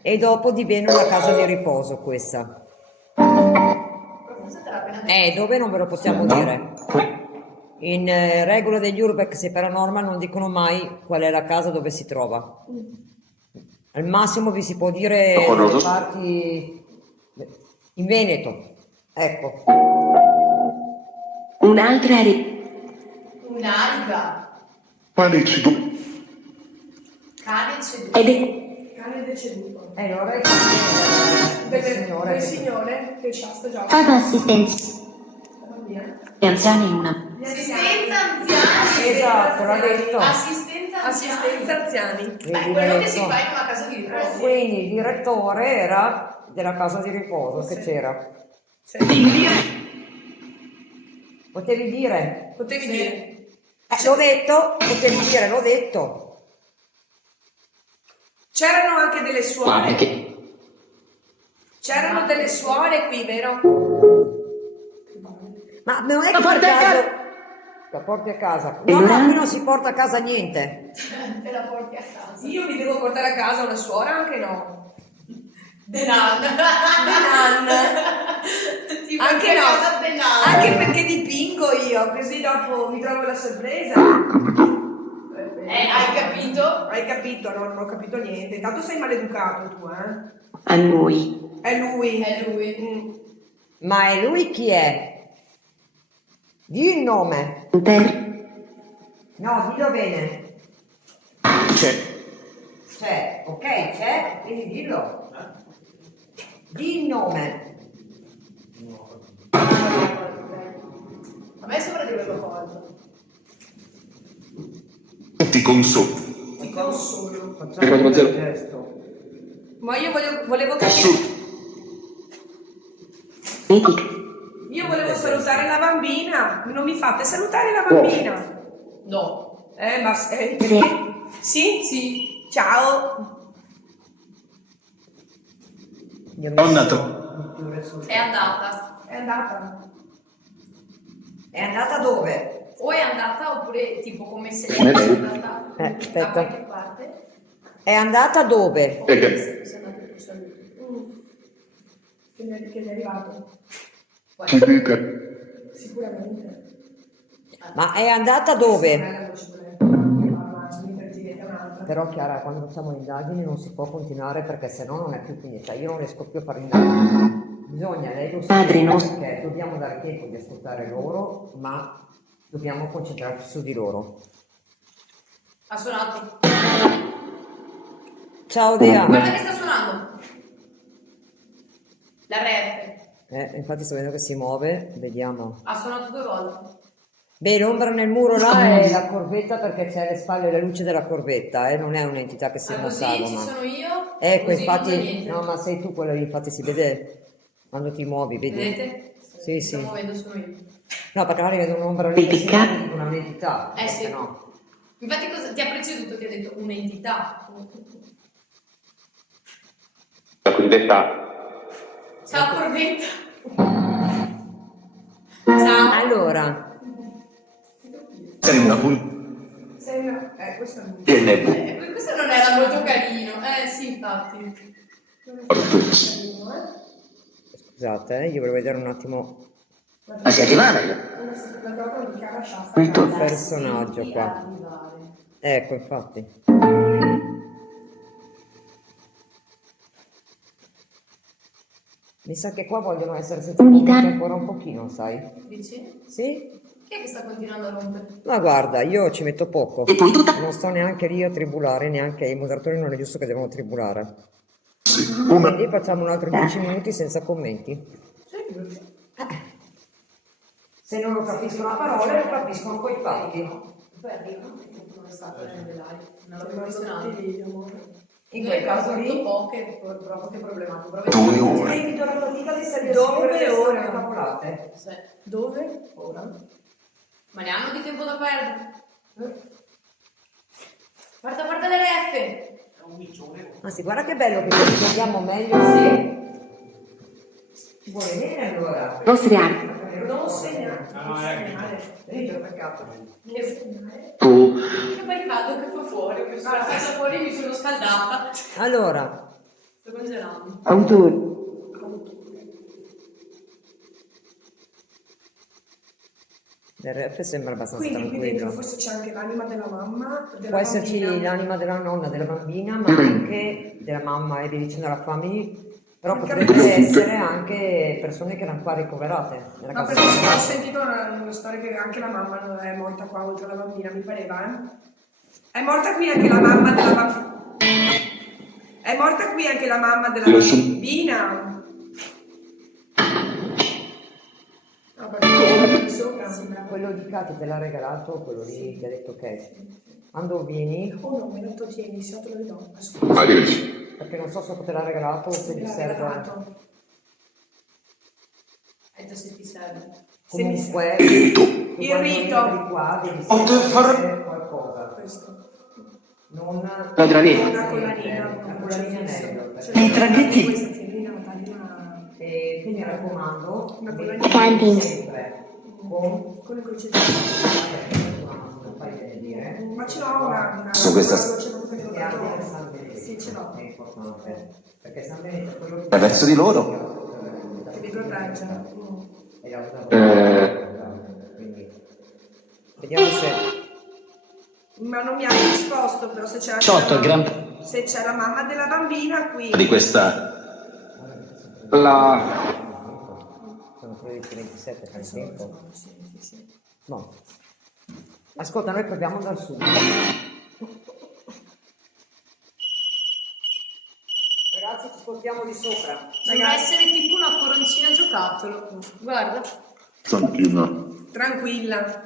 e dopo divenne una casa di riposo questa. Forse te l'ha appena detto. Dove non ve lo possiamo dire. In regola degli Urbex e Paranormal non dicono mai qual è la casa dove si trova. Al massimo vi si può dire le parti in Veneto. Ecco. Un'altra Un'alga. Pane ci do... Cane ceduto. ed è Cane deceduto. Non vorrei Del signore che ci sta già. fata assistenza La bambina. agli anziani in una Assistenza anziani. Esatto, l'ha detto. Assistenza anziani. Assistenza anziani. Beh, quello che si fa in una casa di riposo. Quindi il direttore era della casa di riposo che c'era. Potevi dire? Potevi dire. L'ho detto, potevi dire, l'ho detto. C'erano anche delle Guarda suore. che... C'erano delle suore qui, vero? Ma non è che La per porti a caso... La porti a casa. No, allora? no, qui non si porta a casa niente. Te la porti a casa. Io mi devo portare a casa una suora, anche no. Denan. Anche no. Denan. Anche perché dipingo io, così dopo mi trovo la sorpresa. Hai capito? Hai capito? No, non ho capito niente. Intanto sei maleducato tu, eh? a noi. È lui. È lui. Ma è lui chi è? Di il nome. No, dillo bene. C'è, ok, c'è, quindi dillo. Di il nome. A me sembra di averlo colto. Ti consolo. Ti consolo. Facciamo un bel gesto. Ma io volevo capire. Io volevo salutare la bambina. Non mi fate salutare la bambina? No. Ma perché? Sì? Sì. Ciao. È andata. È andata. È andata dove? O è andata oppure tipo come se lei fosse andata da Aspetta. qualche parte. È andata dove? Perché? Sei andato tu saluto. Che mi è arrivato. Chi dite? Sicuramente. Ma è andata dove? Mi perdirete un'altra. Però Chiara, quando facciamo le indagini non si può continuare perché sennò non è più finita. Io non riesco più a fare indagini. Bisogna, lei lo sa, Padre no. perché dobbiamo dare tempo di ascoltare loro, ma dobbiamo concentrarci su di loro. Ha suonato. Ciao Dea. Guarda che sta suonando. La ref. Infatti sto vedendo che si muove, vediamo. Ha suonato 2 volte. Beh, l'ombra nel muro là è la corvetta perché c'è alle spalle la luce della corvetta, non è un'entità che si Ah, è così mossa, ci ma... sono io. Ecco, così non c'è infatti, niente. no, ma sei tu quella lì, infatti si vede quando ti muovi, vedi? Vedete? Sì, Mi sì. sto muovendo, sono io. No, perché magari vedo un'ombra lì che si Picca. muove, dico un'entità. Eh sì. No. Infatti ti ha preceduto, ti ha detto un'entità. La cosiddetta Ciao Corvetta. Ciao. Allora, sei una punta Questo è un... Questo non era molto carino. Sì, infatti. scusate, io volevo vedere un attimo Ma si arrivava? La droga di cara sciaffa. il personaggio qua. Ecco, infatti. Mi sa che qua vogliono essere senza Unità. convinti ancora un pochino, sai? Dici? Sì? Chi è che sta continuando a rompere? Ma guarda, io ci metto poco. E poi tutta... Non sto neanche lì a tribulare, neanche i moderatori non è giusto che devono tribulare. una Quindi facciamo un altro 10 minuti senza commenti. Se non lo capiscono a parole, lo capiscono coi fatti. Poi arrivano e non è stato nelle live. Non l'ho professionale. In quel caso lì, poche, proprio che problematico. 2 ore. ti do la fatica di salire Dove ora? cavolate. Dove? Ora? Ma ne hanno di tempo da perdere. Guarda le ref. Anzi, guarda che bello che ci ricordiamo meglio se... Ci vuole bene allora. Vostri arti. Non segnare. No, Ridio, peccato. Che bel caldo che fa fuori. Che sono stata fuori e mi sono scaldata. Allora, Sto congelando. Autori. l'RF sembra abbastanza Quindi qui dentro tranquillo. forse c'è anche l'anima della mamma, della Può esserci bambina. l'anima della nonna, della bambina, ma anche della mamma e via dicendo alla famiglia. Però potrebbero essere anche persone che erano qua ricoverate nella No, casa. perché ho sentito una storia che anche la mamma è morta qua oltre alla bambina, mi pareva, È morta qui anche la mamma della bambina. È morta qui anche la mamma della bambina. No, perché sopra sembra Quello di Katy te l'ha regalato, quello lì ti ha detto ok. Quando vieni, Oh no, mi ha detto tieni, se no te lo ridò. Arrivederci. perché non so se te l'ha regalato o se Me ti l'ha serve. regalato. E già se ti serve. Se mi Comunque, serve. tu Il quando rito. entri qua devi Poter fare- sapere qualcosa. Questo. Non La granita. Una collanina. una collanina anello. I traghetti. Questa fiorina la tagli una... E quindi mi raccomando, Una devi collanina. Tanti. sempre con Con le croci. non fai bene dire. Ma ce l'ho una questa- croce proprio che E anche l'ho per dato. San Benedetto. Sì, ce l'ho. È importante, perché San Benedetto è quello È verso di loro. Che mi protegge. E la usa quindi vediamo se Ma non mi ha risposto però se c'è Sotto il gran se c'è la mamma della bambina qui. di questa La 27 per il tempo. Sì, sì, sì. No. Ascolta, noi proviamo dal su. Ragazzi, ci spostiamo di sopra. Sembra essere tipo una coroncina giocattolo. Guarda. Santina. Tranquilla.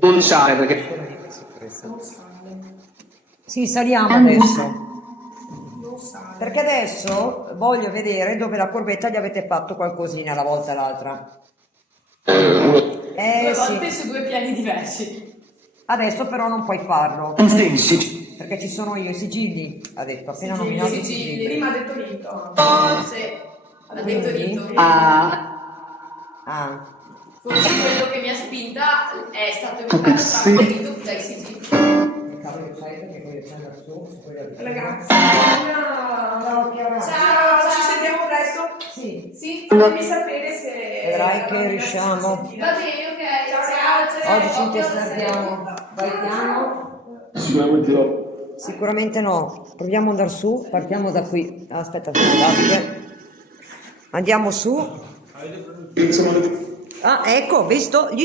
Non sale perché Non sale. Sì, saliamo adesso. Non sale. Perché adesso voglio vedere dove la corbetta gli avete fatto qualcosina la volta l'altra. Due volte Sì. su due piani diversi. Adesso però non puoi farlo. sì. Perché ci sono io, i sigilli, ha detto, appena nominato i sigilli. sigilli. Prima ha detto Rito. Sì, l'ha detto Rito. Ah, Forse quello che mi ha spinta è stato evocato tramite Rito dai sigilli. che cavolo che c'hai perché voglio andare su quella di Ragazzi, Ciao Chiara. ciao, ci sentiamo presto? Sì, Sì, fatemi sapere se... vedrai la che bambina riusciamo. si sentirà. Va bene, ok. Ciao, Oggi ci Occhio alla testardiamo. Vai piano? Sicuramente no. Sicuramente no. Proviamo ad andare su, partiamo da qui. Aspetta, scusate. Andiamo su. Ah, ecco, visto gli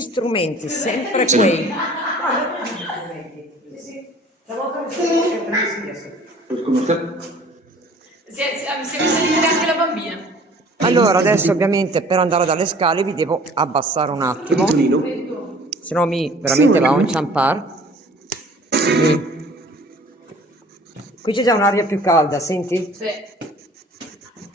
strumenti, sempre quei. Guarda, gli strumenti. Sì, sì. Stavolta mi sono Come sta? Si è messa a ridere anche la bambina. Allora, adesso ovviamente per andare dalle scale vi devo abbassare un attimo, se no mi veramente va a inciampare. Qui c'è già un'aria più calda, senti? Sì.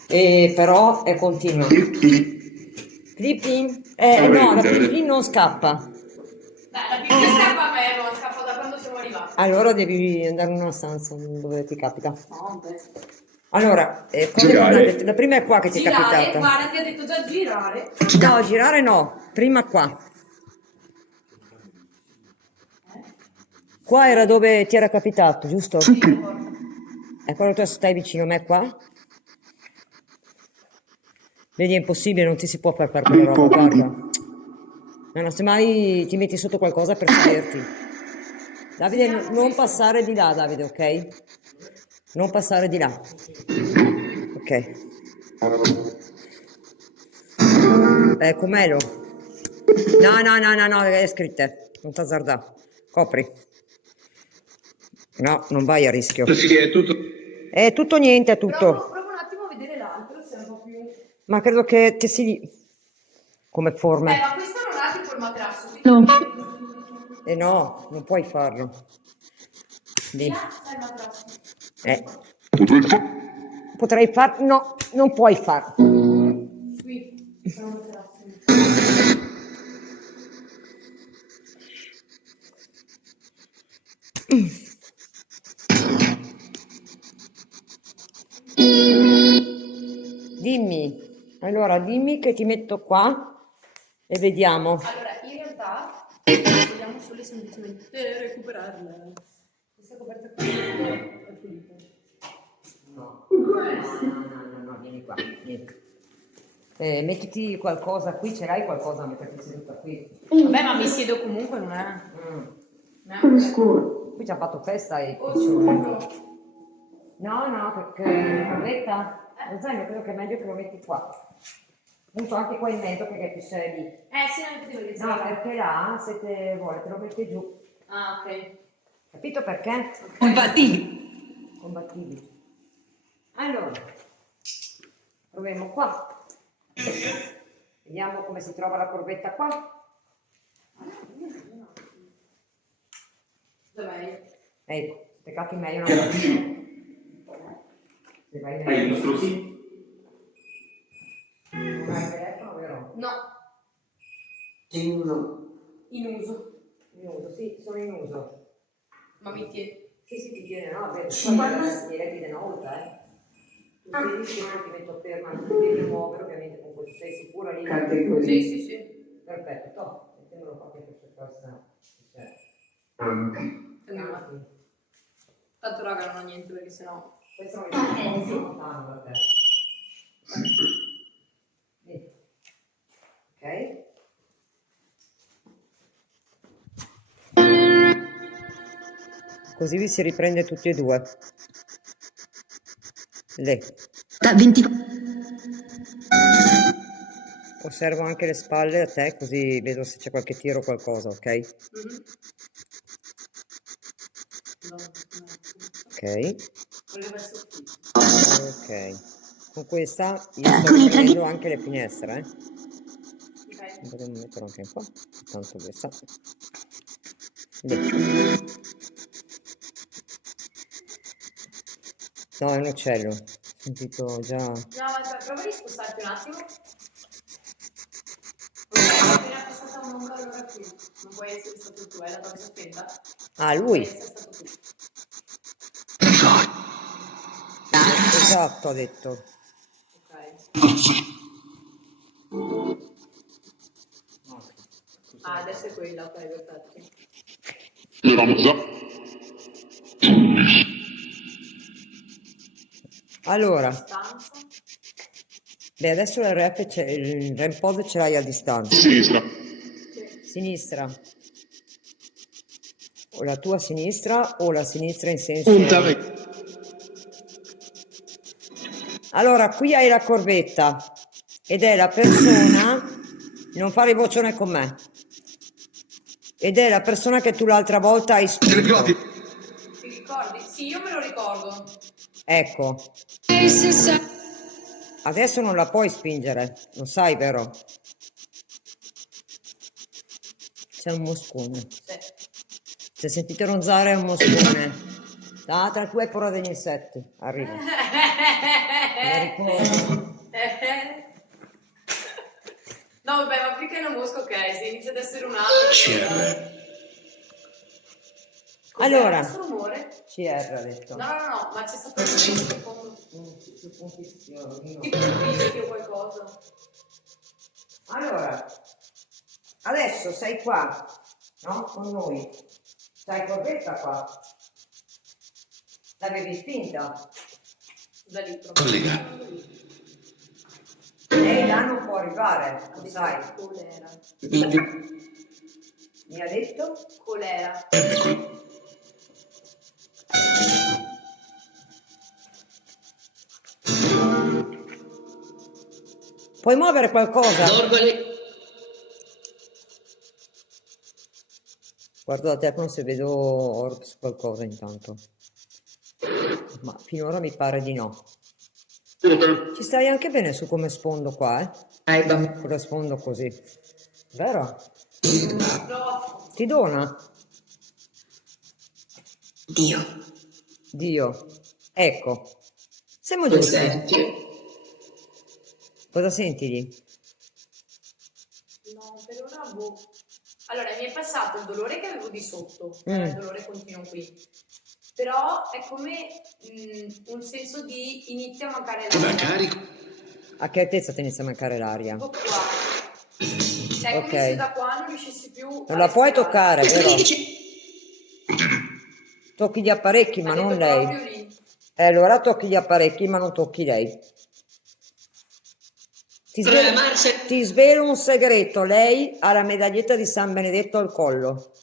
E però è continua. Clipping? No, la clipping non scappa. La pipì scappa a me, ma scappa da quando siamo arrivati. Allora devi andare in una stanza dove ti capita. No, beh. Allora, cosa mi hanno detto? La prima è qua che ti è Girare, capitata. guarda, ti ha detto già girare. No, girare no, prima qua. Qua era dove ti era capitato, giusto? E quando tu stai vicino a me qua? Vedi, è impossibile, non ti si può far quella roba, guarda. No, semmai ti metti sotto qualcosa per sederti. Davide, non passare di là, Davide, ok? Non passare di là. Ok. Com'elo? No, è scritte. Non t'azzardà. Copri. No, non vai a rischio. Sì, è tutto. È tutto niente, è tutto. Provo un attimo a vedere l'altro, se è un po' più... Ma credo che sia come forma. ma questo non ha tipo il materasso. No, non puoi farlo. Lì. Là c'è il materasso. Potrei far... No, non puoi farlo. Qui c'è un materasso. Dimmi che ti metto qua e vediamo. Allora, in realtà vogliamo solo semplicemente recuperarla. Questa coperta qui è pulita. No, vieni qua. Vieni. Mettiti qualcosa qui, ce l'hai qualcosa a metterti seduta qui? Vabbè, ma mi siedo comunque, non è... Qui ci ha fatto festa e... Oh, scusa. No, perché Carletta, lo zaino credo che è meglio che lo metti qua. Appunto anche qua in mezzo perché tu sei lì. Sì, non potevo dire. No, perché là, se te vuole, te lo metti giù. Ah, ok. Capito perché? Combattivi. Allora, proviamo qua. Vediamo come si trova la corbetta qua. Dov'è? Ecco, peccato meglio una volta. Se vai meglio. Non hai il telefono, vero? No, In uso. in uso. In uso, sì, sono in uso. Ma mi tiene. Sì, ti tiene, no, vero. Direi di una volta, Tu vedi che io ti metto ferma, non ti devi muovere, ovviamente con questo sei sicura lì. Sì. Perfetto, mettiamolo qua che per questa. Tanto raga non ho niente perché sennò... Questo non è lontano da te. Ok? Così vi si riprende tutti e due. Da 24 osservo anche le spalle a te, così vedo se c'è qualche tiro o qualcosa, ok? Mhm. No, no, Ok, quello verso qui. ok. Con questa io sto riprendendo anche le finestre, Ok. Potremmo metterlo anche qua, tanto questa. Lì. No, è un uccello. Ho sentito già. No, ma prova di spostarti un attimo. Ok, è appena passata un'ombra allora qui. Non puoi essere stato tu, è la torcia spenta. Ah, Non puoi lui. essere stato tu. Esatto, ha detto. Ok. Ah, adesso è quella, ok, perfetto. Allora, Stanza. beh, adesso il REM pod ce l'hai a distanza. Sinistra. Sinistra. O la tua sinistra o la sinistra in senso. Allora, qui hai la corvetta ed è la persona, non fare vocione con me, ed è la persona che tu l'altra volta hai spinto. Ti ricordi? Sì, io me lo ricordo. Ecco, adesso non la puoi spingere, lo sai, vero? C'è un moscone. Sì. Se sentite ronzare è un moscone. Ah, tra cui è paura degli insetti. Arriva. Me ricordo. No, vabbè, ma più che una mosca, ok, se inizia ad essere un altro. Allora. Questo rumore? CR ha detto. No, ma c'è stato un secondo. Tipo un fischio o qualcosa. Allora, adesso sei qua, no? Con noi. Stai corretta qua. L'avevi spinta. Da lì proprio. Lei là non può arrivare, lo sai. Colera. Mi ha detto? Colera. Puoi muovere qualcosa? Guardo da te se vedo orbs qualcosa intanto. Ma finora mi pare di no. Ci stai anche bene su come sfondo qua, Come sfondo così. Vero? No. Ti dona? Dio. Ecco. Siamo Lo giusti. senti? Cosa senti lì? No, per ora boh. Allora, mi è passato il dolore che avevo di sotto, il dolore continuo qui. Però è come un senso di inizia a mancare l'aria. A che altezza ti inizia a mancare l'aria? Un po' qua. Cioè, Ok. come se da qua non riuscissi più Non a la puoi respirare. toccare, vero? Tocchi gli apparecchi, ma Ha non detto lei. proprio lì. Allora tocchi gli apparecchi, ma non tocchi lei. Ti svelo un segreto, lei ha la medaglietta di San Benedetto al collo.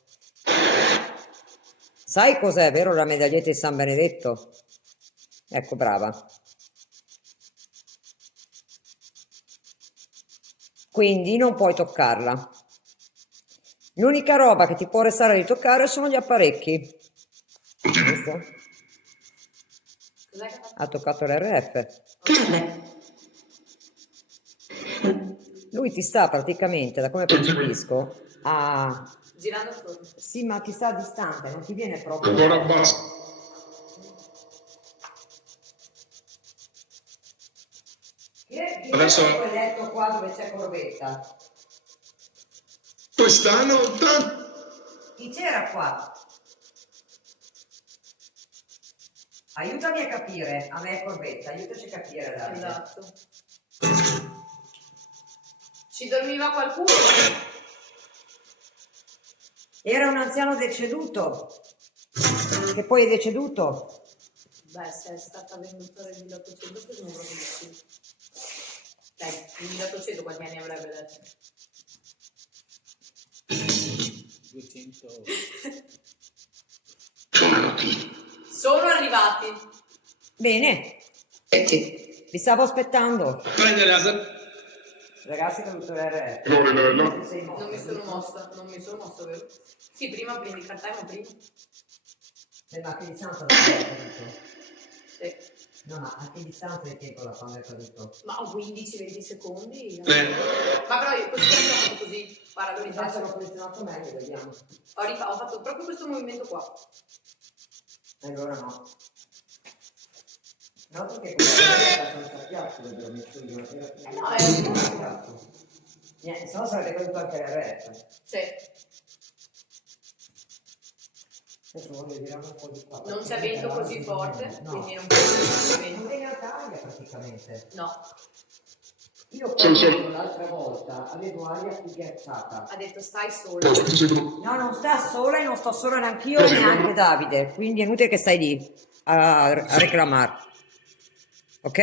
Sai cos'è, vero, la medaglietta di San Benedetto? Ecco, brava. Quindi non puoi toccarla. L'unica roba che ti può restare di toccare sono gli apparecchi. Visto? Cos'è che ha fatto? Ha toccato l'RF. Lui ti sta praticamente, da come percepisco, a... Girando attorno. Sì, ma ti sta a distante, non ti viene proprio... Ancora basta. Adesso... quel letto qua dove c'è Corvetta. Quest'anno Chi c'era qua? Aiutami a capire, a me è Corvetta, aiutaci a capire, Davide. Esatto. Ci dormiva qualcuno? Era un anziano deceduto, che poi è deceduto. Beh, se è stata venduta nel 1800 per numero di più. Dai, nel 1800 quanti anni avrebbe detto? 200. Sono arrivati. Bene, vi stavo aspettando. Prendere Ragazzi, dottore RR. Lorella. Sei mossa, Non mi sono giusto? mossa, non mi sono mossa, vero? Sì, prima prendi carta, ma prima. Ma a che distanza da quando è caduto? Sì. No, ma a che distanza di tempo da quando è caduto? Ma 15-20 secondi. Ma però io questo l'ho fatto così, guarda, la verità, L'ho posizionato meglio, vediamo. ho fatto proprio questo movimento qua. Allora no. No, perché quella è abbastanza piatto, l'abbiamo messo io. No, è un po'. Piatto. Niente, se no sarebbe caduto anche la retta. Sì. Adesso voglio girare un po' di qua. Non c'è vento così forte, No. quindi non può essere Non vento. viene aria praticamente. No, Io quando l'altra volta avevo aria più ghiacciata. ha detto stai sola. No, non sta sola e non sto sola neanch'io e neanche Davide, quindi è inutile che stai lì a reclamare. Ok?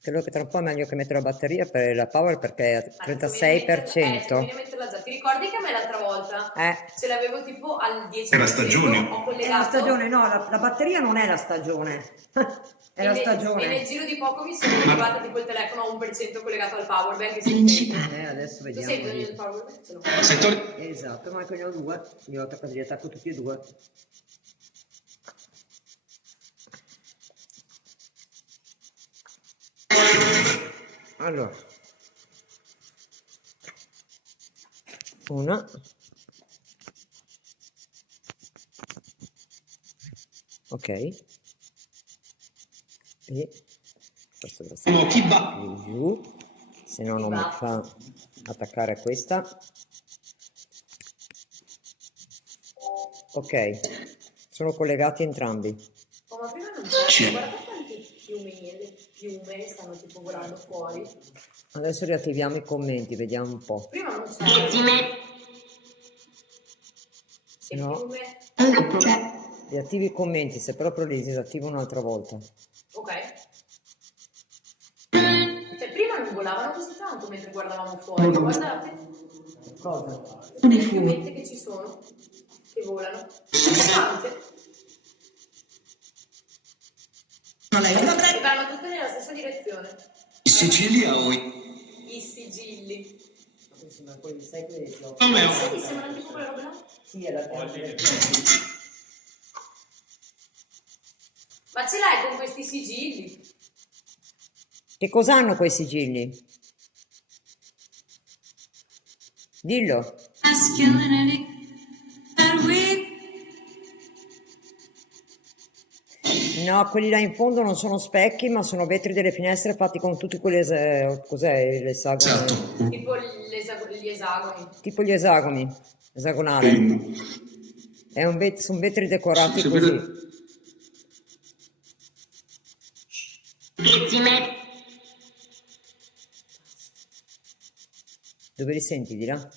Credo che tra un po' è meglio che metto la batteria per la power perché è al Ma ti conviene 36%. metterla già. Ti ricordi che a me l'altra volta Eh. ce l'avevo tipo al 10%? È la stagione. Ho È la collegato. stagione, no, la batteria non è la stagione. È la E stagione. nel giro di poco mi sono ritrovata tipo il telefono a 1% collegato al powerbank e si Adesso Tu vediamo. sei bisogno del powerbank? Ce l'ho. Esatto, ma ne ho due. Io li attacco tutti e due. Allora. Una. Ok. E questo deve stare più giù, se no non mi fa attaccare questa. Ok, sono collegati entrambi. Oh, ma prima non c'era, guarda quanti piume stanno tipo volando fuori. Adesso riattiviamo i commenti, vediamo un po'. Prima non c'era. Se no, Piume. riattivi i commenti, se proprio li disattivo un'altra volta. Ok. Cioè, prima non volavano così tanto mentre guardavamo fuori. Guardate. Cosa? Le piumette che ci sono, che volano. Tante. E vanno tutte nella stessa direzione. I sigilli o I sigilli. Ma quelli sai quelli che ho. Sì, sembrano tipo quelle robe là. Sì, è la terza. Ma ce l'hai con questi sigilli? Che cos'hanno quei sigilli? Dillo. No, quelli là in fondo non sono specchi, ma sono vetri delle finestre fatti con tutti quelli cos'è l'esagone? Tipo gli esagoni. Tipo gli esagoni, esagonale. Sono vetri decorati così. Dove li senti di là?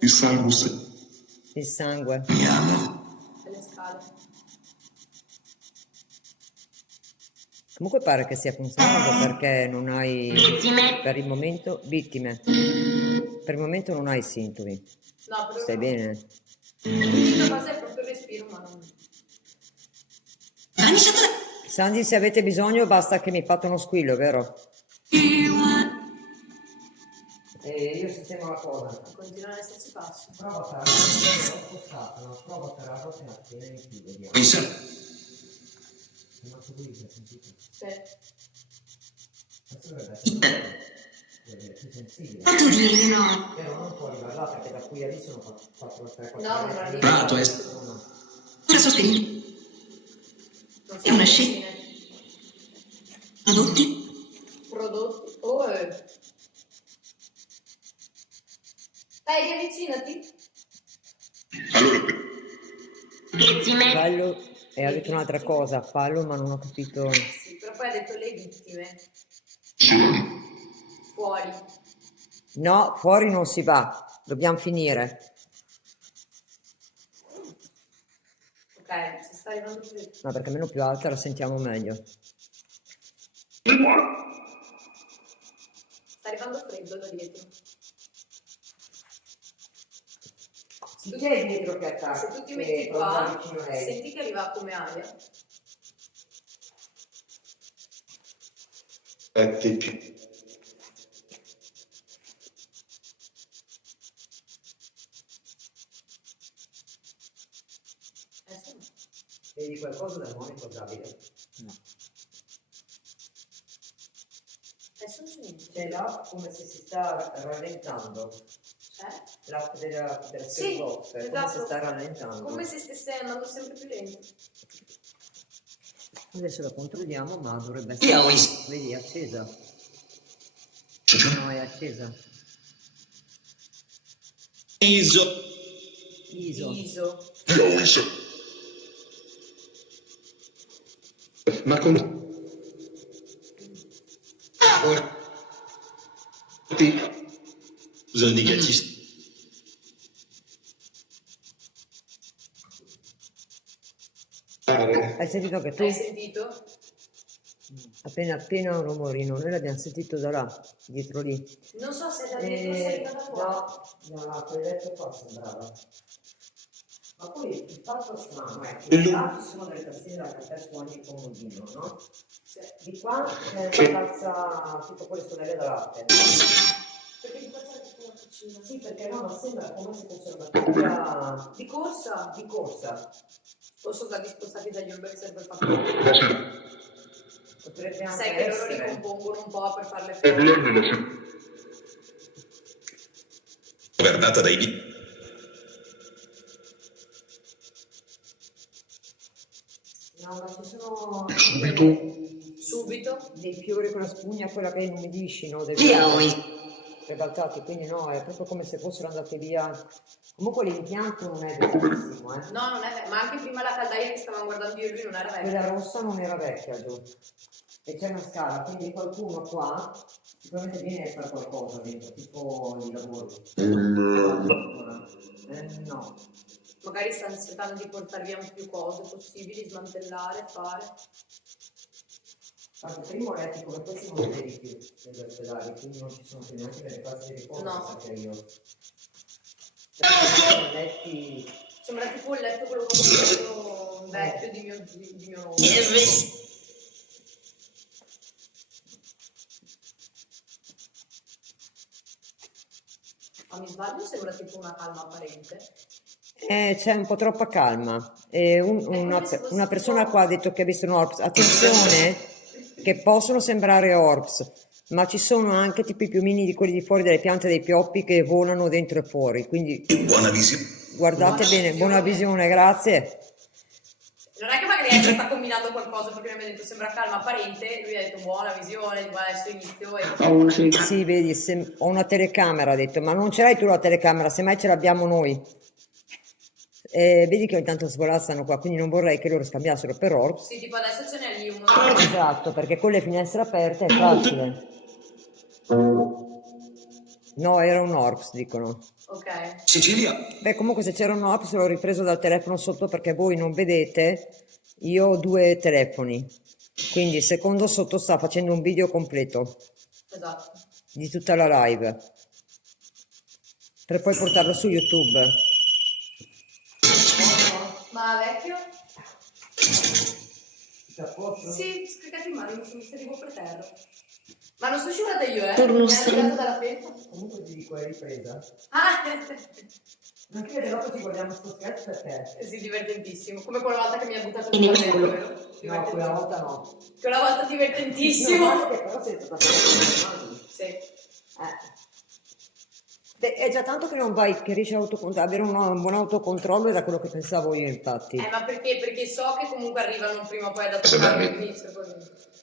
Il sangue. Il sangue. Alle scale. Comunque pare che stia funzionando perché non hai per il momento vittime. Per il momento non hai sintomi. No, però Stai bene? l'unica cosa è proprio il respiro, ma non... Sandy, se avete bisogno basta che mi fate uno squillo, vero? Io sistemo la cosa. Continua ad esserci passo. Prova a fare prova a fare un attimo in più, vediamo. Sentite? Sì. Questo dovrebbe essere più sensibile. Però non può arrivare là perché da qui a lì sono 4-3-4. No, non arriva. Prato è Non siamo vicine. Prodotti. Oh, Dai, riavvicinati. Allora, Fallo, e ha detto un'altra cosa, fallo ma non ho capito. Sì, però poi ha detto le vittime. Fuori. No, fuori non si va, dobbiamo finire. Ok, si sta arrivando più. No, perché meno più alta la sentiamo meglio. Sta arrivando freddo da dietro. Chi è dietro che attacca? Se tu ti metti qua, senti che arriva come aria. aspetti. Vedi qualcosa da monitor, Davide? No. Adesso non c'è niente. C'è l'app come se si sta rallentando. C'è? L'app della Sì, Box, è come esatto. se sta rallentando. Come se stesse andando sempre più lento. Adesso la controlliamo, ma dovrebbe essere... Vedi, è accesa. No, è accesa. ISO. ISO. Ma con... Scusa il negatif. Hai sentito che tu? Hai sentito? Appena un rumorino, noi l'abbiamo sentito da là, dietro lì. Non so se da dietro sei arrivata qua. No, quel letto qua sembrava. Ma poi il fatto strano è che là ci sono delle tastiere da cartella su ogni comodino, no? Di qua c'è una tazza tipo quelle stonelle da latte. Perché ti faccio tipo una cucina? Sì, perché no, ma sembra come se fosse una tazza Di corsa? di corsa. O sono stati spostati dagli Urbex per fare. Potrebbe anche Sai che loro essere. ricompongono un po' per farle fuori. Governata dai... No, ma ci sono Subito. dei fiori con la spugna, quella che inumidisci, no? Ribaltati, quindi no, è proprio come se fossero andate via. Comunque l'impianto non è bellissimo, eh. No, non è vero. Ma anche prima la caldaia che stavamo guardando io e lui non era vecchia. Quella rossa non era vecchia giù. E c'è una scala, quindi qualcuno qua sicuramente viene a fare qualcosa dentro, tipo di lavoro. No. Magari stanno cercando di portare via più cose possibili, smantellare, fare. Tanto primo letti come questi non li vedi più negli ospedali, quindi non ci sono più neanche delle case di riposo, No. perché io. Perché letti. Sembra tipo il letto quello che ho comprato vecchio di mio nonno. Ma mi sbaglio, sembra tipo una calma apparente. C'è un po' troppa calma. Una persona qua ha detto che ha visto un Orps. Attenzione, che possono sembrare Orps, ma ci sono anche tipo i piumini di quelli di fuori delle piante dei pioppi che volano dentro e fuori. Quindi Buona visione. guardate bene, buona visione, grazie. Non è che magari Ecco sta combinando qualcosa perché mi ha detto sembra calma apparente, lui ha detto buona visione, di qua adesso inizio e... Sì, vedi, ho una telecamera, ha detto, ma non ce l'hai tu la telecamera, semmai ce l'abbiamo noi. Vedi che ogni tanto svolazzano qua, quindi non vorrei che loro scambiassero per Orps. Sì, tipo adesso ce n'è lì uno. Esatto, perché con le finestre aperte è facile. No, era un Orps, dicono. Ok. Sicilia. Beh, comunque se c'era un Orps l'ho ripreso dal telefono sotto perché voi non vedete, io ho due telefoni. Quindi il secondo sotto sta facendo un video completo Esatto. di tutta la live. Per poi portarlo su YouTube. Ma vecchio? A posto? Sì, scricati in mano, mi sono stavo per terra. Ma non sono scivolata io, Torno mi hanno tirato dalla felpa. Comunque ti dico, è ripresa. Ah, Anche vedere dopo ci guardiamo sto sketch perché... sì, divertentissimo. Come quella volta che mi ha buttato giù dal letto, vero? No, quella volta no. Quella volta divertentissimo. No, che però sei stata Sì. Beh, è già tanto che non vai, che riesci a avere un buon autocontrollo, era quello che pensavo io, infatti. Ma perché? Perché so che comunque arrivano prima o poi ad attaccare l'inizio.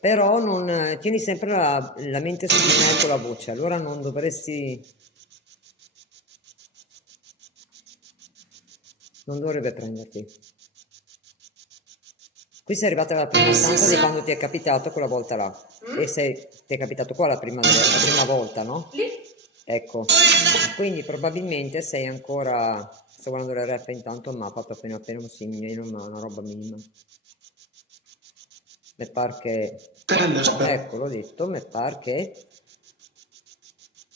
Però non tieni sempre la mente su di me con la voce, allora non dovresti... Non dovrebbe prenderti. Qui sei arrivata alla prima stanza di quando ti è capitato quella volta là. E ti è capitato qua la prima volta, no? Lì? Ecco, quindi probabilmente sei ancora, sto guardando le rap intanto, ma ha fatto appena un signino, ma una roba minima. Mi par che, ecco l'ho detto, mi par che,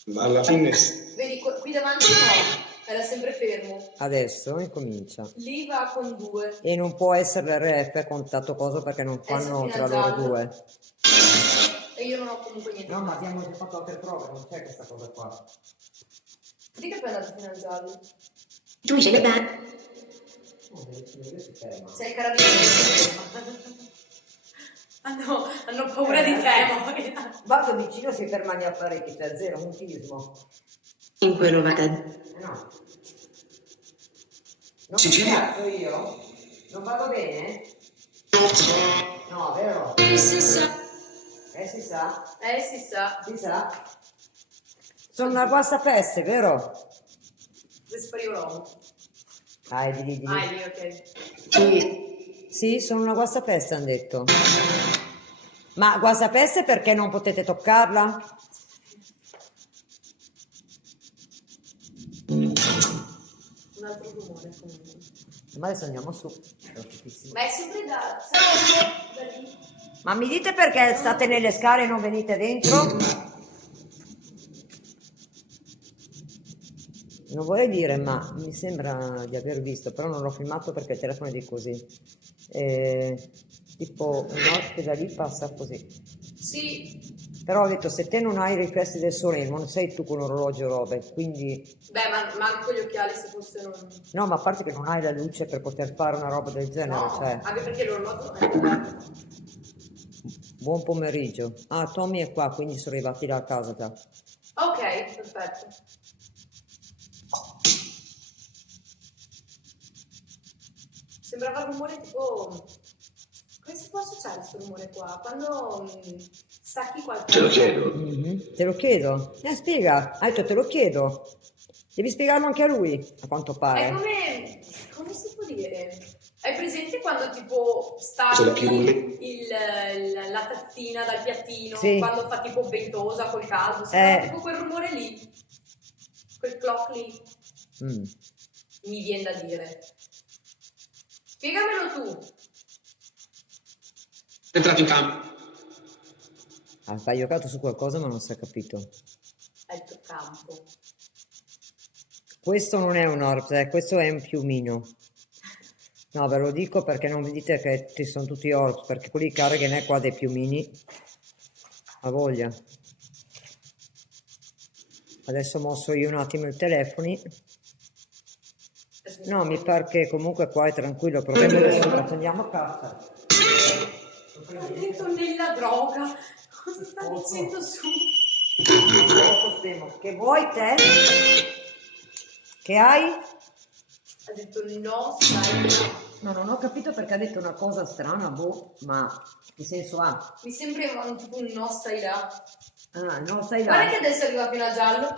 Ma alla fine Vedi, qui davanti no, era sempre fermo. adesso incomincia. Lì va con 2. E non può essere RF contatto cosa perché non fanno tra loro due. E io non ho comunque niente. No, ma abbiamo già fatto altre prove, non c'è questa cosa qua. Di che poi è andato fino al giallo? Tu sei bene. Si ferma. Sei carabinieri. Hanno paura di te, mo. Vado vicino, si ferma gli apparecchi, c'è zero mutismo. In quello vada. No. Non Sicilia. cazzo io? Non vado bene? No, vero? Si sa. Si sa? Si sa. Si sa? Sono una guastapeste, vero? Vespariolomo. Di. Ok. Sì, sono una guastapeste, hanno detto. Ma guastapeste perché non potete toccarla? Un altro rumore comunque. Ma adesso andiamo su. Ma è sempre da lì. Ma mi dite perché state nelle scale e non venite dentro? Non vorrei dire, ma mi sembra di aver visto, però non l'ho filmato perché il telefono è di così. Tipo un orco che da lì passa così. Sì. Però ho detto, se te non hai i riflessi del sole, non sei tu con orologio e robe, quindi... Beh, ma anche con gli occhiali se fosse non... No, ma a parte che non hai la luce per poter fare una roba del genere, No, cioè... anche perché l'orologio è... Buon pomeriggio. Ah, Tommy è qua, quindi sono arrivati da casa già. Ok, perfetto. Sembrava un rumore tipo... Come si può associare questo rumore qua? Quando sacchi qualcosa... Te lo chiedo. Te lo chiedo. Spiega. Ha detto, te lo chiedo. Devi spiegarlo anche a lui, a quanto È pare. come... come si può dire? Hai presente quando tipo Se la stacchi pirulli. la tazzina dal piattino, Sì. quando fa tipo ventosa col caldo? Tipo quel rumore lì. Quel clock lì. Mm. Mi viene da dire. Spiegamelo tu. È entrato in campo. Ha sbagliato su qualcosa ma non si è capito. È il tuo campo. Questo non è un orb, questo è un piumino. No, ve lo dico perché non vi dite che ci sono tutti orb, perché quelli caricano è qua dei piumini. Ha voglia. Adesso ho mosso io un attimo il telefono. No, mi pare che comunque qua è tranquillo, proviamo adesso, andiamo a casa. Ho detto nella droga. Cosa sta dicendo su? Che vuoi te? Che hai? Ha detto no, sai. No, non ho capito perché ha detto una cosa strana, boh, ma che senso ha? Mi sembrava tipo un no, stai là. Ah, no, stai là. Guarda che adesso arriva fino a giallo.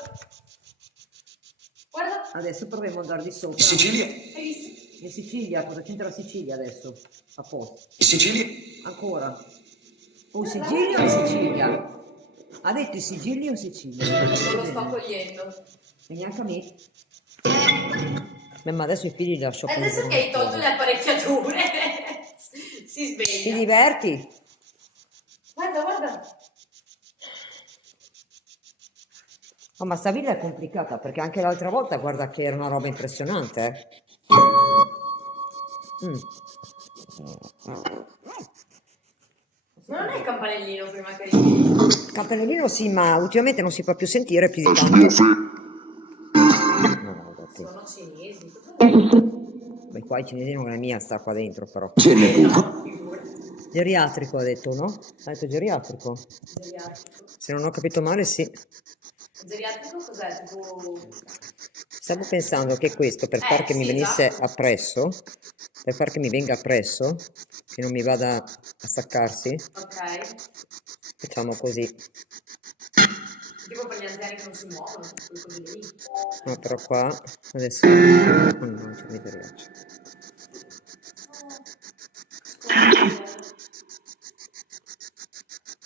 Guarda. Adesso proviamo ad andare di sopra. In Sicilia. Hai visto? In Sicilia, cosa c'entra la Sicilia adesso? A posto. In Sicilia. Ancora. O Sicilia o Sicilia? Ha detto i sigilli o Sicilia? Non lo sto cogliendo. E neanche a me. Beh, ma adesso i figli li lascio E adesso che hai tolto le apparecchiature, si Ti sveglia. diverti? Guarda, guarda. Oh, ma sta villa è complicata perché anche l'altra volta guarda che era una roba impressionante. Ma non è il campanellino prima che arrivi? Campanellino sì, ma ultimamente non si può più sentire più di tanto. No, vabbè. Sono cinesi. Beh, qua i cinesi non è mia, sta qua dentro però. Figurati. Geriatrico ha detto, no? Ha detto geriatrico. Geriatrico. Se non ho capito male, sì. Geriatrico cos'è? Tipo... Stavo pensando che questo, per far che mi sì, venisse esatto. appresso, per far che mi venga appresso, che non mi vada a staccarsi, Ok. facciamo così. Tipo per gli anziani che non si muovono, quelle cose lì. No, però qua, adesso... Oh no, c'è miseria.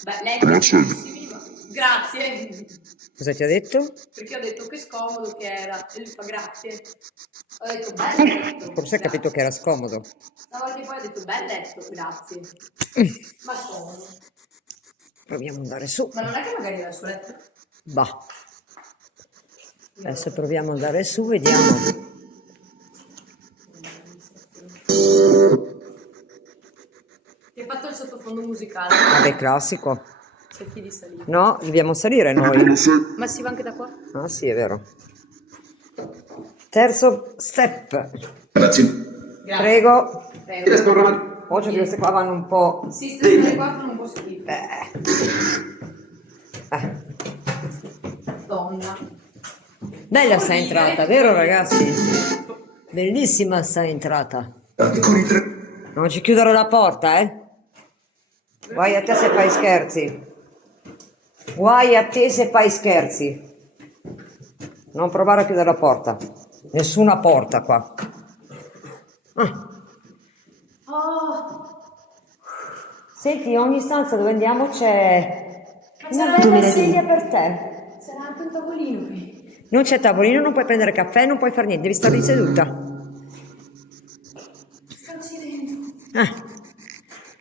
Beh, letto bellissimi, ma... Grazie. Cosa ti ha detto? Perché ho detto che scomodo che era. E lui fa grazie. Ho detto bel letto. Forse ha capito che era scomodo. No, che poi ho detto bel letto, grazie. Ma scomodo. Proviamo ad andare su. Ma non è che magari era il suo letto? Bah. Adesso proviamo ad andare su, vediamo. Ti hai fatto il sottofondo musicale. Vabbè, classico. Cerchi di salire. No, dobbiamo salire noi. Ma si va anche da qua? Ah sì, è vero. Terzo step. Grazie. Grazie. Prego. Prego. Oggi queste qua vanno un po'... Sì, stare qua non posso schifo. Donna. Bella sta entrata, vero ragazzi? Bellissima sta entrata. Non ci chiudere la porta, eh? Guai a te se fai scherzi. Guai a te se fai scherzi. Non provare a chiudere la porta. Nessuna porta qua. Ah. Oh, Senti, ogni stanza dove andiamo c'è una c'era bella anche- sedia per te. c'era anche un tavolino qui. Non c'è tavolino, non puoi prendere caffè, non puoi fare niente, devi stare lì seduta. Sto uccidendo.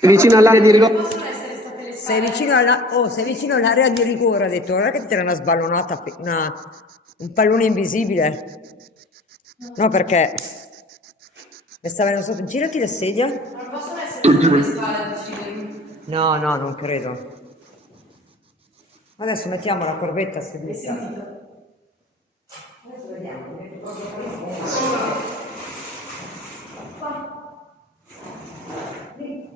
Vicino all'area di rigore. Possono essere state le Sei scale. sei vicino all'area di rigore, ha detto, guarda che ti tira una sballonata, un pallone invisibile. No, perché mi sta venendo sotto, girati la sedia. Non possono essere state le scale a uccidermi. No, no, non credo. Adesso mettiamo la corvetta seduta. Adesso vediamo. metto proprio qua. Lì.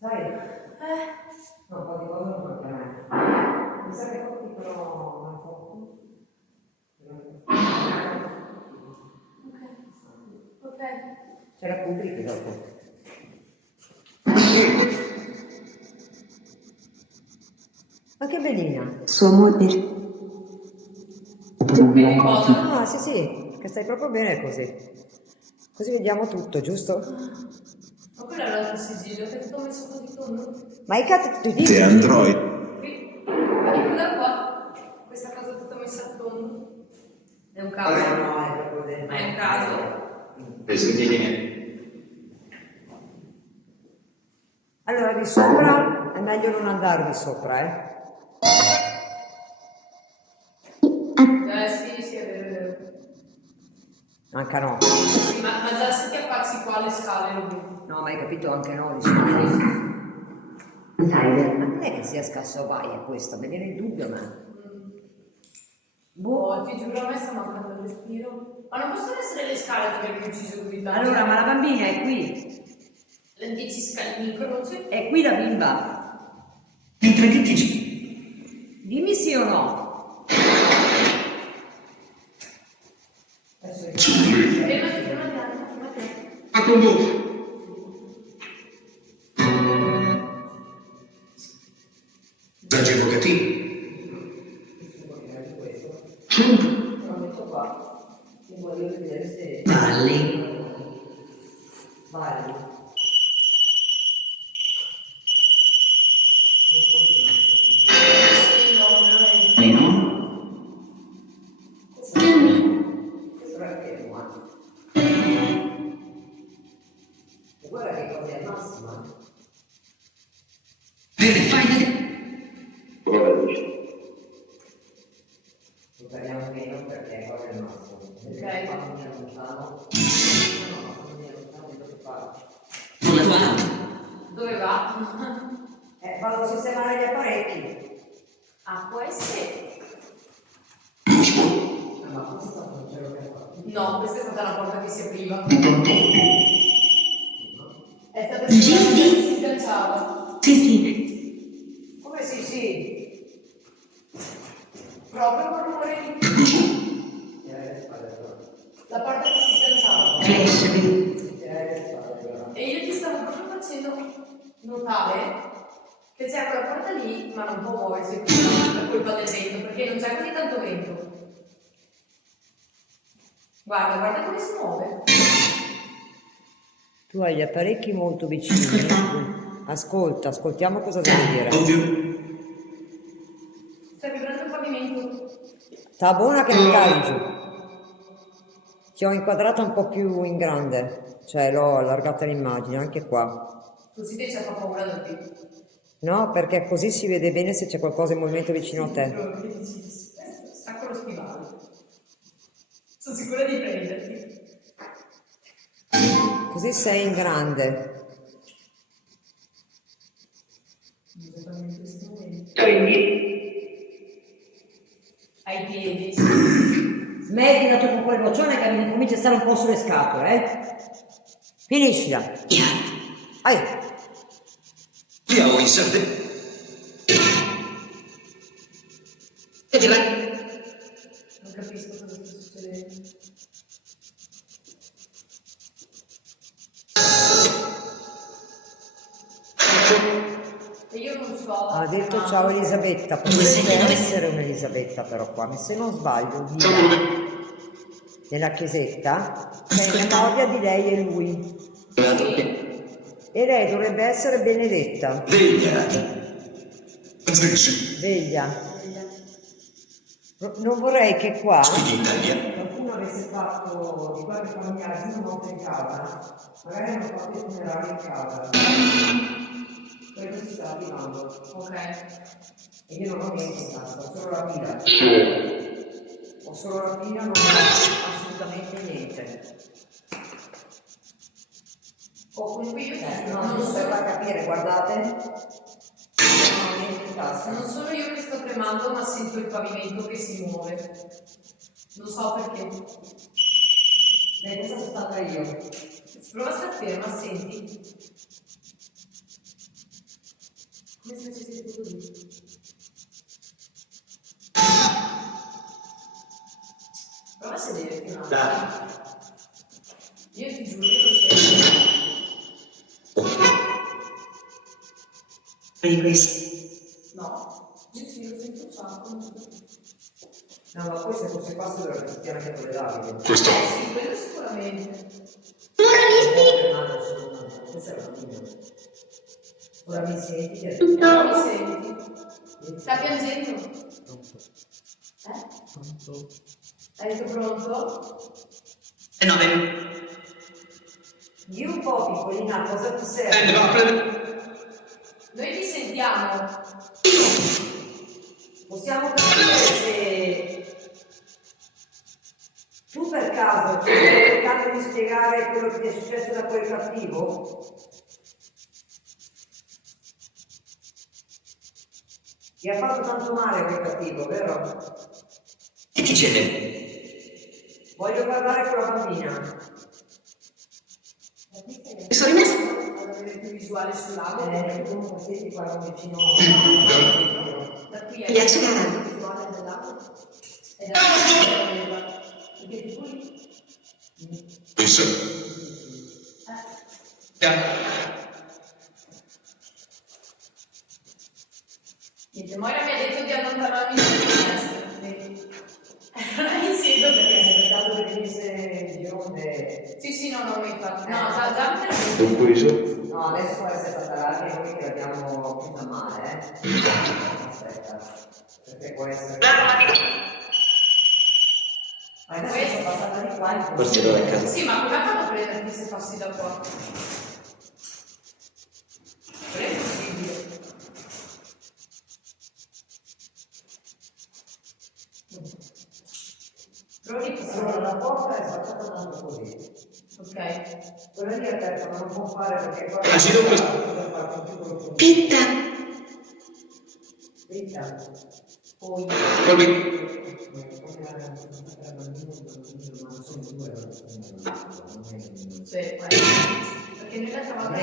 Sai? No, un po' di cose non manca mai. Mi sa che poi dicono un po'. Ok. C'è la pubblica dopo. Ma che bellina! Sua moglie. Vedi cosa? Ah, sì, sì, che stai proprio bene così. Così vediamo tutto, giusto? Ma quello è l'altro sigillo che è tutto messo così tondo? Ma i catti tutti Te Android. Qui. Guarda qua. Questa cosa tutta messa a tondo. È un caso. no, è proprio dentro. Ma è un caso. Allora, di sopra è meglio non andare di sopra, eh? Sì, sì, è vero, è vero. Anche no. Sì, ma già se ti appazzi qua alle scale lo vedi. No, ma hai capito anche no, di sopra. Ma non è che sia scasso vai questo, mi viene il dubbio, ma... Boh, ti giuro, a me sta mancando il respiro. Ma non possono essere le scale che mi hanno ucciso così tanto. Allora, ma la bambina è qui. Le 10 scale in croce? È qui la bimba. Mentre che dici? Dimmi sì o no. Fermati, fermati. Messaggi evocativi. L'ho messo qua. Mi voglio vedere se... Balli. Balli. Sì, no, veramente. Questo è fermo, E guarda che cosa è massima. Lo tagliamo meno perché cosa è massimo. Ok. Quando mi allontano... No, quando mi allontano di dove parlo. Dove va? Vado a sistemare gli apparecchi. Ah, può essere. Ma questo non ce l'ho fatto. No, questa è stata la porta che si apriva. È stata la porta che si sganciava. Sì, sì. Come sì, sì? Proprio con rumore di... La porta che si sganciava. E io ti stavo proprio facendo notare che c'è quella porta lì, ma non può muoversi per colpa del vento, perché non c'è così tanto vento. Guarda, guarda come si muove. Tu hai gli apparecchi molto vicini. Ascolta, ascoltiamo cosa devi dire. Ovvio. Sta vibrando il pavimento. Sta buona che mi cali giù. Ti ho inquadrata un po' più in grande, cioè l'ho allargata l'immagine, anche qua. Così te c'è fa paura da te. No, perché così si vede bene se c'è qualcosa in movimento vicino a te. Stacco lo stivale. Sono sicura di prenderti. Così sei in grande. Ai piedi. Smettila tu con quel boccione che mi comincia a stare un po' sulle scatole, Finiscila. Vai. Andiamo in Sardegna. Non capisco cosa sta succedendo. E io non so. Ha detto ciao Elisabetta, potrebbe essere un'Elisabetta però qua, ma se non sbaglio, di là, nella chiesetta, c'è una copia di lei e lui. E lei dovrebbe essere Benedetta. Veglia. Non vorrei che qua qualcuno avesse fatto di qualche familiare una notte in casa, magari hanno fatto il funerale in casa. Quello si sta attivando. Ok. E io non ho niente in casa, ho solo la pila. Ho solo la pila, non ho assolutamente niente. O comunque io Non so per capire, guardate. Non ho niente in tasca. non sono io che sto tremando, ma sento il pavimento che si muove. Non so perché. Questa sono stata io. Prova a stare ferma, senti. Come se ci siete così? Prova a sederti un attimo. Io ti giuro, io lo so. Vedi questo? No, io sì, lo sento un sacco. No, ma poi se fosse qua si dovrebbe sentire anche con le Davide. Sì, quello sicuramente. Questa è la mia. Ora mi senti? Non mi senti? Sta piangendo? Hai detto pronto? 9. Di un po' piccolina, cosa ti serve? Noi ti sentiamo. Possiamo capire se tu per caso ci stai cercando di spiegare quello che ti è successo da quel cattivo? Ti ha fatto tanto male quel cattivo, vero? E chi c'è? Voglio parlare con la bambina. Sono rimasta. Ad avere più visuale sul lago. Comunque siete qua vicino. Da qui Mi è piace il visuale del lago. E da qui perché qui. Niente, Moira mi ha detto di allontanarmi da destra. Non insisto perché Hai aspettato che venisse il girone. sì, no, infatti. No, già mi ha No, adesso può essere stata larga noi che l'abbiamo chiusa male, Aspetta, perché può essere. Ma adesso sono passata di qua in Forse lo è. Sì, ma come fanno a prenderti se passi da qua? Non è possibile. Allora, la porta è saltata tanto così. Ok. Quella lì aperta, ma non può fare perché qua Pitta. Poi. Sì, perché noi l'altra volta.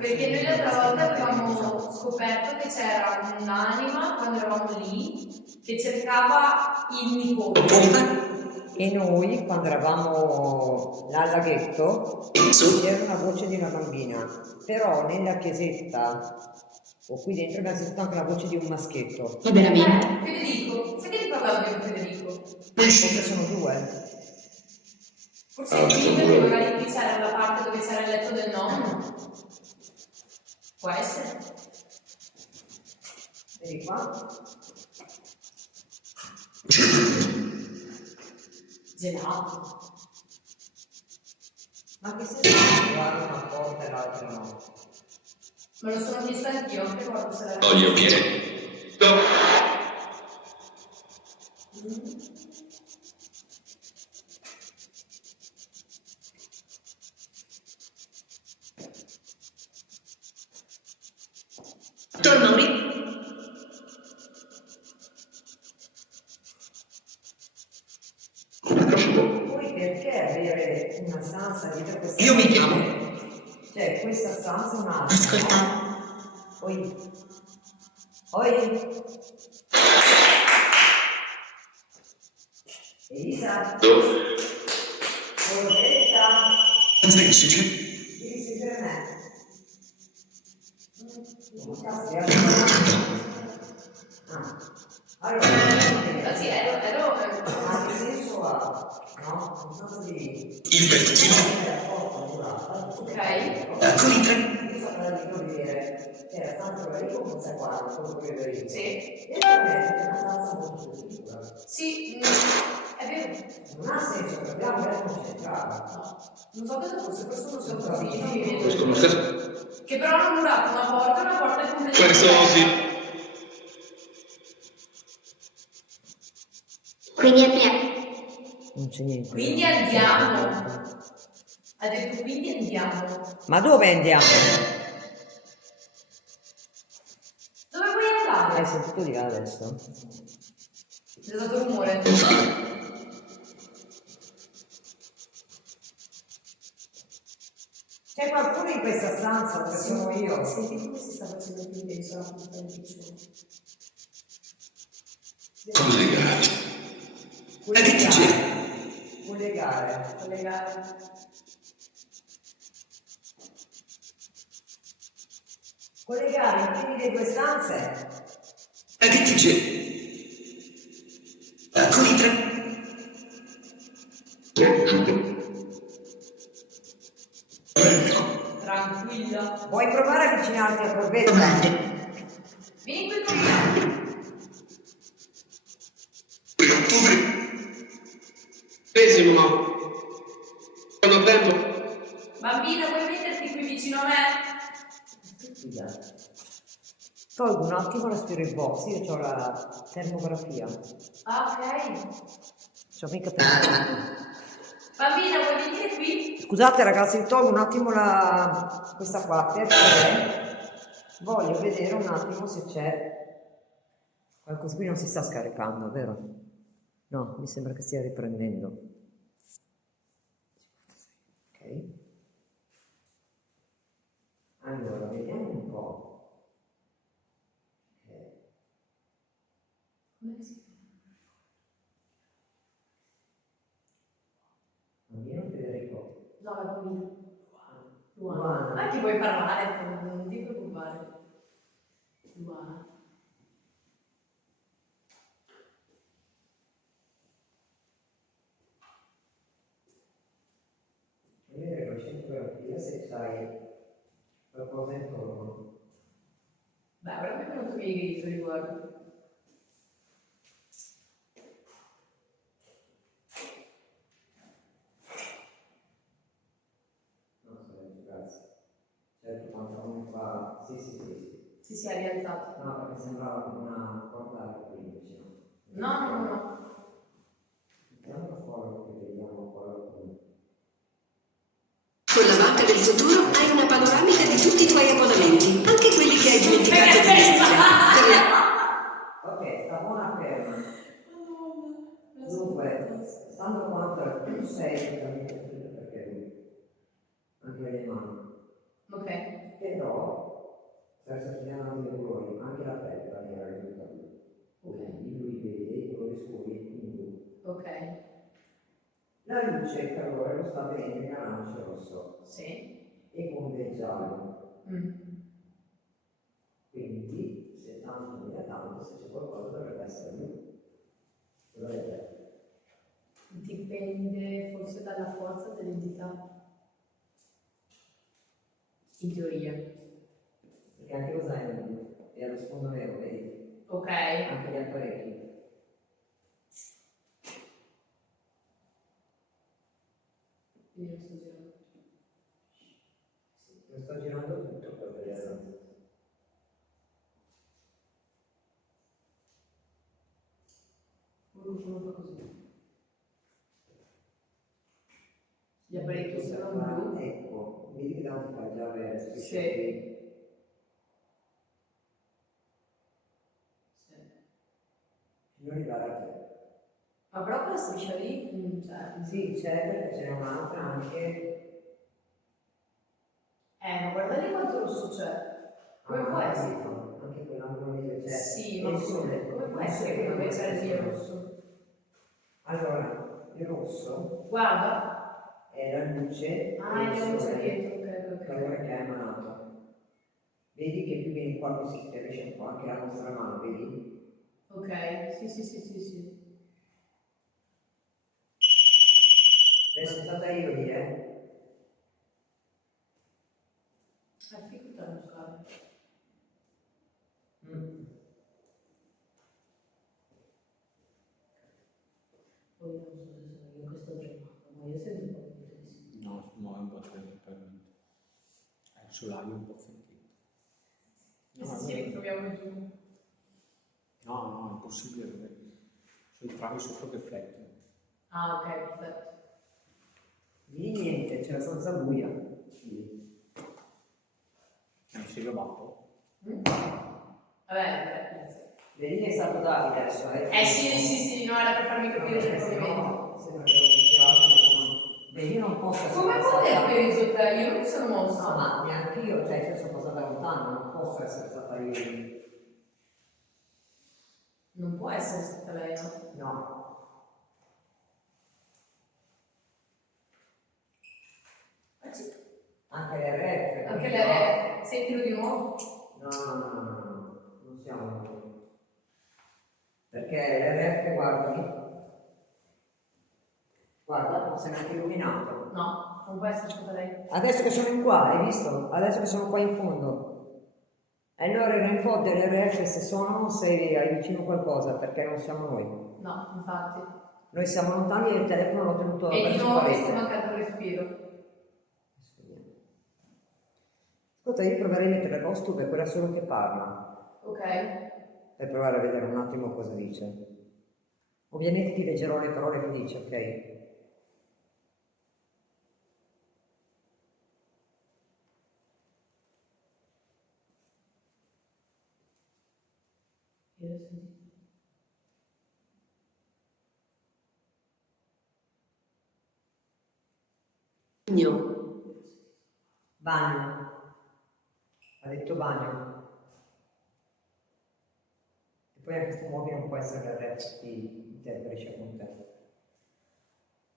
Perché noi l'altra volta avevamo scoperto che c'era un'anima quando eravamo lì che cercava il nipote. E noi, quando eravamo là al laghetto, c'era una voce di una bambina, però nella chiesetta, o qui dentro abbiamo sentito anche la voce di un maschietto. Ma veramente? Federico, sai che ti parlavo di un Federico? Forse sono due. Forse il primo che magari qui c'era la parte dove c'era il letto del nonno. Può essere? Vedi qua? Gelato. Ma che senso guarda una porta e l'altra no? Me lo sono chiesta anch'io, anche guardo se la Voglio piede. Torna Uri. Poi perché avere una stanza dietro questa? Io mi chiamo. Cioè, questa stanza è un'altra. Ascolta. Oi. Oi. Elisa. Corbetta. Svenci. Sì, per me. Allora, Sì, ma che senso ha? No? Un senso di... Il vertigine. ok. Con i tre. Io so cosa dico vedere. C'era tanto Federico con sé qua, quello che Federico. Sì. E veramente è una stanza molto più piccola. Sì, è vero. Non ha senso, perché abbiamo letto concentrato. Non so cosa fosse, questo non so Sono cosa vicino. che però hanno murato una porta è completamente... Questo sì. Quindi apriamo. Non c'è niente. Quindi andiamo. Ha detto quindi andiamo. Ma dove andiamo? Dove vuoi andare? Hai sentito di là adesso? C'è stato rumore. C'è qualcuno in questa stanza dove sono io? Senti come si sta facendo più intenso la conferenza? Collegati. Collegare. Collegare. Collegare i piedi delle due stanze? Con i tre. Tranquilla. Vuoi provare a avvicinarti a Corbetta? Vieni qui con me. Pessimo, ma non ho tempo. Bambina, vuoi metterti qui vicino a me? Tolgo un attimo, respiro in box, io ho la termografia. Ah, ok. C'ho mica tempo. Bambina, vuoi venire qui? Scusate ragazzi, tolgo un attimo questa qua perché voglio vedere un attimo se c'è qualcosa. Qui non si sta scaricando, vero? No, mi sembra che stia riprendendo. Ok. Allora, vediamo un po'. Come si fa? Bambino Federico. No, la bambina. Luana. Luana. Ah, ti vuoi parlare? Non ti preoccupare. Luana. Vedere con centrografia se c'hai qualcosa intorno. Beh, ora mi è venuto via il grigio riguardo. Grazie. Certo, quando uno fa... Sì. Si è rialzato. No, perché sembrava come una porta qui vicino. No. Mettiamo fuori che vediamo quello. Con la banca del futuro hai una panoramica di tutti i tuoi abbonamenti, anche quelli che hai dimenticato di listare. Ok, sta buona ferma. Dunque, stando quanto tu sei praticamente perché lui, anche le mani. Ok. Però, verso chi hanno dei colori, anche la pelle era risultata blu. Quindi lui vede i colori scuri in blu. Ok. La luce, il calore lo sta vedendo in arancio e rosso. Sì. E con del giallo. Mm. Quindi, se tanto non è tanto, se c'è qualcosa dovrebbe essere blu. Lo vedete? Dipende forse dalla forza dell'entità. In teoria. Perché anche lo zaino è allo sfondo nero, vedi? Ok. Anche gli apparecchi. Io sto girando. Lo sto girando tutto per vedere. Uno fa così. Gli apparecchi sono blu. Ecco, vedi che da un tagliare Sì. Ma però quella striscia lì non c'è. Sì, c'è perché ce n'è un'altra anche. Ma guarda lì quanto rosso c'è. Come può essere? Anche quella ancora c'è. Sì, ma come può essere che dove c'è lì il rosso? Allora, il rosso Guarda. è la luce. Ah, è la luce dietro, ok. Calore che ha emanato. Vedi che più vieni qua così, ti riesce un po' anche la nostra mano, vedi? Ok, sì. Adesso sono stata io lì, Figo da usare. Poi non so se sono io che sto tremando, ma io sento proprio di sì. No, si muove un po' per niente. È il solaio un po' freddo. No, Ci ritroviamo giù. no, è impossibile perché sui travi sotto che flettono. Ah, ok, perfetto. Lì niente, c'è la stanza buia. Se io batto. Vabbè, grazie. Vedi che è stato Davide adesso, Sì, no, era per farmi capire il movimento. No, sembra che non sia altro. Beh, io non posso essere Come può aver preso te? Io non mi sono mossa. No, ma neanche io, cioè io sono passata lontano, non posso essere stata io. Non può essere stata lei, no? No. Anche le RF. Anche le RF. Sentilo di nuovo. No, non siamo noi. Perché le RF, guarda, non si è neanche illuminato. No, non può essere stata lei. Adesso che sono in qua, hai visto? Adesso che sono qua in fondo. E allora era un po' delle RF se sono, se hai vicino qualcosa, perché non siamo noi. No, infatti. Noi siamo lontani e il telefono l'ho tenuto E di verso nuovo mi parete. sta mancando il respiro. Ascolta, io proverei a mettere l'host che è quella solo che parla. Ok. Per provare a vedere un attimo cosa dice. Ovviamente ti leggerò le parole che dice, ok? Bagno. Ha detto bagno. E poi anche se muovi non può essere il resto ti interferisce con te.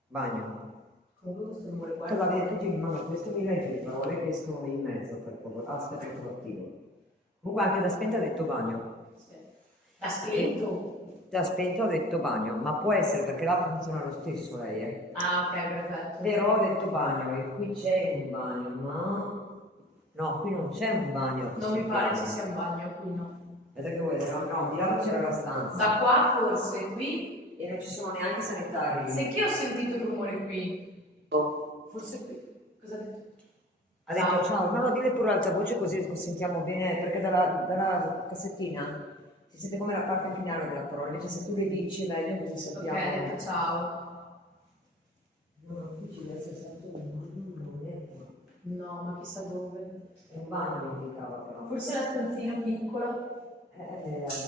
Bagno. Comunque questo rumore qua. Tu va bene, tutti mi mandano questo mi leggi le parole che escono in mezzo, per favore. Aspetta che lo attivo. Comunque anche da spento ha detto bagno. Sì. Da spento? Da spento ha detto bagno, ma può essere perché là funziona lo stesso lei, Ah, ok, perfetto. Però ha detto bagno e qui c'è un bagno, ma... No, qui non c'è un bagno. Non mi pare ci sia un bagno qui, no. Aspetta che vuoi dire, no, di là c'era la stanza. Da qua forse, qui. E non ci sono neanche sanitari. Se che ho sentito il rumore qui. Forse qui. Cosa ha detto? Ha detto ciao, no, dille pure alta voce così sentiamo bene, perché dalla cassettina si sente come la parte finale della parola, invece se tu le dici meglio così sappiamo. Ok, ha detto ciao. No, qui ci deve essere stato non è qua. No, ma chissà dove. È un bagno mi indicava però. Forse la stanzina piccola.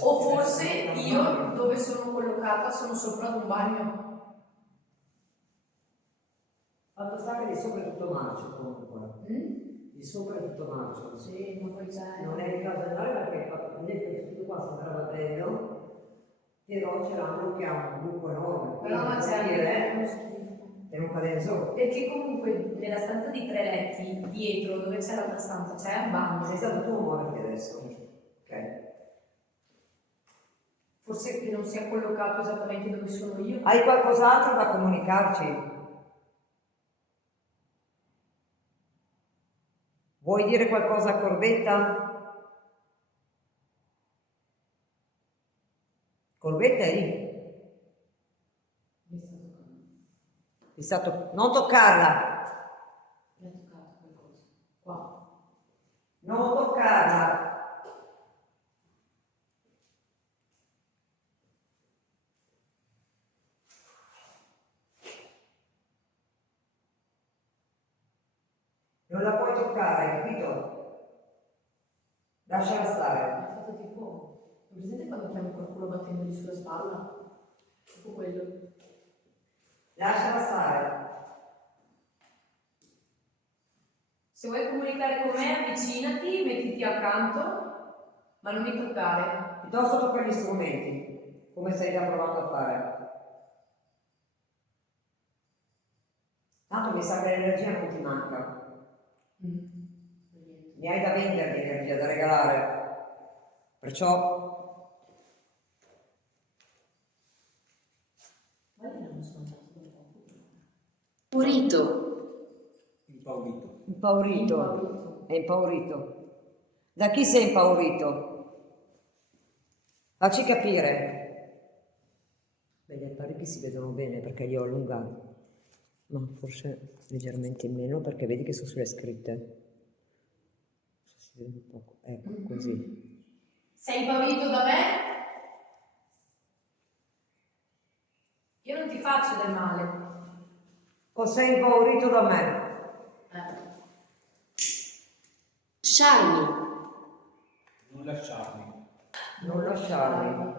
O forse io dove sono collocata sono sopra ad un bagno. Fatto sta che di sopra è tutto marcio comunque. Di sopra è tutto marcio. Sì, ma poi c'è. Non è il caso di andare perché tutto qua sembrava bello, però c'era un che ha un buco enorme. Però ma c'è anche uno schifo. E non cade sopra. Perché comunque nella stanza di 3 letti, dietro, dove c'è l'altra stanza, c'è un bagno. Sei stato tu a muoverti adesso. Ok. Forse che non sia collocato esattamente dove sono io. Hai qualcos'altro da comunicarci? Vuoi dire qualcosa a Corbetta? Corbetta è lì. Mi sta toccando. Non toccarla. Mi ha toccato qualcosa. Qua. Non toccarla. Non la puoi toccare, capito? Lasciala stare. Mi ha fatto tipo. Presente quando chiamo qualcuno battendogli sulla spalla? Tipo quello. Lasciala stare. Se vuoi comunicare con me, avvicinati, mettiti accanto, ma non mi toccare. Piuttosto tocca gli strumenti, come stai già provando a fare. Tanto mi sa che l'energia non ti manca. Ne hai da vendere di energia, da regalare. Perciò Impaurito. impaurito. È impaurito. Da chi sei impaurito? Facci capire. Beh, gli apparecchi si vedono bene perché li ho allungati. Ma forse leggermente in meno perché vedi che sono sulle scritte. Si vede un poco. Ecco, così. Sei impaurito da me? Io non ti faccio del male. O sei impaurito da me? Shiny. Non lasciarmi. Non lasciarmi.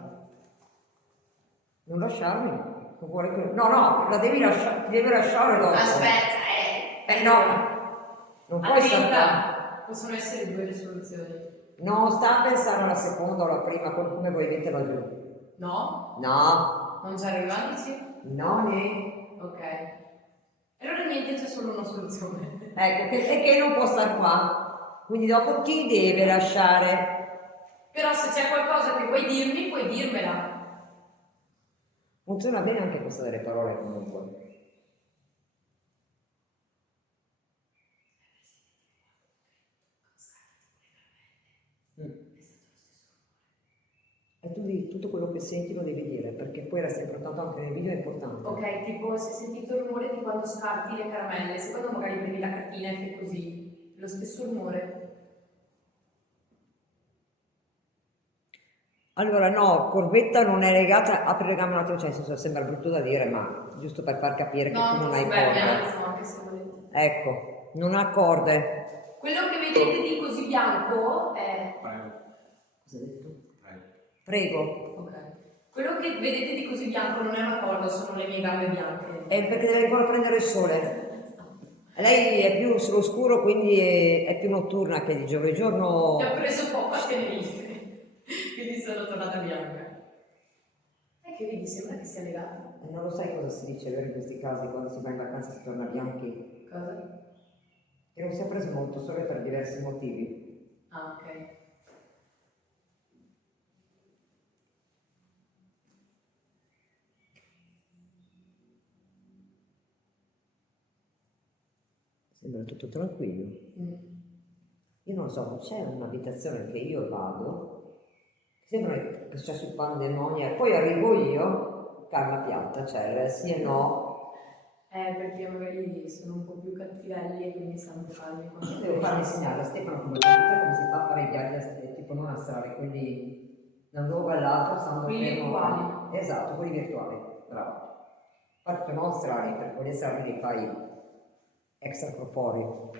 Non lasciarmi? Non vuole che... No, la devi lasciare, ti devi lasciare dopo. Aspetta, No, non puoi saltare. attenta, possono essere due le soluzioni. Non sta a pensare alla seconda o alla prima, come vuoi metterla giù. No? No, Non ci arriva, dici? no, né. Ok. Allora niente, c'è solo una soluzione. Ecco, che non può star qua. Quindi dopo ti deve lasciare. Però se c'è qualcosa che vuoi dirmi, puoi dirmela. Funziona bene anche questa delle parole comunque. E tu di tutto quello che senti lo devi dire, perché poi resta importante anche nel video, è importante. Ok, tipo se hai sentito il rumore di quando scarti le caramelle, se quando magari prendi la cartina e fai così, lo stesso rumore. Allora no, corbetta non è legata, apri le gambe un attimo, cioè nel senso, sembra brutto da dire, ma giusto per far capire che tu non hai beh, mi corde. alzo anche se volete. Ecco, non ha corde. Quello che vedete di così bianco è... Prego. Cosa hai detto? Prego. Prego. Ok. Quello che vedete di così bianco non è una corda, sono le mie gambe bianche. È perché deve ancora prendere il sole. Lei è più sull'oscuro, quindi è più notturna che di giorno. Di giorno... Ti ho preso poco a Tenerife, quindi sono tornata bianca. È che vedi, sembra che sia legato. Non lo sai cosa si dice vero in questi casi, quando si va in vacanza si torna bianchi. Cosa? Che non si è preso molto sole per diversi motivi. Ah, ok. Sembra tutto tranquillo. Io non so, c'è un'abitazione che io vado, sembra che c'è sul pandemonio, e poi arrivo io, carna piatta, cioè sì e no. Perché magari sono un po' più cattivelli e quindi sanno farmi quando... Devo farmi insegnare a Stefano come si fa a fare i viaggi, tipo non astrali, quelli da un luogo all'altro, stanno Quelli fermo. virtuali. Esatto, quelli virtuali, bravo. Infatti non astrali, per quelli astrali li fai extracorporei.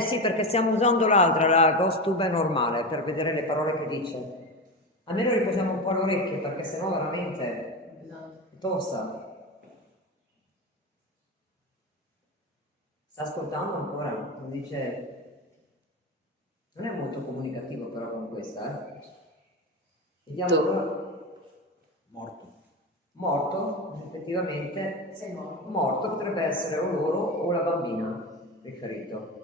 Sì, perché stiamo usando l'altra, la Ghost Tube normale, per vedere le parole che dice. Almeno riposiamo un po' le orecchie, perché sennò veramente è tosta. Sta ascoltando ancora? Mi dice... Non è molto comunicativo però con questa, Vediamo ancora. Morto. Morto, effettivamente. Sei morto. Morto potrebbe essere o loro o la bambina riferito.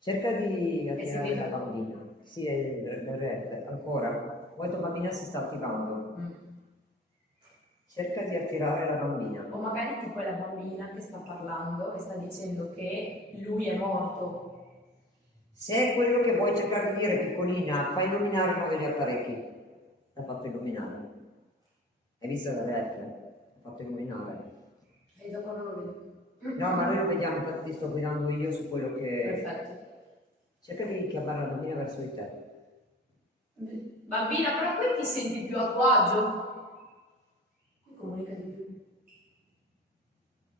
Cerca di attirare la bambina. Sì, ancora. Poi tua bambina si sta attivando. Cerca di attirare la bambina. O magari tipo è la bambina che sta parlando e sta dicendo che lui è morto. Se è quello che vuoi cercare di dire, piccolina, fai illuminare uno degli apparecchi. L'ha fatto illuminare. Hai visto le lettere? L'ha fatto illuminare. E dopo non lo vedo. No, ma noi lo vediamo, infatti ti sto guidando io su quello che... Perfetto. Cerca di chiamare la bambina verso di te. Bambina, però qui ti senti più a tuo agio? Qui comunica di più.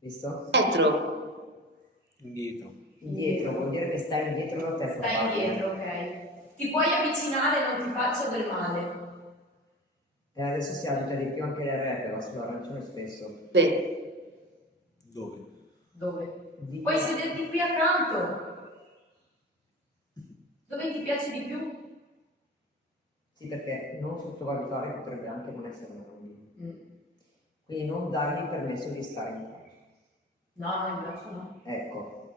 Visto? Indietro. Indietro, vuol dire che stai indietro da te. Stai indietro, ok. Ti puoi avvicinare, non ti faccio del male. E adesso si agita di più anche l'RR, va sull'arancione spesso. Beh, Dove? Dove? Di- Puoi sederti qui accanto. Dove ti piace di più? Sì, perché non sottovalutare potrebbe anche non essere una bambina. Mm. Quindi non dargli permesso di stare in casa. No, no, in braccio no. Ecco.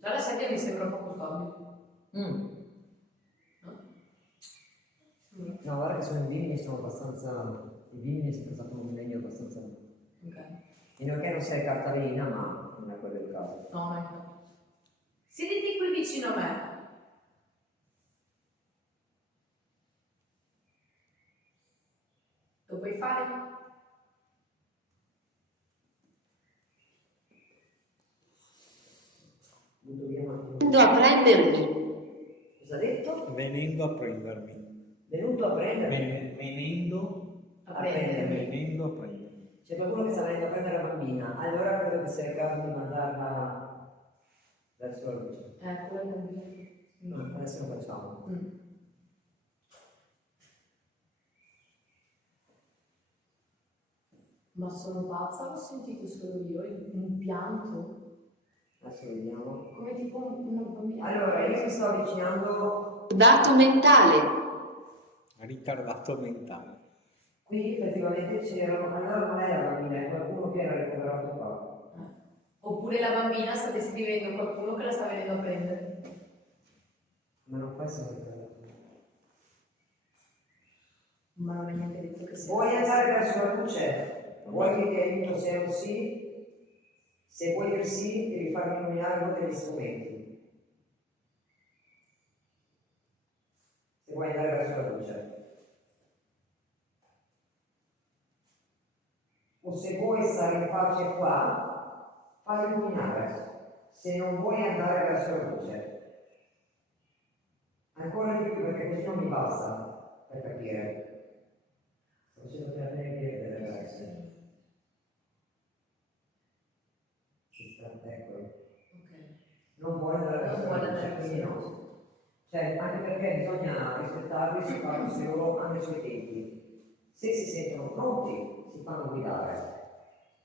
Già la sedia mi sembra un po' costosa. Mm. No, guarda che sono i bimbi, sono abbastanza... I bimbi sono stato un impegno abbastanza... Ok. Meno che non sei cartolina, ma non è quello il caso. No, no. Siediti qui vicino a me. Lo puoi fare? Butto via un attimo. venendo a prendermi. Cosa ha detto? Venendo a prendermi. Venuto a prendermi. Venendo A prendermi. venendo a prendermi. C'è qualcuno che sta venendo a prendere la bambina, allora credo che sia il caso di mandarla verso la luce. Quello è convinto. No, adesso lo facciamo. Ma sono pazza, ho sentito solo io un pianto. Adesso vediamo. Come tipo una bambina. Allora, io mi sto avvicinando. Dato mentale. Ritardato mentale. Qui effettivamente c'erano, allora non è la bambina, è qualcuno che era ricoverato qua. Oppure la bambina sta descrivendo qualcuno che la sta venendo a prendere. Ma non può essere ricoverato. Ma non è neanche detto che sia. Vuoi andare verso la luce? Vuoi che ti aiuto se è un sì? Se vuoi dire sì, devi farmi nominare uno degli strumenti. Se vuoi andare verso la luce. O se vuoi stare in pace qua, fai illuminare. Se non vuoi andare verso la luce. Ancora di più, perché così non mi basta per capire. Sto facendo per vedere il resto. Ci sta, eccolo. Ok. Non vuole andare verso Non la vuole luce, andare quindi verso la no. Cioè, anche perché bisogna rispettarli, si fanno se loro hanno i suoi tempi. Se si sentono pronti, si fanno guidare.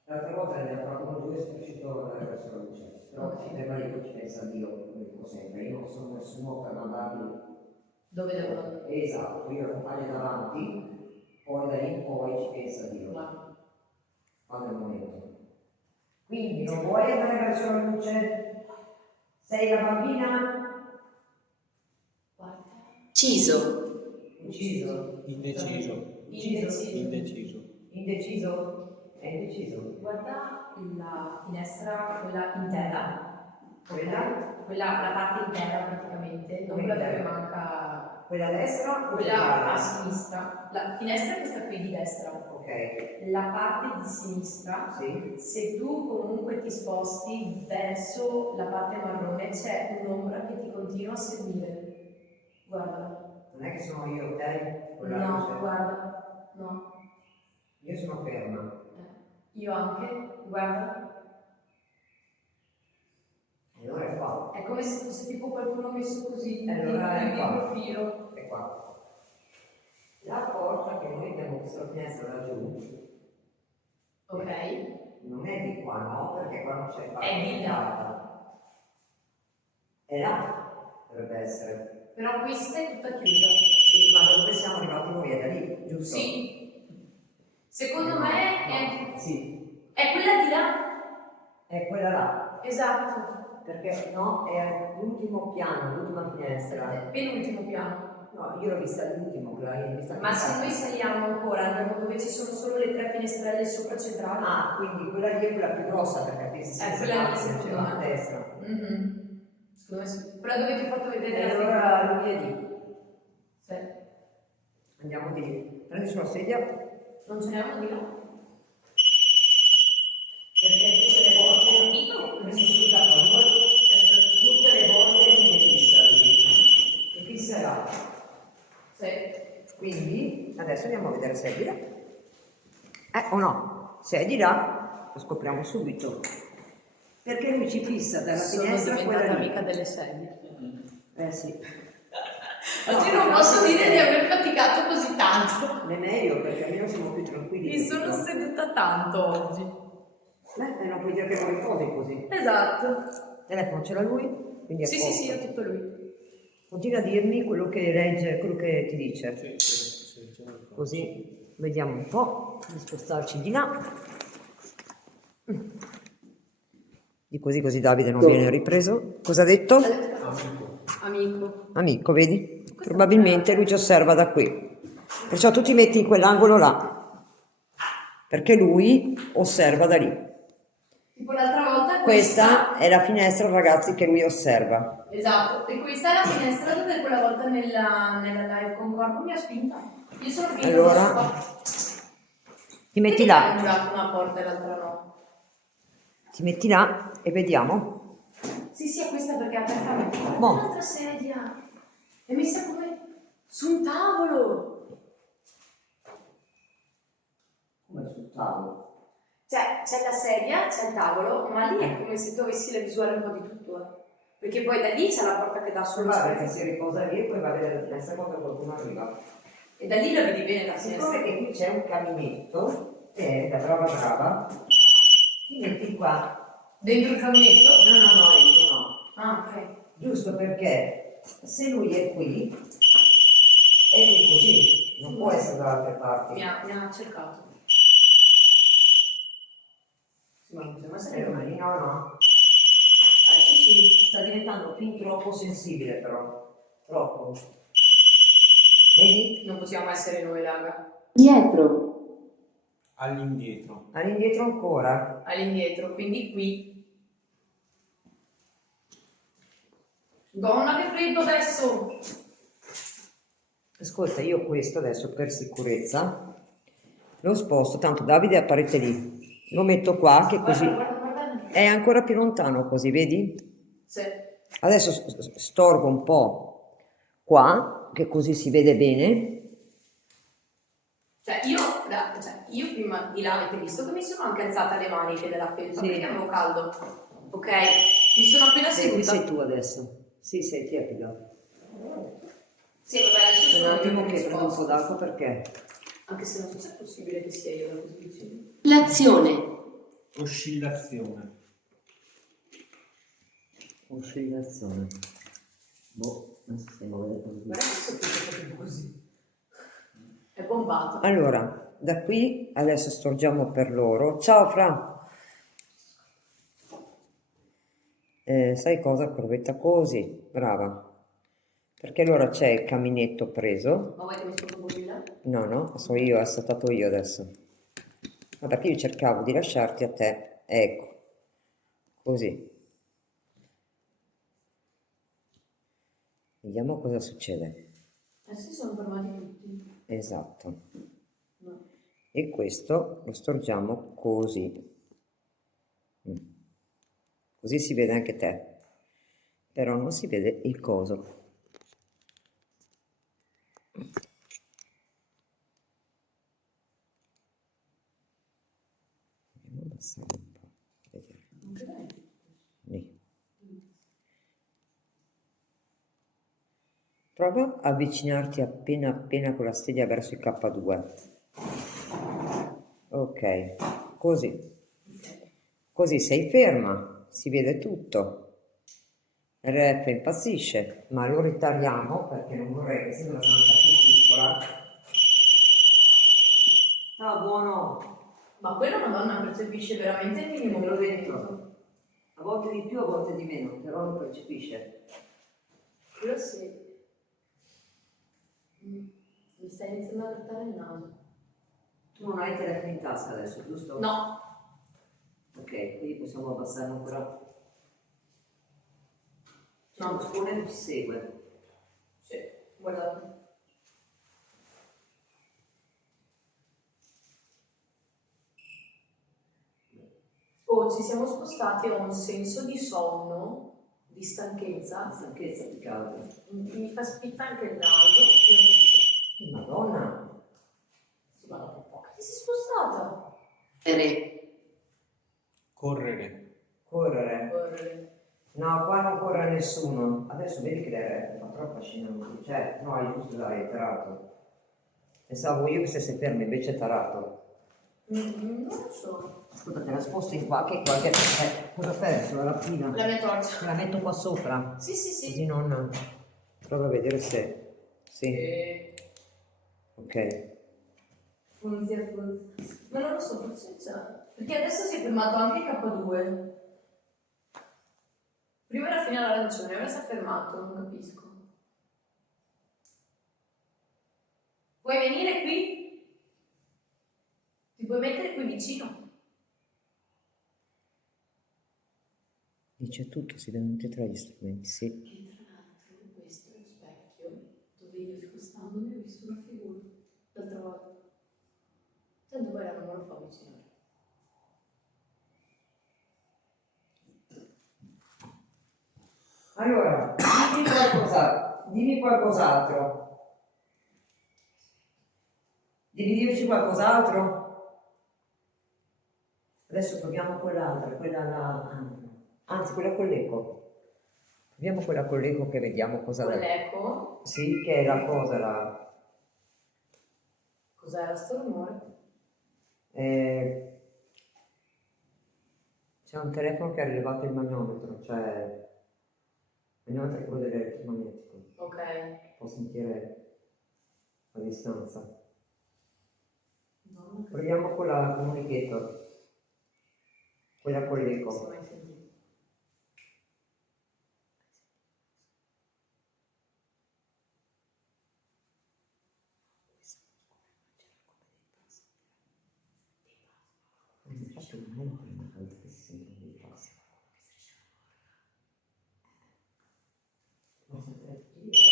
L'altra volta ne abbiamo fatto uno due e sono riuscito ad andare verso la luce. Però ci ferma lì, ci pensa Dio, come dico sempre. Io non sono nessuno per mandarli. Dove devo andare? Esatto, io lo accompagno davanti, poi da lì in poi ci pensa Dio. Guarda. Quando è il momento. Quindi non vuoi andare verso la luce? Sei la bambina? Guarda. Ciso. Ucciso? Indeciso. Indeciso. Indeciso. Indeciso? È indeciso. Guarda la finestra, quella intera. Quella? La parte intera praticamente, non quella dove manca. Quella a destra? o Quella a sinistra? sinistra. La finestra è questa qui di destra. Ok, La parte di sinistra, sì. se tu comunque ti sposti verso la parte marrone, c'è un'ombra che ti continua a seguire. Guarda. Non è che sono io, ok? Con la No, luce. guarda. No. Io sono ferma. Io anche, guarda. Allora è qua. È come se fosse tipo qualcuno messo così, Allora è di qua. profilo. È qua. La porta che noi abbiamo visto la finestra laggiù Ok? non è di qua, no? Perché qua non c'è parte È di là. chiusa. È là, dovrebbe essere. Però questa è tutta chiusa. Sì, ma da dove siamo arrivati noi? È da lì, giusto? Sì. Secondo me è... Sì, È quella di là. è quella là. Esatto. Perché no, è l'ultimo piano, l'ultima finestra. Penultimo piano. No, io l'ho vista all'ultimo, quella l'ho vista Ma se noi saliamo ancora, andiamo dove ci sono solo le 3 finestrelle sopra centrali. Ah, quindi quella lì è quella più grossa per capirsi se quella lì c'è secondo la me. destra. Secondo me sì. Quella dove ti ho fatto vedere E la allora lui è lì. Sì. Andiamo di lì. Prendi sulla sedia. Non ce n'è uno di là? Perché tutte le volte mi sono sul capo, tutte le volte mi fissa lui. Mi fisserà. Sì. Quindi adesso andiamo a vedere se è di là. O no, se è di là lo scopriamo subito. Perché lui ci fissa dalla Sono finestra diventata quella lì. amica delle sedie. Sì. Oggi non posso dire di aver faticato così tanto. È meglio perché almeno siamo più tranquilli. Mi sono seduta tanto oggi. Non puoi dire che non riposi così. Esatto. Il telefono c'era lui, quindi è Sì, a sì, posto. sì, è tutto lui. Continua a dirmi quello che legge, quello che ti dice. Sì. Così vediamo un po' di spostarci di là. Di così Davide non viene ripreso. Cosa ha detto? Amico. Amico, vedi? Probabilmente lui ci osserva da qui. Perciò tu ti metti in quell'angolo là. Perché lui osserva da lì. Tipo l'altra volta Questa è la finestra, ragazzi, che lui osserva. Esatto, e questa è la finestra dove quella volta nella live con Corpo mi ha spinta. Io sono finita Allora, da sola. ti metti Hai là. murato una porta e l'altra no. Ti metti là e vediamo. Sì, sì, è questa perché è aperta. Boh. Un'altra sedia. È messa come su un tavolo. Come sul tavolo. Cioè, c'è la sedia, c'è il tavolo, ma lì è come se tu avessi la visuale un po' di tutto. Perché poi da lì c'è la porta che dà sullo Guarda che specchio. si riposa lì e poi va a vedere la finestra quando qualcuno arriva. E da lì la vedi bene la Siccome finestra. che qui c'è un caminetto, te, da brava, ti metti qua. Dentro il caminetto? No. Ah, ok. Giusto perché se lui è qui così, non può essere da altre parti. Mi ha cercato. Sì, ma non sembra essere Lì no. Adesso sì. Sta diventando fin troppo sensibile però. Troppo. Vedi? Non possiamo essere noi, raga. Dietro. All'indietro. All'indietro ancora. All'indietro, quindi qui. Donna, che freddo adesso! Ascolta, io questo adesso per sicurezza lo sposto, tanto Davide appare lì. Lo metto qua che così Guarda. è ancora più lontano così, vedi? Sì. Adesso storgo un po' qua, che così si vede bene. Cioè, io prima di là avete visto che mi sono anche alzata le maniche della felpa Sì. perché avevo caldo. Ok? Mi sono appena Qui seduta. sei tu adesso. Sì, sei tiepida. Sì, vabbè, adesso Un sono attimo io che mi prendo un po' sposto. d'acqua perché Anche se non so se è possibile che sia io la posizione. L'azione. Oscillazione. oscillazione. Boh, non si muove così. Guarda che soffitto proprio così. È bombato. Allora, da qui adesso storgiamo per loro. Ciao Fra! Sai cosa? Corvetta così, brava. Perché allora c'è il caminetto preso. Ma vuoi che mi sposto un po' di là? No, sono io, è saltato io adesso. Ma perché io cercavo di lasciarti a te. Ecco, così. Vediamo cosa succede. Adesso sono fermati tutti. Esatto. No. E questo lo storgiamo così. Così si vede anche te. Però non si vede il coso. Andiamo a abbassare un po'. Vedere. Lì. Prova a avvicinarti appena con la sedia verso il K2. Ok, così sei ferma, si vede tutto. RF impazzisce, ma lo ritardiamo perché non vorrei che sia una stanza più piccola. Ah, buono! Ma quella Madonna percepisce veramente il minimo L'ho movimento. detto. A volte di più, a volte di meno, però lo percepisce. Quello sì. Mi stai iniziando a grattare il naso. Tu non hai il telefono in tasca adesso, giusto? No. Ok, quindi possiamo abbassare ancora. C'è No. uno spone che ci segue. Sì, guardate. Oh, ci siamo spostati a un senso di sonno, di stanchezza. Stanchezza più che altro. Mi fa spizza anche il naso. Madonna! Sì, ma dopo poco ti sei spostata. Re. Correre. Correre. Correre. No, qua non corre nessuno. Adesso vedi che fa troppo affascinante. Cioè, no, è giusto, dai, è tarato. Pensavo io che stesse fermo, invece è tarato. Non lo so. Ascolta, te la sposto in qua, che qualche... cosa fai sulla rapina? La mia torcia. Te la metto qua sopra. Sì, sì, sì. Così non... Prova a vedere se... Sì. Ok. Funziona. Ma non lo so, forse c'è. Perché adesso si è fermato anche K2. Prima era fino all'arancione, ora si è fermato, non capisco. Vuoi venire qui? Ti puoi mettere qui vicino? Dice tutto, si vedono tutti e tre gli strumenti, sì. E tra l'altro questo è lo specchio dove io spostandomi ho visto una figura l'altra volta. Tanto poi non me lo fa avvicinare. Allora, dimmi qualcos'altro. Devi dirci qualcos'altro? Adesso proviamo quell'altra, quella là, anzi quella con l'eco. Proviamo quella con l'eco che vediamo cosa... Con l'eco? Sì, che è la cosa, la... Cos'era sto rumore? C'è un telefono che ha rilevato il magnometro, cioè il magnometro è quello dell'elettromagnetico. Ok. Può sentire a distanza. No, Proviamo con la communicator, quella con non si è l'eco. mai sentito. Infatti non è la prima volta che si sentono dei passi. Ma saprei dire...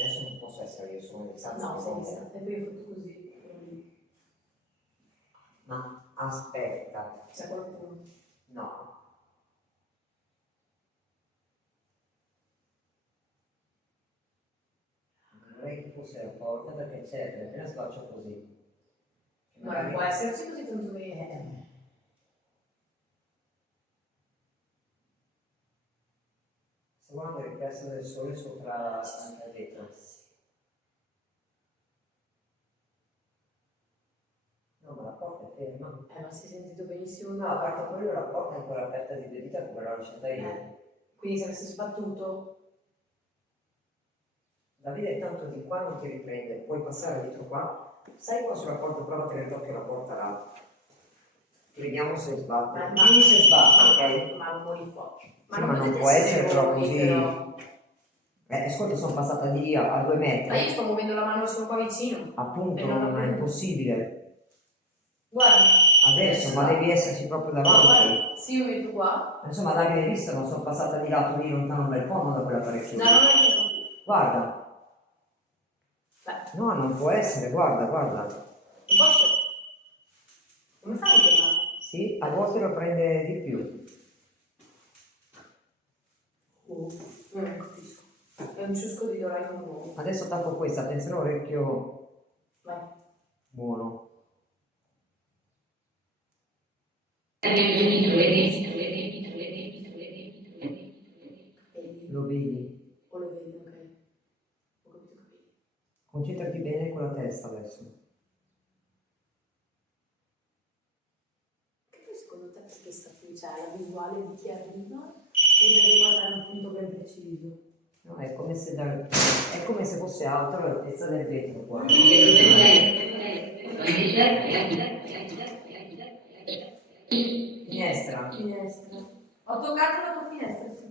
adesso non posso essere io, sono Alessandro. No, senza. E poi ho fatto così. Ma aspetta. C'è qualcuno? No. Non vorrei che fosse la porta perché c'è, appena sboccia così. Ma non può esserci così tanto bene. Sto guardando il riflesso del sole sopra il vetro. No, ma la porta è ferma. Ma si è sentito benissimo. No, a parte quello, la porta è ancora aperta di due dita come l'ho lasciata io. Quindi se avessi sbattuto? Davide tanto di qua non ti riprende, puoi passare dietro qua. Stai qua sulla porta, prova a tenere d'occhio la porta là. Vediamo se sbatte. Dimmi se sbatte, ok? Ma un po' di fuoco. Sì, ma non può essere però così. Ascolta, sono passata di a 2 metri. Ma io sto muovendo la mano solo qua vicino. Appunto, non non è impossibile. Guarda. Adesso, ma devi esserci proprio davanti. Guarda, se io metto qua. Insomma, Davide visto, non sono passata di lato lì lontano dal fondo da quell'apparecchio. No, non è vero. Guarda. Beh. No, non può essere, guarda. Non posso? Come fai a chiamare? Sì, a volte lo prende di più. Non capisco. È un ciusco di Doraemon nuovo. Adesso tappo questa, attenzione orecchio Vai. buono. Lo vedi? O lo vedi, ok. Ho capito. Concentrati bene con la testa adesso. Che poi secondo te che sta qui? Cioè la visuale di chi arriva o devi guardare un punto ben preciso? No, è come se fosse alto l'altezza del vetro qua. Finestra. Finestra. Ho toccato la tua finestra, sì.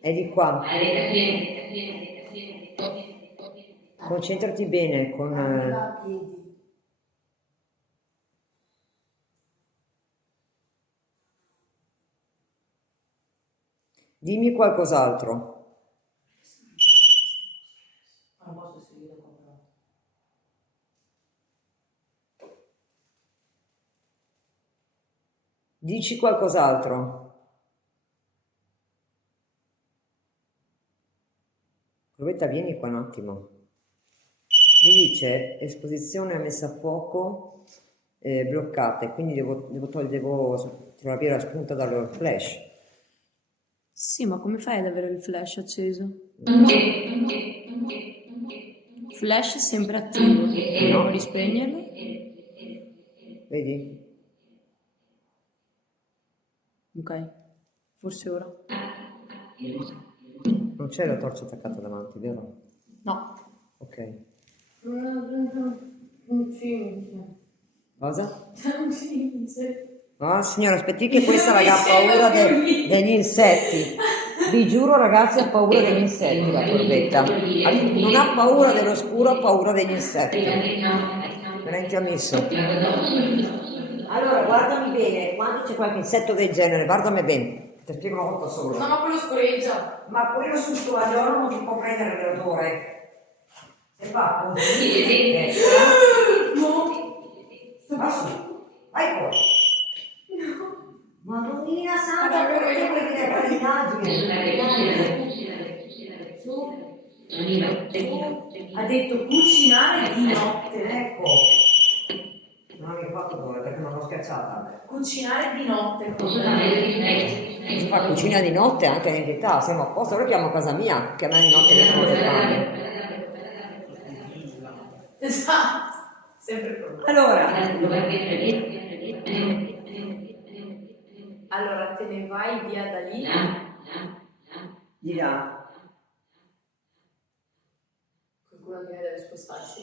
È di qua. Concentrati bene con... A piedi. Dimmi qualcos'altro. Non posso seguire qua però. Dici qualcos'altro. Corvetta, vieni qua un attimo. Mi dice esposizione messa a fuoco bloccate, quindi devo trovare la spunta dallo flash. Sì, ma come fai ad avere il flash acceso? Flash sempre attivo. Proviamo a rispegnerlo. Vedi? Ok, forse ora. Non c'è la torcia attaccata davanti, vero? No. Ok. Un film. Cosa? Un film. No, signora, aspetti che questa raga ha paura degli insetti. Vi giuro ragazzi, ha paura degli insetti la Corvetta. Non ha paura dell'oscuro, ha paura degli insetti. Me l'ha infiammesso. Allora, guardami bene, quando c'è qualche insetto del genere, guardami bene. Ti spiego una volta solo. No, ma quello scoreggia. Ma quello sul tovagliolo non si può prendere l'odore. Se fa così, va su, vai fuori. Madonnina santa, perché vuoi vedere la indagine? Ha detto cucinare di notte. Ecco. Non avevo fatto dove perché non l'ho schiacciata. Cucinare di notte. Si fa cucina di notte anche in città, siamo a posto, lo chiamo a casa mia, che a me di notte vengono le pane. Esatto. Sempre pronto. Allora te ne vai via da lì. Di là. Qualcuno di noi deve spostarsi.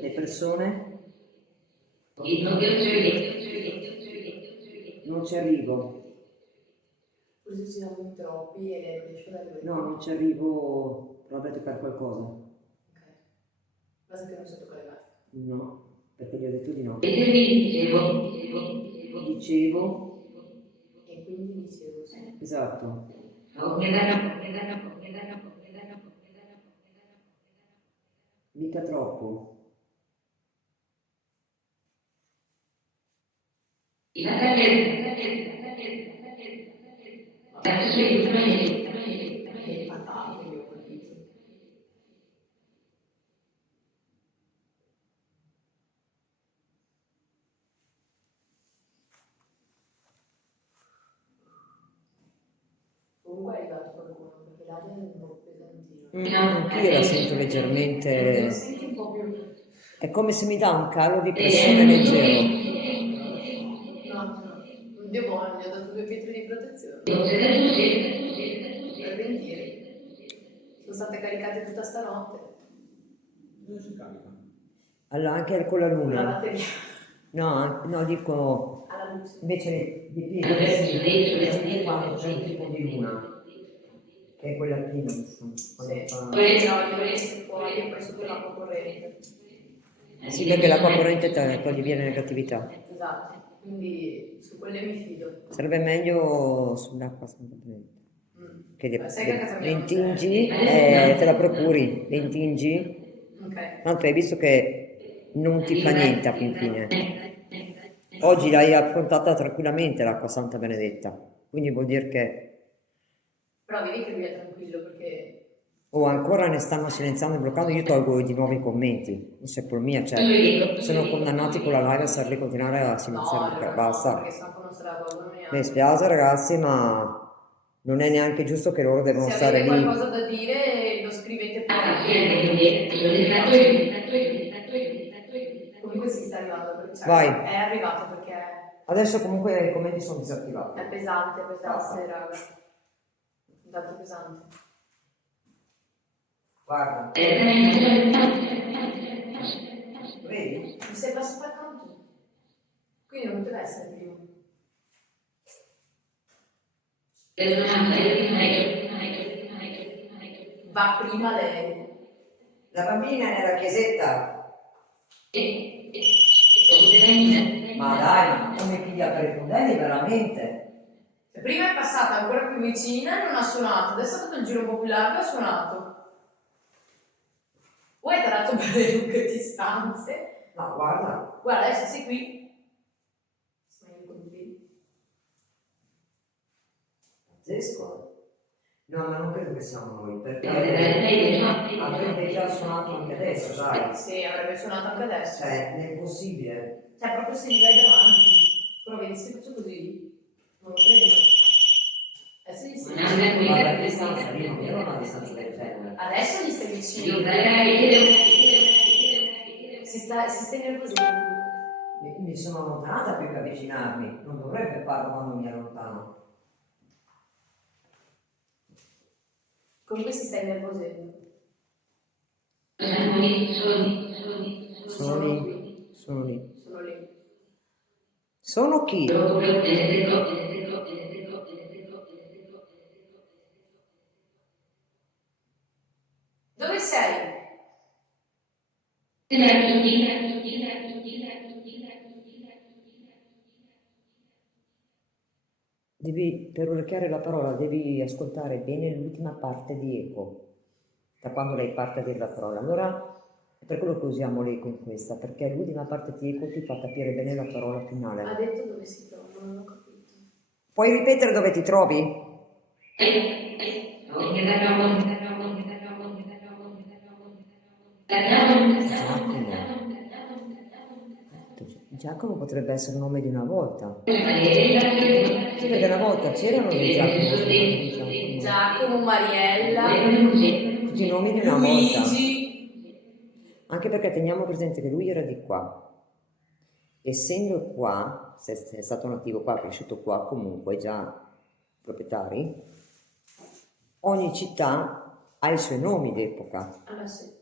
Le persone? Non ci arrivo. Forse ci siamo in troppi e non riesco ad arrivare. No, non ci arrivo. Probabilmente per qualcosa. Ok. Basta che non so toccare la. No, perché gli ho detto di no. Dicevo. E quindi dicevo sì. Esatto. Mica troppo. Comunque è arrivato qualcuno, perché l'aria è un po' pesantina. Anch'io la sento leggermente. Lo senti un po' più. È come se mi dà un calo di pressione leggero. No, Dio buono, gli ho dato 2 pietre di protezione. Per ventire. Sono state caricate tutta stanotte. Dove si carica? Allora, anche con la La luna. batteria. No, dico. Alla luce. Invece di più, quando c'è un tipo di luna, che è quella prima, insomma. Sì, no, io esco fuori e poi sotto l'acqua corrente. Sì, perché l'acqua corrente toglie via la negatività. Esatto, quindi su quelle mi fido. Sarebbe meglio sull'acqua semplicemente. Che Sai che a casa mia non intingi, te la procuri, le intingi. Ok. Tanto hai visto che non ti fa niente a fin fine. Oggi l'hai affrontata tranquillamente l'acqua Santa Benedetta, quindi vuol dire che Però vedi che lui è tranquillo perché. o ancora ne stanno silenziando e bloccando. Io tolgo di nuovo i commenti, non c'è colpa mia, cioè sono condannati con la live a starli continuare a silenziare, perché basta. Perché Sacco non se la tolgono neanche. Mi spiace ragazzi, ma non è neanche giusto che loro devono Se stare avete lì. qualcosa da dire lo scrivete poi. Comunque si sta arrivando perché Vai. è arrivato perché Adesso comunque i commenti sono disattivati. è pesante, Basta. raga. Tanto pesante. Guarda. Vedi? Mi sembra spaccato tu. Quindi non deve essere prima. Va prima lei. La bambina è nella chiesetta. Ma dai, ma come piglia per i fondelli veramente? Prima è passata ancora più vicina e non ha suonato, adesso ha fatto il giro un po' più largo e ha suonato. O è tarato per le lunghe distanze? No, guarda. Guarda, adesso sei qui. Sono io con i piedi. tedesco. No, ma non credo che siamo noi, perché avrebbe già suonato anche adesso, sai? Sì, avrebbe suonato anche adesso. Non è possibile. Cioè, proprio se li vai davanti. Però vedi se faccio così, non lo prendo. Adesso gli stai vicino. Guarda che distanza lì, non era una distanza del genere. Adesso gli stai vicino. Si sta innervosendo. Mi sono allontanata più che avvicinarmi, non dovrebbe farlo quando mi allontano. Comunque si sta innervosendo. Sono lì. Sono lì. Sono chi? Dove sei? Devi, per orecchiare la parola, devi ascoltare bene l'ultima parte di eco, da quando lei parte a dire la parola. Allora, è per quello che usiamo l'eco in questa, perché l'ultima parte di eco ti fa capire bene la parola Ha finale. detto dove si trova, non ho capito. Puoi ripetere dove ti trovi? Giacomo potrebbe essere il nome di una volta. Sì, perché una volta c'erano dei Giacomo. Giacomo, Mariella, Tutti i nomi di una volta. Luigi. Anche perché teniamo presente che lui era di qua. Essendo qua, se è stato nativo qua, cresciuto qua, comunque già proprietari, ogni città ha i suoi nomi d'epoca. Ah, sì.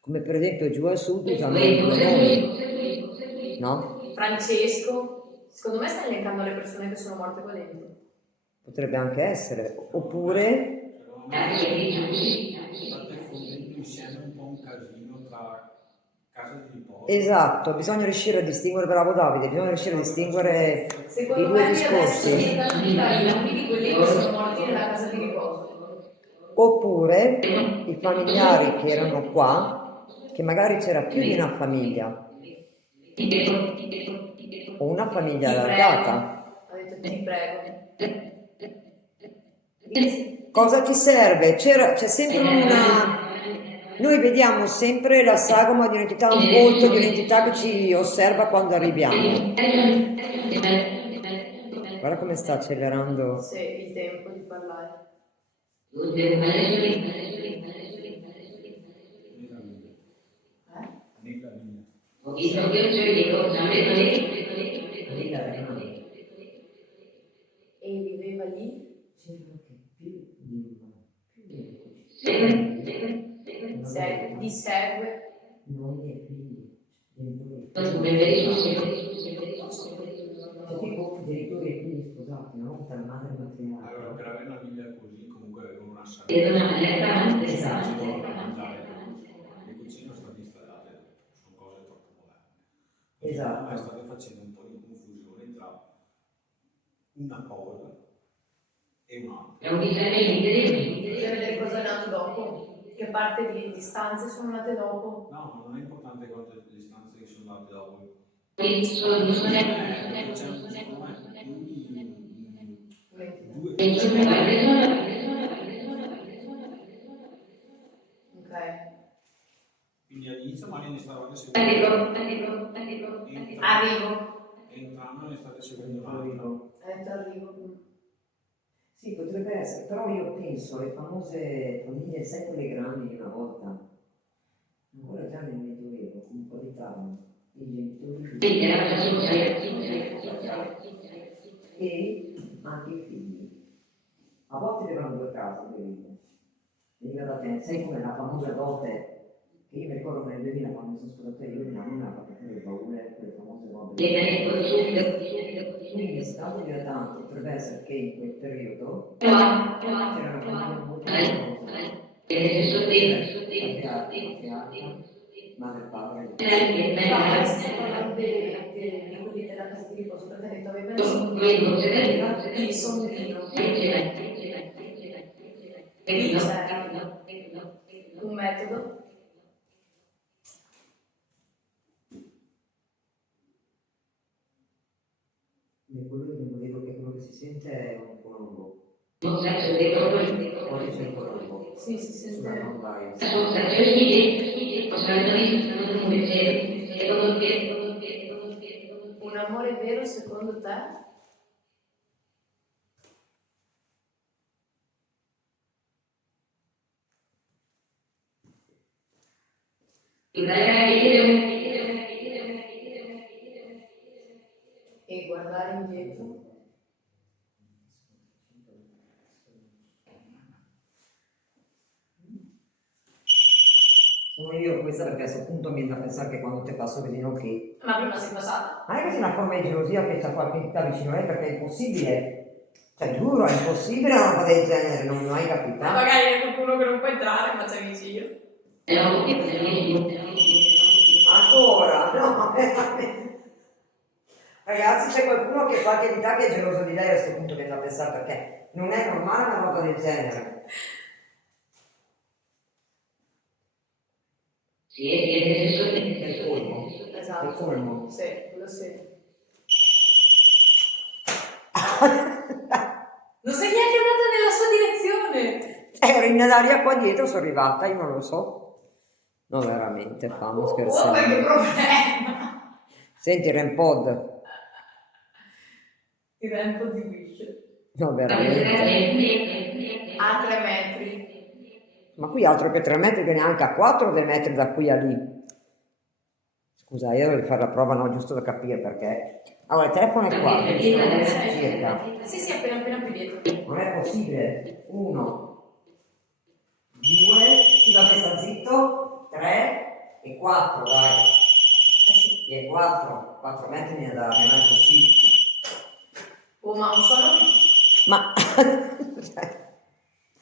Come per esempio giù al sud usano i due nomi, no? Francesco. Secondo me sta elencando le persone che sono morte qua dentro. Potrebbe anche essere. Oppure... State fondendo insieme un po' un casino tra casa di riposo. Esatto, bisogna riuscire a distinguere, bravo Davide, bisogna riuscire a distinguere Secondo i due me adesso discorsi. c'è da fare i nomi di quelli che sono morti nella casa di riposo. Oppure i familiari che erano qua, che magari c'era più di una famiglia, o una famiglia allargata. Ha detto ti prego. Cosa ti serve? C'è sempre una... Noi vediamo sempre la sagoma di un'entità, un volto di un'entità che ci osserva quando arriviamo. Guarda come sta accelerando. Sì, il tempo di parlare. Nella linea. E viveva lì? Di segue. Tipo genitori e figli sposati, no? Per madre matriarca. Allora, per avere una Bibbia così, comunque avevano una sala. Esatto. Le cucine sono state installate, sono cose troppo moderne. Esatto. State facendo un po' di confusione tra una cosa e un'altra. Bisogna vedere cosa è nato dopo. Che parte di stanze sono nate dopo. No, non è importante quante distanze che sono andate dopo. Ok. Quindi all'inizio Maria ne stava seguendo. Arrivo. Entrando ne state seguendo un'altra. Arrivo. Sì, potrebbe essere, però io penso alle famose famiglie, sai quelle grandi di una volta, ancora già nel Medioevo, con un po' di trauma, i genitori e anche i figli. A volte avevano due case, veniva da te, sai come la famosa dote, che io mi ricordo nel 2000 quando mi sono sposata io, mia nonna aveva fatto le baule, quelle famose robe. Quindi se tanto dilettanti potrebbe essere che in quel periodo c'erano famiglie molto famose, madre e padre. Si sta parlando di quelli della casa di riposo, perché ha detto aveva il sondino. Quindi c'è un metodo. Quello che volevo che si sente è un colombo. Sì, si sente. Sulla non-bias. Un amore vero secondo te? E guardare indietro? Sono io questa perché a questo punto mi viene da pensare che quando te passo vedi che Ma prima sei passata. non è che c'è una forma di gelosia che c'è qualche entità vicino a lei perché è impossibile, cioè giuro è impossibile una roba del genere, non mi è mai Ma capitato. magari è qualcuno che non può entrare, ma c'è amici io. Ancora, no, ragazzi c'è qualcuno che qualche entità che è geloso di lei a questo punto viene da pensare perché non è normale una roba del genere. È il colmo. Esatto. È il colmo. Sì, quello sì. Non sei neanche andata nella sua direzione. Ero in aria qua dietro, sono arrivata, io non lo so. No, veramente, fammi Oh, che scherzare. problema. Senti, REM-pod. Il tempo di Wish. No, veramente. A 3 metri. Ma qui altro che 3 metri, che neanche a 4 dei metri da qui a lì. Scusa, io devo fare la prova, no, giusto da capire perché. Allora, il telefono è qua, circa. Sì, appena più dietro. Non è possibile. 1, 2, sì, vabbè, sta zitto. 3 e 4, dai. Sì. E 4 metri ne dà, non è possibile. Oh, ma un suono. Ma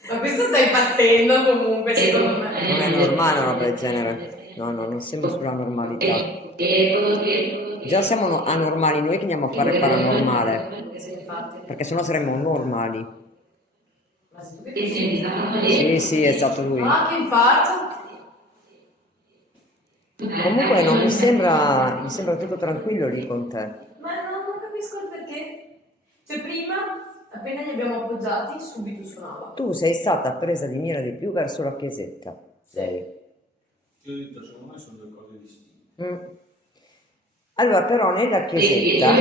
Ma questo sta impazzendo comunque, secondo me. non è normale una roba del genere. No, non siamo sulla normalità. Già siamo anormali noi che andiamo a fare paranormale. Sì, infatti. Perché sennò saremmo normali. Ma se tu che ti Sì, sì, è stato lui. Ah, che infarto! Comunque non mi sembra tutto tranquillo lì con te. Ma non capisco il perché. Cioè, prima, appena li abbiamo appoggiati, subito suonava. Tu sei stata presa di mira di più verso la chiesetta. Lei. Ti ho detto, secondo me sono due cose distinte. Allora, però nella chiesetta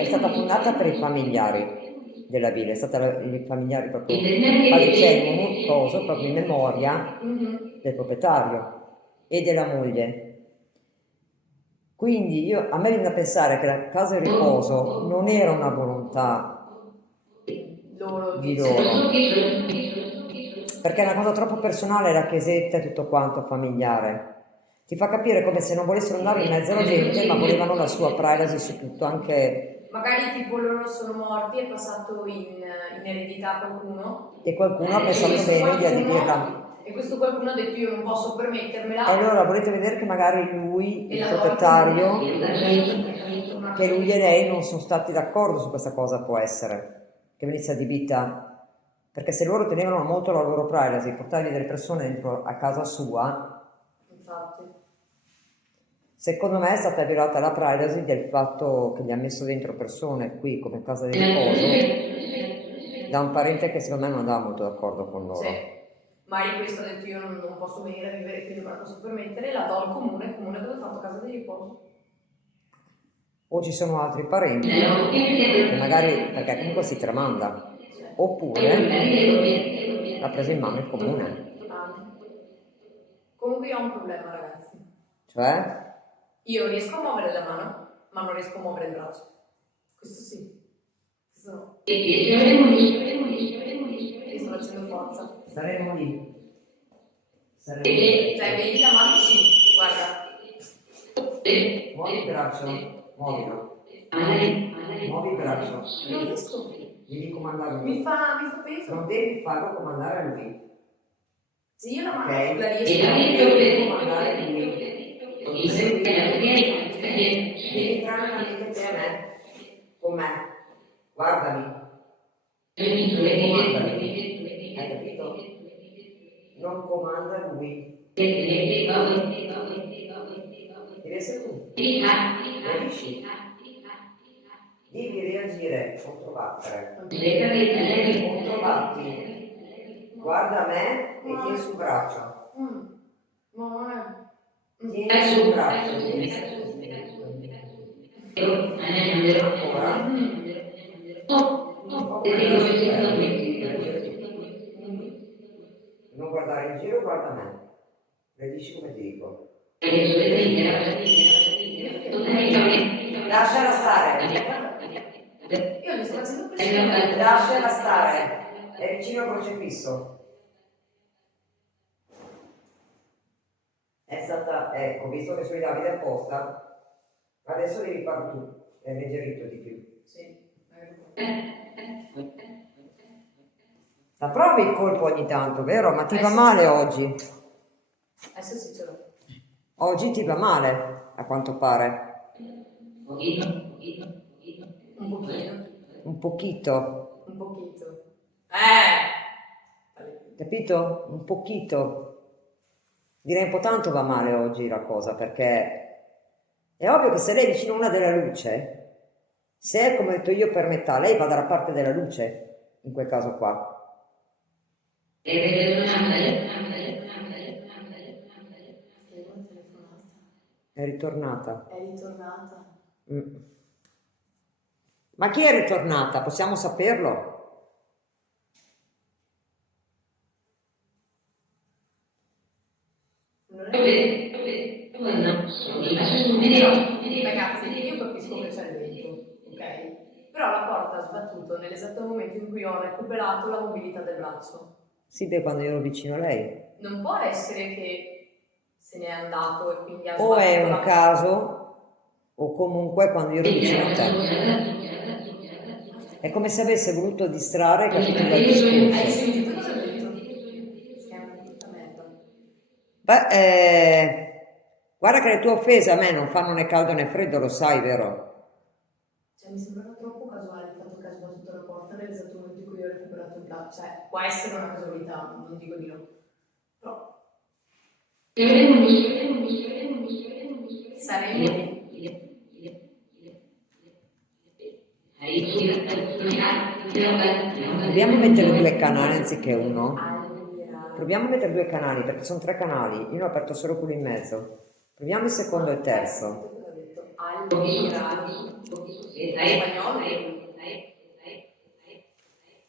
è stata fondata per i familiari della villa, è stata i familiari proprio, infatti c'è un coso proprio in memoria del proprietario e della moglie. Quindi a me viene da pensare che la casa di riposo non era una volontà di loro, perché è una cosa troppo personale la chiesetta e tutto quanto familiare. Ti fa capire come se non volessero andare in mezzo alla gente, ma volevano la sua privacy su tutto, anche... Magari tipo loro sono morti, è passato in eredità a qualcuno. E qualcuno ha pensato bene di adibirla. E questo qualcuno ha detto io non posso permettermela. Allora volete vedere che magari lui, il proprietario, che lui e lei non sono stati d'accordo su questa cosa, può essere, che venisse adibita, perché se loro tenevano molto la loro privacy, portargli delle persone dentro a casa sua, infatti, secondo me è stata violata la privacy del fatto che gli ha messo dentro persone qui come casa di riposo da un parente che secondo me non andava molto d'accordo con loro. Sì. Magari questo ha detto io non posso venire a vivere qui, non me la posso permettere, la do al comune cosa ha fatto casa di riposo. O ci sono altri parenti che magari, perché comunque si tramanda, oppure l'ha preso in mano il comune. Comunque io ho un problema, ragazzi. Cioè? Io riesco a muovere la mano, ma non riesco a muovere il braccio. Questo sì. Questo no. Io sto facendo forza. Saremo lì. Cioè, vedi la mano? Sì, guarda. Muovi il braccio, muovilo. Muovi il braccio. Non riesco. Devi comandare lui. Mi fa peso. Non devi farlo comandare a lui. Se io la mano Ok? la riesco a Devi comandare lui. Devi entrare nella mente te a me. Con me. Guardami. Comandami. Hai capito? Non comanda lui. Devi essere tu. Capisci? Devi reagire, controbattere. Ok. Controvatti. Guarda me e tieni sul braccio. Ma Tieni sul braccio. Ancora. Non guardare in giro, guarda me. Reagisci come ti dico. Lasciala stare. io mi sto facendo pressione. Lasciala stare. È vicino al crocifisso. È stata, ecco, visto che sui Davide apposta, adesso devi farlo tu. È alleggerito di più. Sì. La provi il colpo ogni tanto, vero? Ma ti va sì, male sì. oggi? Adesso sì ce l'ho. Oggi ti va male, a quanto pare. Un pochino. Un pochito. Un pochino. Capito? Un pochito. Direi un po' tanto va male oggi la cosa, perché è ovvio che se lei è vicino a una della luce, se è come ho detto io per metà, lei va dalla parte della luce, in quel caso qua. È ritornata. È ritornata. Ma chi è ritornata? Possiamo saperlo? Ragazzi, io capisco che c'è il vento, ok? Però la porta ha sbattuto nell'esatto momento in cui ho recuperato la mobilità del braccio. Sì, beh, quando io ero vicino a lei. Non può essere che se n'è andato e quindi ha sbattuto O è un la caso, o comunque quando io ero vicino a te. È come se avesse voluto distrarre, capito, dal Hai discorso. sentito cosa ho detto? Che è una brutta merda. Beh, guarda che le tue offese a me non fanno né caldo né freddo, lo sai, vero? Cioè, mi sembrava troppo casuale il fatto che ha sbattuto la porta nell'esatto momento in cui ho recuperato il braccio. Cioè, può essere una casualità, non dico di no. Però... saremo lì. Proviamo a mettere due canali anziché uno. Proviamo a mettere due canali, perché sono tre canali. Io ne ho aperto solo quello in mezzo. Proviamo il secondo e il terzo.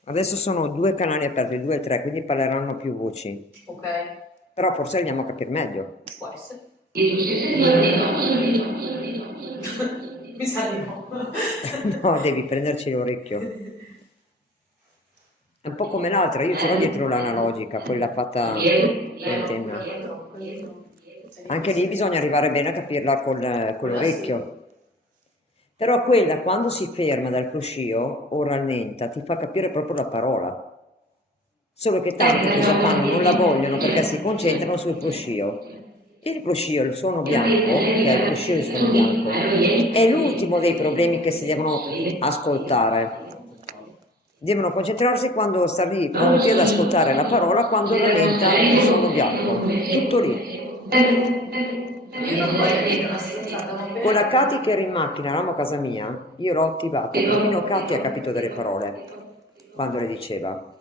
Adesso sono due canali aperti, due e tre, quindi parleranno più voci. Ok. Però forse andiamo a capire meglio. Può essere. Mi sa di no. No, devi prenderci l'orecchio. È un po' come l'altra, io ce l'ho dietro l'analogica, quella fatta con l'antenna. Anche lì bisogna arrivare bene a capirla con l'orecchio. Però quella, quando si ferma dal cruscio o rallenta, ti fa capire proprio la parola. Solo che tanti cosa fanno? Non la vogliono perché si concentrano sul cruscio. Il cruscio, il suono bianco, che è il cruscio e il suono bianco, è l'ultimo dei problemi che si devono ascoltare. Devono concentrarsi quando sta lì pronti ad ascoltare la parola quando rallenta il suono bianco. Tutto lì. Io non voglio dire una stronzata, ma Con la Katy che era in macchina, eravamo a casa mia, io l'ho attivata, perfino Katy ha capito delle parole quando le diceva.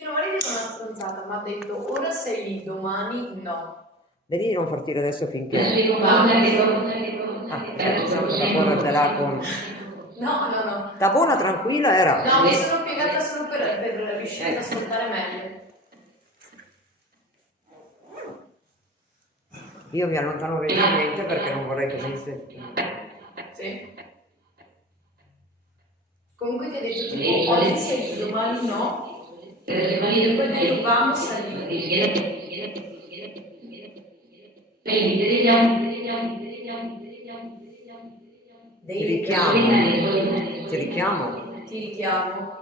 io non voglio dire una stronzata, ma ha detto ora sei lì, domani no. Vedi di non partire adesso finché... Va. Portatela con... No. Da buona tranquilla era. No, mi sono piegata solo per riuscire ad ascoltare meglio. Io mi allontano leggermente perché non vorrei che venisse... Sì. Comunque ti ha detto tipo oggi sei lì, domani no. E poi ha detto vamos a salire. Ti richiamo. Ti richiamo. Ti richiamo.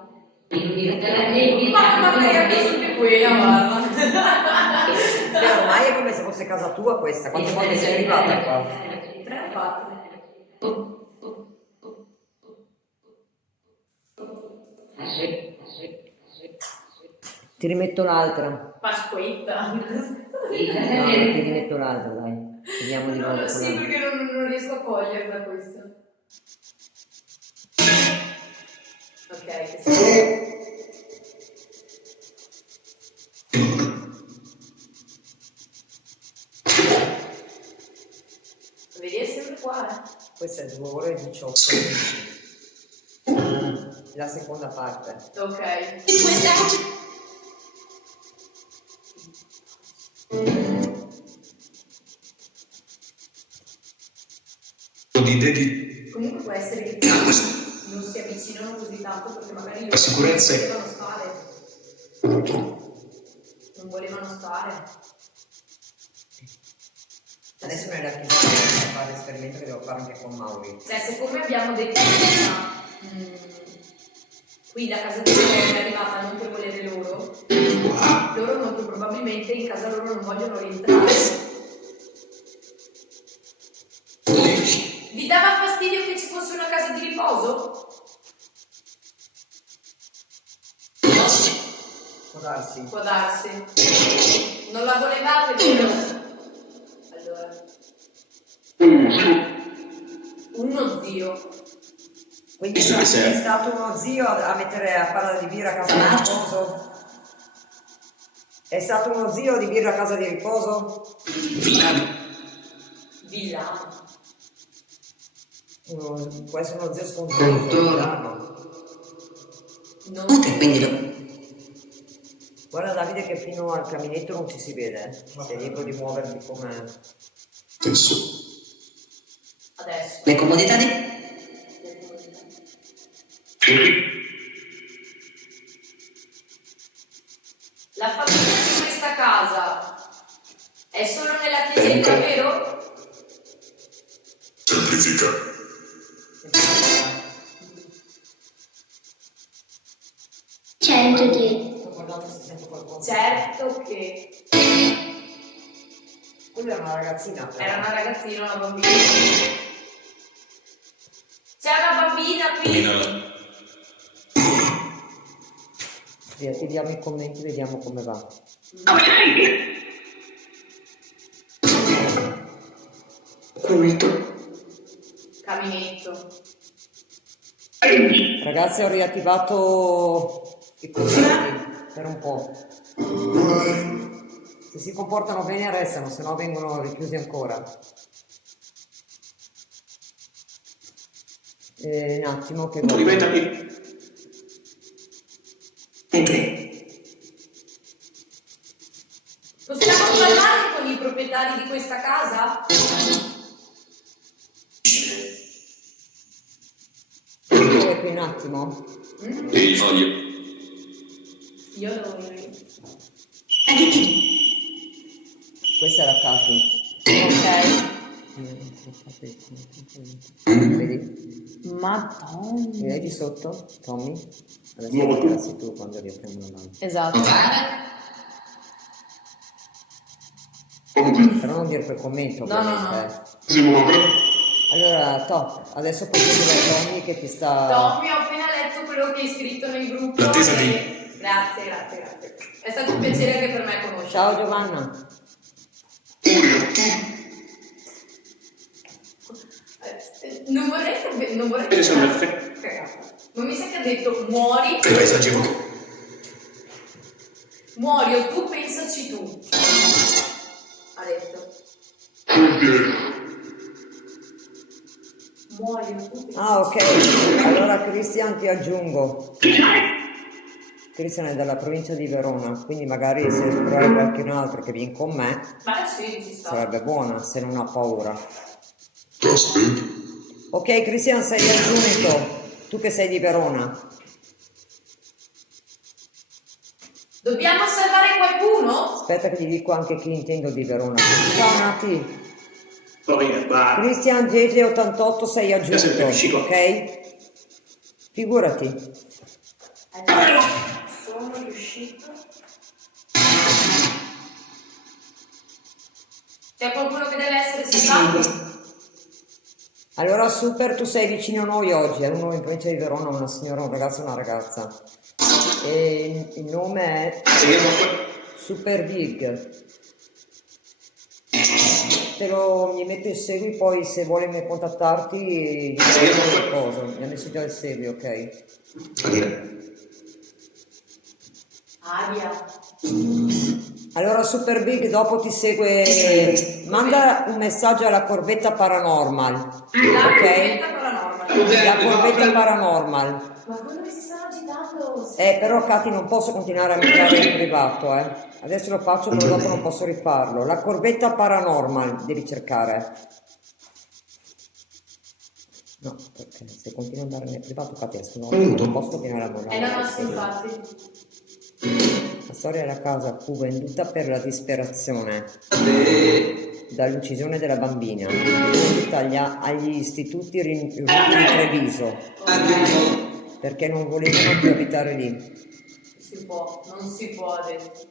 Ma lei ha messo anche quella, guarda. Beh, ormai è come se fosse casa tua questa. Quante volte sei arrivata qua? 3 o 4. Ti rimetto l'altra. Pasquetta. No, ti rimetto l'altra, dai. Vediamo di nuovo. Sì, perché non riesco riesco a coglierla questa. Ok, che sì. Vedi, è sempre qua, Questo è 2 ore e 18. La seconda parte. Ok. Di dedica. Comunque può essere che non si avvicinano così tanto perché magari loro Sicurezza. non volevano stare. Non volevano stare. Adesso mi era chiesto di fare l'esperimento che devo fare anche con Mauri. Cioè, siccome abbiamo detto prima, qui la casa di loro è arrivata non per volere loro, loro molto probabilmente in casa loro non vogliono rientrare. Vi dava fastidio che ci fosse una casa di riposo? Può darsi. Può darsi. Non la volevate vero? Allora. Uno zio. Quindi è stato uno zio a mettere a fare di birra a casa di riposo? È stato uno zio di birra a casa di riposo? Villano. Può essere uno zio scontroso. Guarda Davide che fino al caminetto non ci si vede. Sei libero di muoverti come... Adesso. Le comodità di... La famiglia di questa casa è solo nella chiesetta, vero? Semplifica. Sto guardando se sento qualcosa. Certo che Quella era una ragazzina. però. era una ragazzina, una bambina. C'è una bambina qui. Riattiviamo i commenti, vediamo come va. Caminetto. Ragazzi, ho riattivato i commenti per un po'. Se si comportano bene restano, se no vengono richiusi ancora. Un attimo che Ripetami. Possiamo parlare con i proprietari di questa casa? Dove qui un attimo? E il foglio. Io devo venire. Questa era Katy. Ok. Vedi? Madonna. Vedi sotto, Tommy? Adesso lo dirassi tu quando riapriamo la mano. Esatto. Però non dire per commento, No, no, ovviamente. Allora, top, adesso puoi dire a Tommy che ti sta... Tommy, ho appena letto quello che hai scritto nel gruppo. L'attesa e... Grazie. È stato un piacere anche per me conoscerti. Ciao Giovanna. Non vorrei che cagata. Ma mi sa che ha detto muori. Che esagero. Muori o tu pensaci tu. Ha detto. Muori o tu pensaci tu. Ah, ok. Allora Cristian ti aggiungo. Cristian è dalla provincia di Verona, quindi magari se trovi qualcun altro che viene con me, Ma sì, ci sta. sarebbe buona se non ha paura. Ok Cristian, sei aggiunto. Tu che sei di Verona. Dobbiamo salvare qualcuno? Aspetta che gli dico anche chi intendo di Verona. Ciao Nati. Va. Cristian Gege88 sei aggiunto, riuscito. ok? Figurati. Sono riuscito. C'è qualcuno che deve essere salvato? Allora Super, tu sei vicino a noi oggi, è uno in provincia di Verona, una signora, un ragazzo e una ragazza. E il nome è Super Big. mi metto in segui, poi se vuole contattarti, gli dirò qualcosa. Mi ha messo già il segui, ok? Aria. Allora Super Big dopo ti segue, manda un messaggio alla Corbetta Paranormal, La ok? corbetta paranormal. La Corbetta Paranormal. Ma quello che si stanno agitando. Però Cati non posso continuare a mangiare in privato, eh. Adesso lo faccio, però dopo non posso rifarlo. La Corbetta Paranormal devi cercare. No, perché se continui ad andare nel privato, Cati, adesso non posso continuare a mangiare. No, sì, infatti. La storia della casa fu venduta per la disperazione dall'uccisione della bambina, venduta agli istituti riuniti di Treviso perché non volevano più abitare lì. Non si può adesso.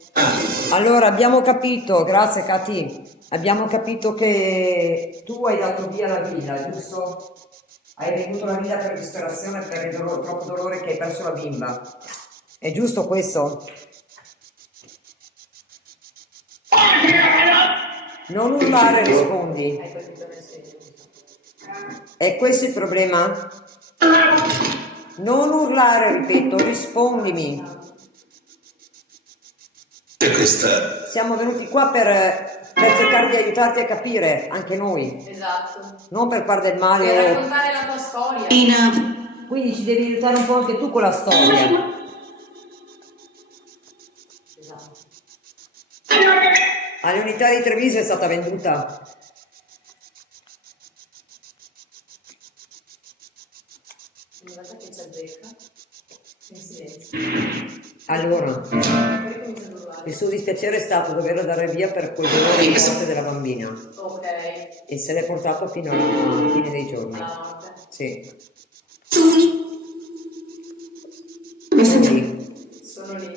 Allora abbiamo capito, grazie Cati, abbiamo capito che tu hai dato via la villa, giusto? Hai venduto la villa per disperazione, per il troppo dolore che hai perso la bimba. È giusto questo? Non urlare, rispondi. È questo il problema? Non urlare, ripeto, rispondimi. E questa... Siamo venuti qua per cercare di aiutarti a capire, anche noi. Esatto. Non per far del male. Per raccontare la tua storia. Quindi ci devi aiutare un po' anche tu con la storia. Alle unità di Treviso è stata venduta. Guarda che c'è Zecca. In silenzio. Allora, il suo dispiacere è stato doverla dare via per quel dolore di morte della bambina. Ok. E se l'è portato fino alla fine dei giorni. La notte. Sì. Sono lì.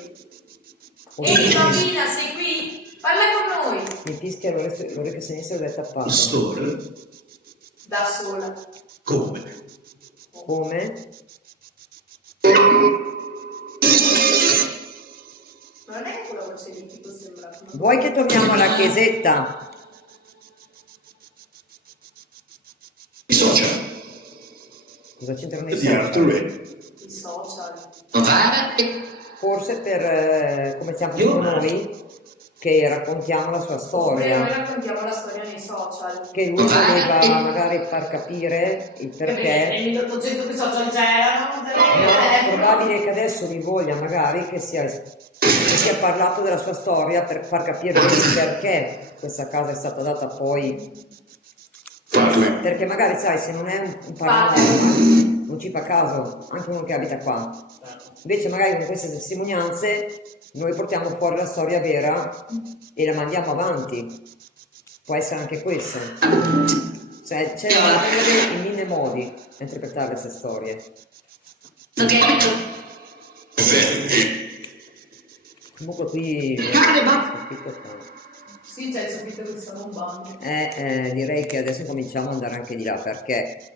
Oh, Ehi bambina, sei qui? Parla con noi. mi fischia l'orecchio sinistro ed è tappato. Storia? Da sola. Come? Come? Ma non è che quella voce lì tipo sembra. Vuoi che torniamo alla chiesetta? I social? Cosa c'entrano i Di social? Arthur. I social. Forse per, come siamo più noi, che raccontiamo la sua Noi storia. raccontiamo la storia nei social. Che lui voleva magari far capire il perché. E 1800 che social c'erano. No, è probabile che adesso mi voglia magari che sia parlato della sua storia per far capire il perché questa casa è stata data poi. Perché magari sai, se non è un paranormal, non ci fa caso, anche uno che abita qua. Invece magari con queste testimonianze noi portiamo fuori la storia vera e la mandiamo avanti. Può essere anche questo. Cioè, c'è da vedere in mille modi a interpretare queste storie. Comunque qui Sì, c'è il subito che sono un bando. direi che adesso cominciamo ad andare anche di là perché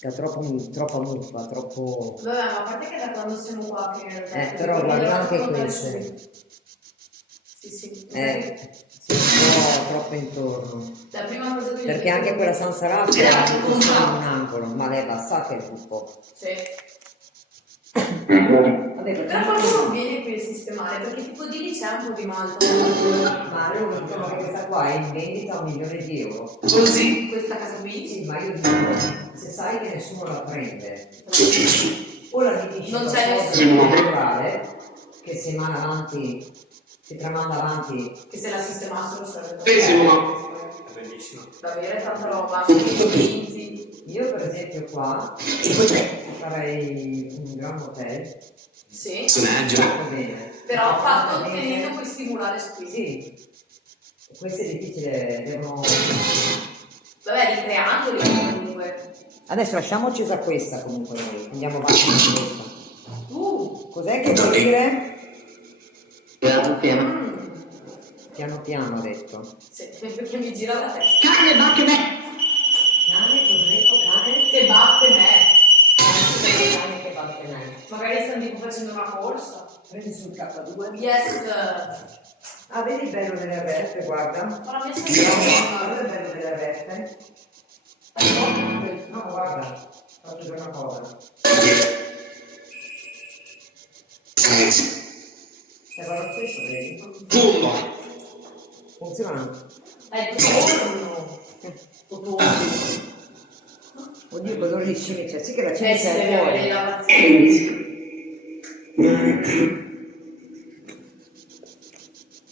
c'è troppa muffa, troppo. Vabbè, ma a parte che da quando siamo qua che in realtà Però guarda anche raccontare queste. subito. Sì. Sì, un po' troppo intorno. La prima cosa che Perché anche quella Sansaraccia è in un angolo, ma lei la sa che è il buco. Sì. Vabbè, Però quando non viene qui a sistemare, perché tipo di lì c'è un po' di malta. ma loro dicono che questa qua è in vendita a 1 milione di euro. Così? Questa casa qui? Sì, ma io dico, se sai che nessuno la prende, o la dici Non c'è naturale, che si manda avanti, si tramanda avanti. Che se la sistemassero sarebbe Bellissimo. davvero è tanta roba, anche i dipinti. Io per esempio qua farei un gran hotel. Sì. Va bene. Però fatto tenendo questi murales qui. Sì, questo è difficile, devono. Vabbè, ricreandoli comunque. Adesso lasciamoci da questa comunque noi, andiamo avanti con questa. Cos'è che vuol dire? Piano piano ho detto. Sì, perché mi gira la testa. Cane, cos'è detto cane? Se batte me. Cane che batte me. Magari stanno tipo facendo una corsa. Prendi sul K2. Yes. Ah, vedi il bello delle averte, guarda. Ho la mia Guarda il bello delle averte. No, guarda, faccio vedere una cosa. Guarda lo stesso, vedi? Fummo. Funziona. Tutto. Oddio, colore di cimice, sì che la Sì, cimice deve è avere fuori. le lavazioni.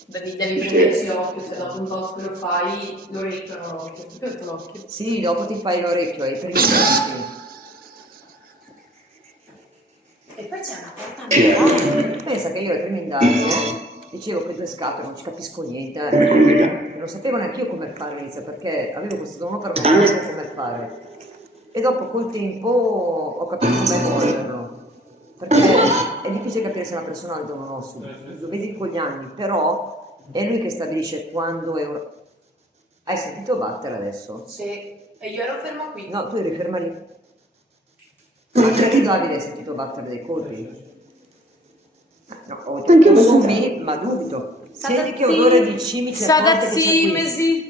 Devi prendersi l'occhio, se dopo un po' che lo fai, l'orecchio non l'occhio. Ti ho l'occhio. Sì, dopo ti fai l'orecchio ai primi tempi. E poi c'è una porta. Pensa che io ai primi indagini dicevo che 2 scatole non ci capisco niente. Non lo sapevo neanche io come fare all'inizio, perché avevo questo dono per non sapevo come fare. E dopo col tempo ho capito come evolverlo. Perché è difficile capire se una persona ha il dono o no, lo vedi con gli anni, però è lui che stabilisce quando è un... Hai sentito battere adesso? Sì, e io ero ferma qui. No, tu eri ferma lì. Anche tu, Davide, hai sentito battere dei colpi? No, ho su me, ma dubito. Senti che odore di cimice forte che c'è qui. Sadazzimesi.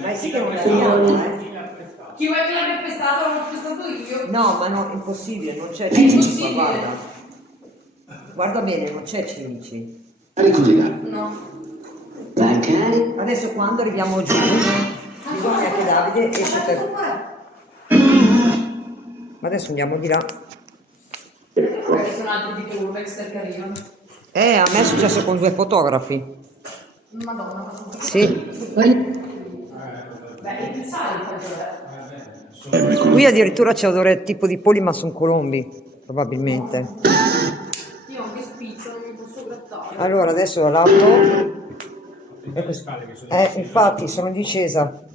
Dai, sì che non è piano, Chi vuoi che l'abbia pestato? L'ho pestato io. No, ma no, impossibile, non c'è È cimici qua, impossibile. guarda. Guarda bene, non c'è cimici. No. Adesso quando arriviamo giù, bisogna che Davide esce per... Ma adesso andiamo di là. Questi sono altri tipo Urbex che arrivano. A me è successo con 2 fotografi. Madonna. Sì. Beh, il sale Qui addirittura c'è odore tipo di polli, ma sono colombi, probabilmente. Io ho anche spizzo, non mi posso grattare. Allora, adesso la lato. Infatti, sono in discesa.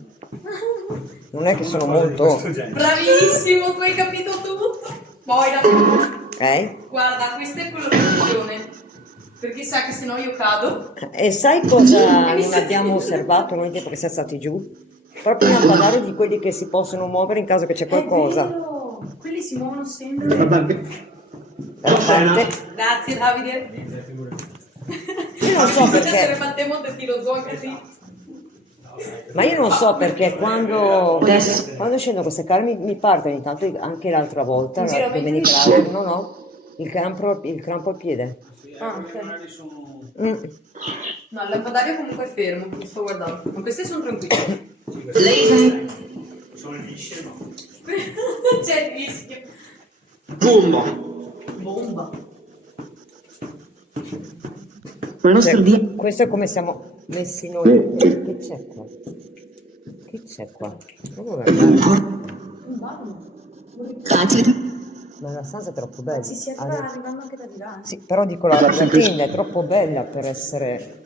Non è che sono molto... Bravissimo, tu hai capito tutto. Poi guarda, questa è colorazione. Perché sa che sennò io cado. E sai cosa non abbiamo osservato noi perché siamo stati giù? Proprio un lampadaro di quelli che si possono muovere in caso che c'è qualcosa. È vero. Quelli si muovono sempre. Dalla parte. Grazie Davide. Io non so Se perché, battemmo te tiro giù anche lì. ma io non so perché quando scendo queste case mi parte ogni tanto, anche l'altra volta, Un la giramento domenica di l'altra, no, il crampo al piede. Ah, ok. Mm. No, il lampadario comunque è fermo, mi sto guardando. Ma queste sono tranquille. Sono lisce, no? Non c'è il rischio. Bomba. Questo è come siamo messi noi. Che c'è qua? Che c'è qua? Provo a guardare. Ma la stanza è troppo bella. Sì, arrivando anche da di là. Sì, però dico la tenda è troppo bella per essere